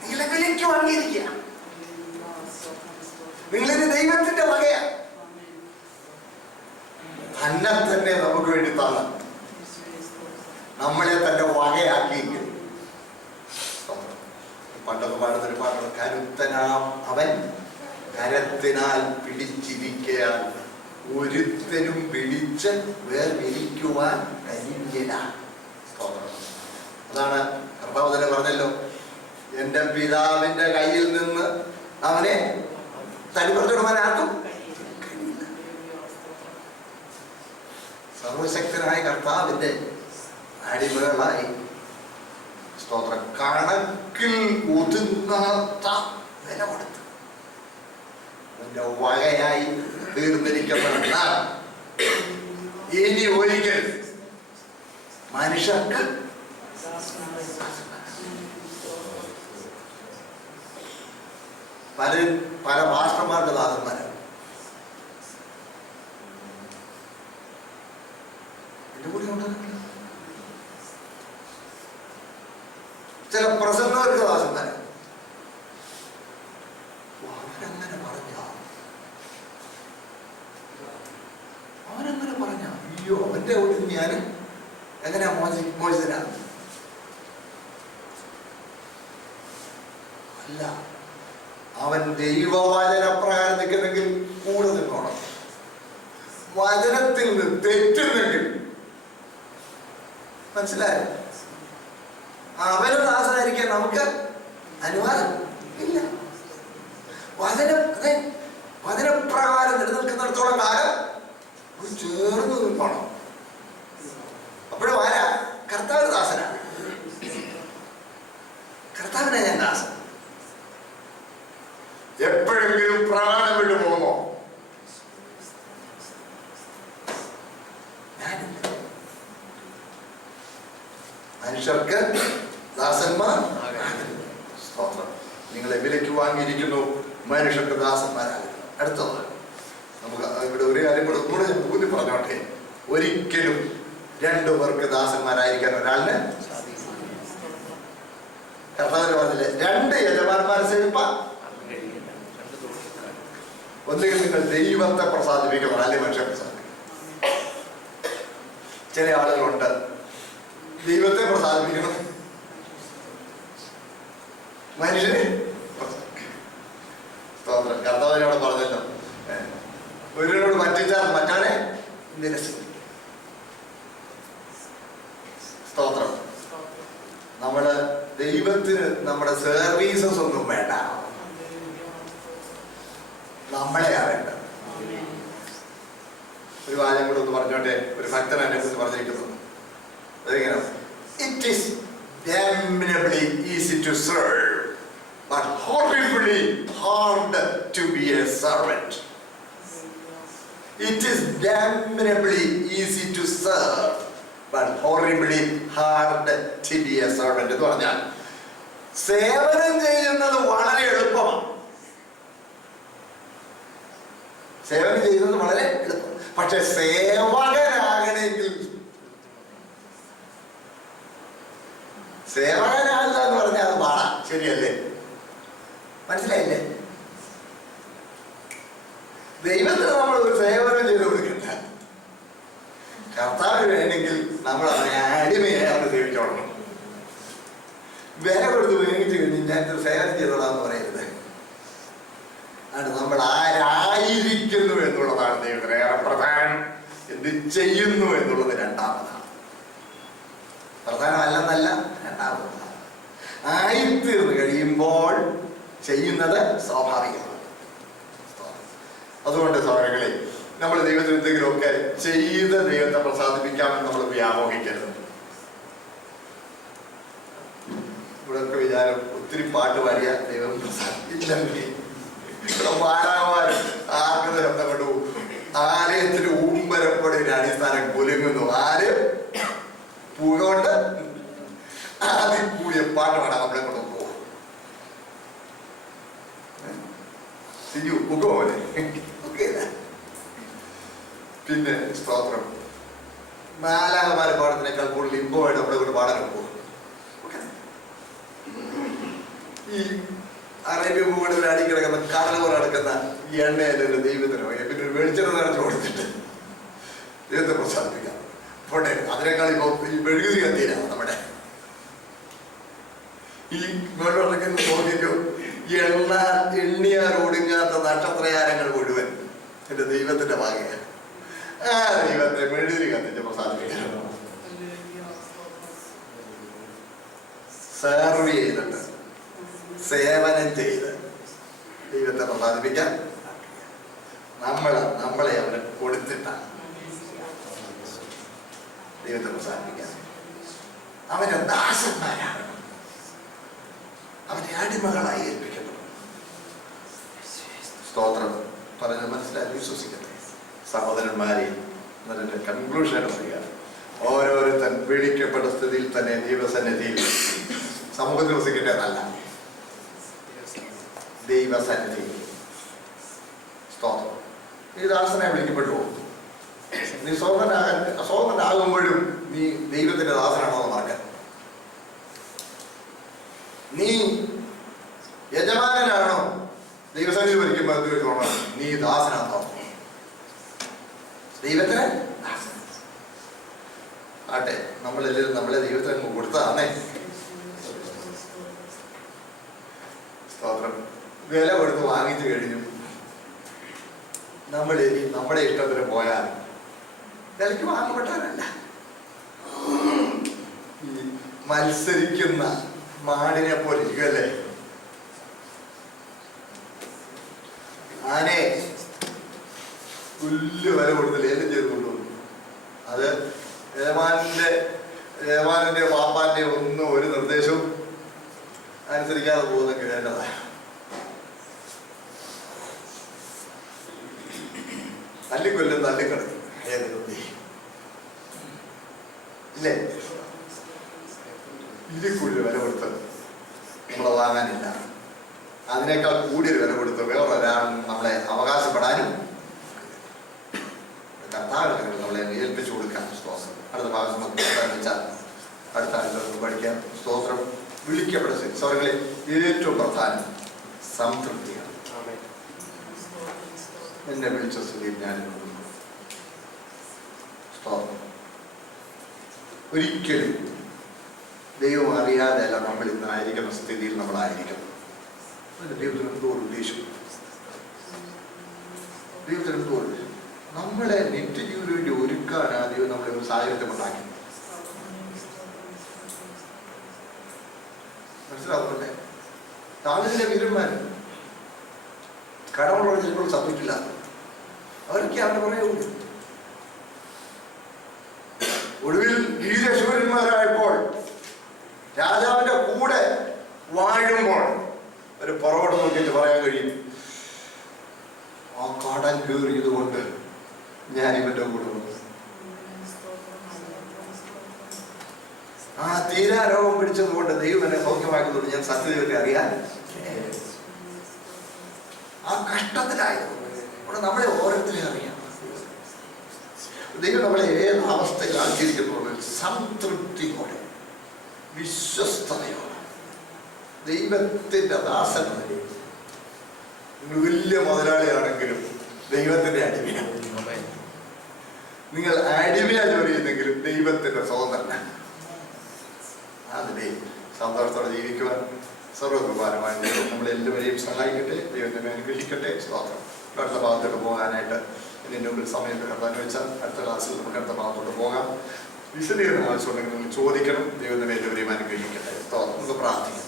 നിങ്ങളെ വിലയ്ക്ക് വാങ്ങിയിരിക്കുക. നിങ്ങളിത് ദൈവത്തിന്റെ വകയാണ്. തന്നെ തന്നെ നമുക്ക് വേണ്ടി തന്ന, നമ്മളെ തന്നെ വകയാക്കിയിരിക്കുന്നു. പണ്ടൊക്കെ പാടുന്നൊരു പാട്ടുണ്ട്, കരുത്തനാം അവൻ കരത്തിനാൽ പിടിച്ചിരിക്കുകയാണ്, ഒരുത്തനും പിടിച്ച് വേർതിരിക്കുവാൻ കഴിയില്ല. അതാണ് കർത്താവ് തന്നെ പറഞ്ഞല്ലോ, എന്റെ പിതാവിന്റെ കയ്യിൽ നിന്ന് അവനെ തനിപ്പുറത്തിടുവാൻ ആർക്കും കഴിയില്ല. സർവശക്തനായ കർത്താവിന്റെ അടിമകളായി സ്തോത്രം, കണക്കിൽ ഒതുങ്ങാത്ത വില കൊടുത്ത് എന്റെ വകയായി തീർന്നിരിക്കപ്പെടുന്ന ഇനി ഒരിക്കൽ മനുഷ്യർക്ക് പല ഭാഷമാർക്ക് ദാസന്മാരാണ്. എന്റെ കൂടെ ഉണ്ടാകില്ല. ചില പ്രസംഗർക്ക് ദാസന്മാരാണ്. അവനങ്ങനെ പറഞ്ഞ അയ്യോ, അവന്റെ കൂടെ ഞാൻ എങ്ങനെയാ മോചിതനാണ്? അല്ല, അവൻ ദൈവവചന പ്രകാരം നിൽക്കുന്നെങ്കിൽ കൂടെ നിന്നോണം. വചനത്തിൽ നിന്ന് തെറ്റുന്നെങ്കിൽ, മനസ്സിലായോ? അവന് ദാസനായിരിക്കാൻ നമുക്ക് അനുവാദം ഇല്ല. വചനപ്രകാരം നിലനിൽക്കുന്നിടത്തോളം കാലം ചേർന്ന് നിൽക്കണം. അപ്പോഴും ആരാ? കർത്താവ് ദാസനാണ്. കർത്താവിനെ ഞാൻ ദാസൻ. എപ്പോഴെങ്കിലും പ്രാണനം വിട്ടു പോകുമോ? മനുഷ്യർക്ക് ദാസന്മാർ. സ്തോത്രം. നിങ്ങളെ വിലയ്ക്ക് വാങ്ങിയിരിക്കുന്നു, മനുഷ്യർക്ക് ദാസന്മാരാകുന്നു. അടുത്തത് നമുക്ക് ഇവിടെ ഒരു കാര്യം കൂടെ ഒന്നുകൂടെ ഞാൻ ഊന്നി പറഞ്ഞോട്ടെ. ഒരിക്കലും രണ്ടു പേർക്ക് ദാസന്മാരായിരിക്കാൻ ഒരാളിന് കർത്താവിന് പറഞ്ഞില്ലേ, രണ്ട് യജമാനന്മാരെ സേവിപ്പാൻ. ഒന്നുകിൽ നിങ്ങൾ ദൈവത്തെ പ്രസാദിപ്പിക്കണം, അല്ലെങ്കിൽ മനുഷ്യരെ പ്രസാദിപ്പിക്കണം. ചില ആളുകളുണ്ട് ദൈവത്തെ പ്രസാദിപ്പിക്കണം, മനുഷ്യനെ. സ്തോത്രം. കർത്താവിനോട് പറഞ്ഞല്ലോ, ഒരുവനോട് പറ്റിച്ചാൽ മറ്റാളെ നിരസിക്കും. സ്തോത്രം. നമ്മള് ദൈവത്തിന് നമ്മുടെ സർവീസസ് ഒന്നും വേണ്ട, നമ്മളെയാ വേണ്ട. ഒരു കാര്യം കൂടെ ഒന്ന് പറഞ്ഞോട്ടെ. ഒരു ഭക്തൻ എന്നെ കുറിച്ച് പറഞ്ഞിരിക്കുന്നു. അതെങ്ങനെ? It is damnably easy to serve, but horribly hard to be a servant. It is damnably easy to serve, but horribly hard to be a servant. എന്ന് പറഞ്ഞാൽ സേവനം ചെയ്യുന്നത് വളരെ എളുപ്പമാണ്. സേവനം ചെയ്യുന്നത് വളരെ എളുപ്പം. പക്ഷെ സേവകനാകണമെങ്കിൽ, സേവകനാകുക എന്ന് പറഞ്ഞാൽ അത് പാടാ. ശരിയല്ലേ? മനസ്സിലായില്ലേ? ദൈവത്തിന് നമ്മൾ ഒരു സേവനം ചെയ്ത് കൊടുക്കണ്ട. കർത്താവിന് വേണമെങ്കിൽ നമ്മൾ അതിനെ അടിമയെ അവരെ സേവിച്ചോളണം. വില കൊടുത്ത് വേങ്ങിച്ച് കഴിഞ്ഞ് ഞാൻ സേവനം ചെയ്തോളാന്ന് പറയരുത്. അത് നമ്മൾ ആരായിരിക്കുന്നു എന്നുള്ളതാണ് ദൈവത്തിന് ഏറെ പ്രധാനം. എന്ത് ചെയ്യുന്നു എന്നുള്ളത് രണ്ടാമതാണ്. പ്രധാനമല്ലെന്നല്ല, രണ്ടാമതാണ്. ആയിത്തീർന്നു കഴിയുമ്പോൾ ചെയ്യുന്നത് സ്വാഭാവികമാണ്. അതുകൊണ്ട് സഹോദരങ്ങളെ, നമ്മൾ ദൈവത്തിന് എന്തെങ്കിലുമൊക്കെ ചെയ്ത് ദൈവത്തെ പ്രസാദിപ്പിക്കാമെന്ന് നമ്മൾ വ്യാമോഹിക്കരുത്. ഇവിടെയൊക്കെ വിചാരം ഒത്തിരി പാട്ട് പാടിയ ദൈവം പ്രസാദിപ്പിക്കില്ലെങ്കിൽ ആർക്കും ശബ്ദം കൊണ്ടു ആലയത്തിന് ഊമ്പരപ്പടിയുടെ അടിസ്ഥാനം കുലുങ്ങുന്നു. ആര് പുകൊണ്ട് ആദ്യം കൂടിയ പാട്ട് പാടാൻ നമ്മളെ കൊണ്ട് പോകും. പിന്നെ സ്തോത്രം, മാലാഖമാരെ പാടുന്നതിനേക്കാൾ കൂടുതൽ ഇമ്പമായിട്ട് നമ്മളെ കൊണ്ട് പാടാൻ പോകും. ഈ അറേബ്യ ഭൂമിയുടെ അടിക്കിടക്കുന്ന കടല പോലെ നടക്കുന്ന ഈ എണ്ണയല്ലേ ദൈവത്തിന് പിന്നെ ഒരു വെളിച്ചെണ്ണ നിറച്ച് കൊടുത്തിട്ട് ദൈവത്തെ പ്രോത്സാഹിപ്പിക്കാം. പോട്ടെ, അതിനേക്കാൾ ഇപ്പൊ ഈ മെഴുകുതി കത്തിയില്ല നമ്മുടെ ഈ വെള്ളം നോക്കിക്കോ. എണ്ണിയാൽ ഒടുങ്ങാത്ത നക്ഷത്രയാരങ്ങൾ മുഴുവൻ എന്റെ ദൈവത്തിന്റെ ഭാഗ്യ. ആ ദൈവത്തെ മെഴുകുതി കത്തിച്ച് പ്രോത്സാഹിപ്പിക്കാം. സർവ് ചെയ്തിട്ട് സേവനം ചെയ്ത് ദൈവത്തെ പ്രസാദിപ്പിക്കാൻ നമ്മളെ അവന് കൊടുത്തിട്ടാണ് ദൈവത്തെ പ്രസാദിപ്പിക്കാൻ. അവന്റെ ദാസന്മാരാണ്, അവന്റെ അടിമകളായി ഏൽപ്പിക്കപ്പെടും. സ്തോത്രം. പറഞ്ഞത് മനസ്സിലാക്കി വിശ്വസിക്കട്ടെ സഹോദരന്മാരെ. എന്നതിന്റെ കൺക്ലൂഷൻ പറയുക, ഓരോരുത്തൻ വിളിക്കപ്പെട്ട സ്ഥിതിയിൽ തന്നെ ദൈവസന്നിധിയിൽ സമൂഹത്തിൽ വസിക്കേണ്ടതല്ല, ദൈവസന്നിധി. സ്തോത്രം. ഈ ദാസനെ വിളിക്കപ്പെട്ടു. നീ സ്വതന്ത്രനാകുമ്പോഴും നീ ദൈവത്തിന്റെ ദാസനാണോ എന്ന് മറക്കാൻ. നീ യജമാനാണോ ദൈവസന്നിധി ഭരിക്കുമ്പോൾ നീ ദാസനാണോ ദൈവത്തിന് ആട്ടെ. നമ്മളെല്ലാവരും നമ്മളെ ദൈവത്തിന് കൊടുത്തതാണേ. സ്തോത്രം. വില കൊടുത്ത് വാങ്ങിച്ചു കഴിഞ്ഞു. നമ്മുടെ ഇഷ്ടത്തിന് പോയാൽ വിലയ്ക്ക് വാങ്ങപ്പെട്ടവരല്ല. ഈ മത്സരിക്കുന്ന മാടിനെ പോലെ ഇരിക്കുമല്ലേ. ആനെ പുല്ല് വില കൊടുത്ത് ലേലം ചെയ്ത് കൊണ്ടുവന്നു. അത് യജമാനന്റെ പാപ്പാന്റെ ഒന്നും ഒരു നിർദ്ദേശവും അനുസരിക്കാതെ പോകുന്ന കിഴേണ്ടതാണ്. തല്ലിക്കൊല്ലും തല്ലിക്കിടക്കും ഇല്ലേ. ഇതിൽ കൂടുതൽ വില കൊടുത്ത് നമ്മളെ വാങ്ങാനില്ല. അതിനേക്കാൾ കൂടിയൊരു വില കൊടുത്ത് വേറൊരാൾ നമ്മളെ അവകാശപ്പെടാനും കർത്താവിനെ നമ്മളെ ഏൽപ്പിച്ചു കൊടുക്കാൻ സ്തോത്രം. അടുത്ത ഭാഗം നമുക്ക് വെച്ചാൽ അടുത്ത ആഴ്ച പഠിക്കാം. സ്തോത്രം. വിളിക്കപ്പെട്ട സ്വരങ്ങളിൽ ഏറ്റവും പ്രധാനം സംതൃപ്തിയാണ്. എന്നെ വിളിച്ച സ്ഥിതിയിൽ ഞാനിന്ന് സ്തോത്രം. ഒരിക്കലും ദൈവം അറിയാതെയല്ല നമ്മൾ ഇന്നായിരിക്കുന്ന സ്ഥിതിയിൽ നമ്മളായിരിക്കണം. അതിന് ദൈവത്തിന് എന്തോ ഒരു ഉദ്ദേശം. ദൈവത്തിന് എന്തോ ഒരു ഉദ്ദേശം. നമ്മളെ നിത്യജീവിതം വേണ്ടി ഒരുക്കാനാണ് ദൈവം നമ്മളെ ഒരു സാഹചര്യം ഉണ്ടാക്കി. മനസ്സിലാവുന്നുണ്ടേ? താങ്കളുടെ വീരന്മാർ കടമുള്ള ചിലപ്പോൾ സബ്മിറ്റില്ല. അവരൊക്കെ അവിടെ പറയുള്ളൂ. ഒടുവിൽ വീരശൂരന്മാരായപ്പോൾ രാജാവിന്റെ കൂടെ വാഴുമ്പോൾ ഒരു പുറകോട്ട് നോക്കിയിട്ട് പറയാൻ കഴിയും, ആ കടൽ കയറിയത് കൊണ്ട് ഞാൻ ഇവന്റെ കൂടെ വന്നു. ആ തീരാരോഗം പിടിച്ചത് കൊണ്ട് ദൈവം എന്നെ സൗഖ്യമാക്കുന്നത് ഞാൻ സത്യദൈവത്തെ അറിയാൻ. ആ കഷ്ടത്തിലായതുകൊണ്ട് നമ്മളെ ഓരോരുത്തരെയും അറിയാം. ദൈവം നമ്മളെ ഏത് അവസ്ഥയിൽ ആക്കിയിരിക്കുന്നത് സംതൃപ്തിയോടെ വിശ്വസ്തയോടെ ദൈവത്തിന്റെ ദാസൻ. നിങ്ങൾ വലിയ മുതലാളിയാണെങ്കിലും ദൈവത്തിന്റെ അടിമയാണ്. നിങ്ങൾ അടിമയാ ജോലി ചെയ്യുന്നെങ്കിലും ദൈവത്തിന്റെ സ്വതന്ത്രനാണ്. അതിനെ സന്തോഷത്തോടെ ജീവിക്കുവാൻ സർവ്വകുമാരമായ ദൈവം നമ്മളെല്ലാവരെയും സഹായിക്കട്ടെ. ദൈവത്തിനെ അനുഗ്രഹിക്കട്ടെ. സ്തോത്രം. അടുത്ത ഭാഗത്തോട്ട് പോകാനായിട്ട് ഇതിൻ്റെ മുമ്പിൽ സമയത്ത് കടത്താൻ വെച്ചാൽ അടുത്ത ക്ലാസ്സിൽ നമുക്ക് അടുത്ത ഭാഗത്തോട്ട് പോകാം. വിശദീകരണം ആവശ്യമുണ്ടെങ്കിൽ നിങ്ങൾ ചോദിക്കണം. ദൈവത്തിനെ എല്ലാവരെയും അനുഗ്രഹിക്കട്ടെ. സ്തോത്രം. നമുക്ക് പ്രാർത്ഥിക്കാം.